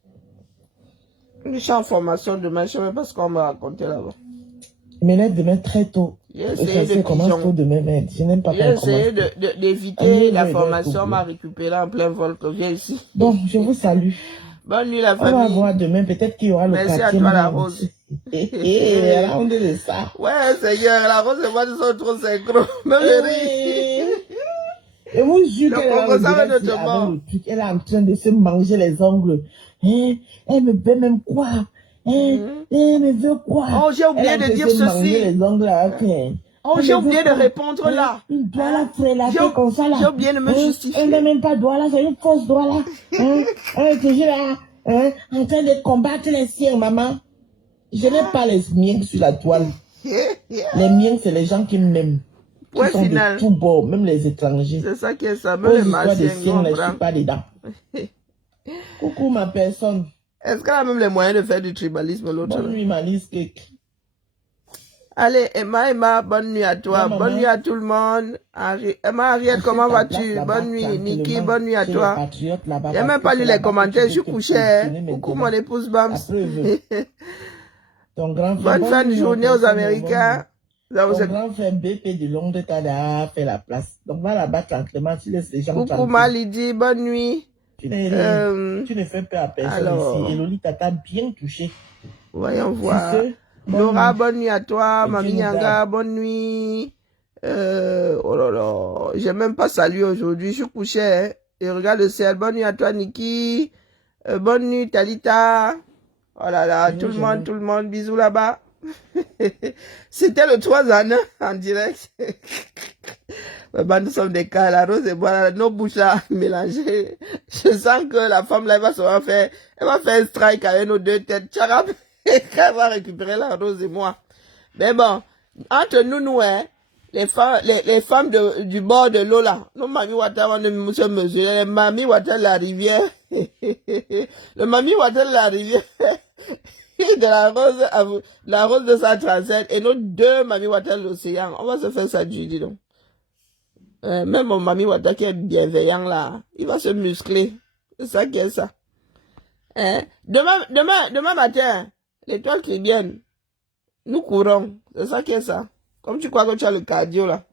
Je suis en formation demain, je ne sais même pas ce qu'on m'a raconté là-bas. Je me lève demain très tôt. J'ai essayé de je n'aime pas. J'ai essayé d'éviter la formation, on m'a récupéré en plein vol que viens ici. Donc, je vous salue. Bonne nuit la famille. On va voir demain, peut-être qu'il y aura le quartier. Merci à toi la Rose. La honte de ça. Ouais, Seigneur, la Rose et moi, nous sommes trop synchro. Même je ris. Et vous jure qu'elle est en train de se manger les ongles. Elle me veut même quoi? Elle me veut quoi? Oh, j'ai oublié de dire ceci. Oh, j'ai oublié de répondre là. Il doit la frélater comme ça là. J'ai oublié de me justifier. Elle n'a même pas droit là, c'est une fausse droit là. Elle est toujours là, en train de combattre les siens, maman. Je n'ai pas les miens sur la toile. Les miens, c'est les gens qui m'aiment. Point Qui sont final. de tout bord, même les étrangers. C'est ça qui est ça. Aux Même les histoires de martiens, signes, je ne comprends. suis pas dedans. Coucou ma personne. Est-ce qu'elle a même les moyens de faire du tribalisme, l'autre? Bonne nuit, Malice Cake. Allez, Emma, bonne nuit à toi. Bonne Bonne nuit à tout le monde. Emma, Ariette, comment vas-tu? Bonne nuit. Niki, bonne nuit à toi. J'ai même pas lu les commentaires, je suis couché. Coucou mon épouse Bams. Bonne fin de journée aux Américains. Ton grand frère BP de Londres t'a déjà fait la place. Donc va là-bas tranquillement, tu laisses les gens coucou tranquilles. Malidi, bonne nuit. Tu ne fais peur à personne alors, ici. Et Lolita t'a bien touché. Voyons voir. Laura, bonne nuit à toi. Mamie Nyanga, bonne nuit. Oh là là, j'ai même pas salué aujourd'hui, je suis couché. Hein. Et regarde le ciel. Bonne nuit à toi, Niki. Bonne nuit, Talita. Oh là là, tout le monde, bisous là-bas. C'était le 3 en 1 en direct. Bah, nous sommes des cas, la rose et moi, nos bouches là mélangées. Je sens que la femme là, elle va faire un strike avec nos deux têtes. Tcharab, elle va récupérer la rose et moi. Mais bon, entre nous, hein, les femmes du bord de l'eau là, nos mamies Wata, on se mesurer, les mamies Wata la rivière, le mamie Wata la rivière, de la rose de 137 et nos deux mamies Wata l'océan, on va se faire ça du dis donc. Même mon mamie Wata qui est bienveillant là, il va se muscler. C'est ça qui est ça. Hein? Demain matin, l'étoile chrétienne, nous courons. C'est ça qui est ça. Comme tu crois que tu as le cardio là.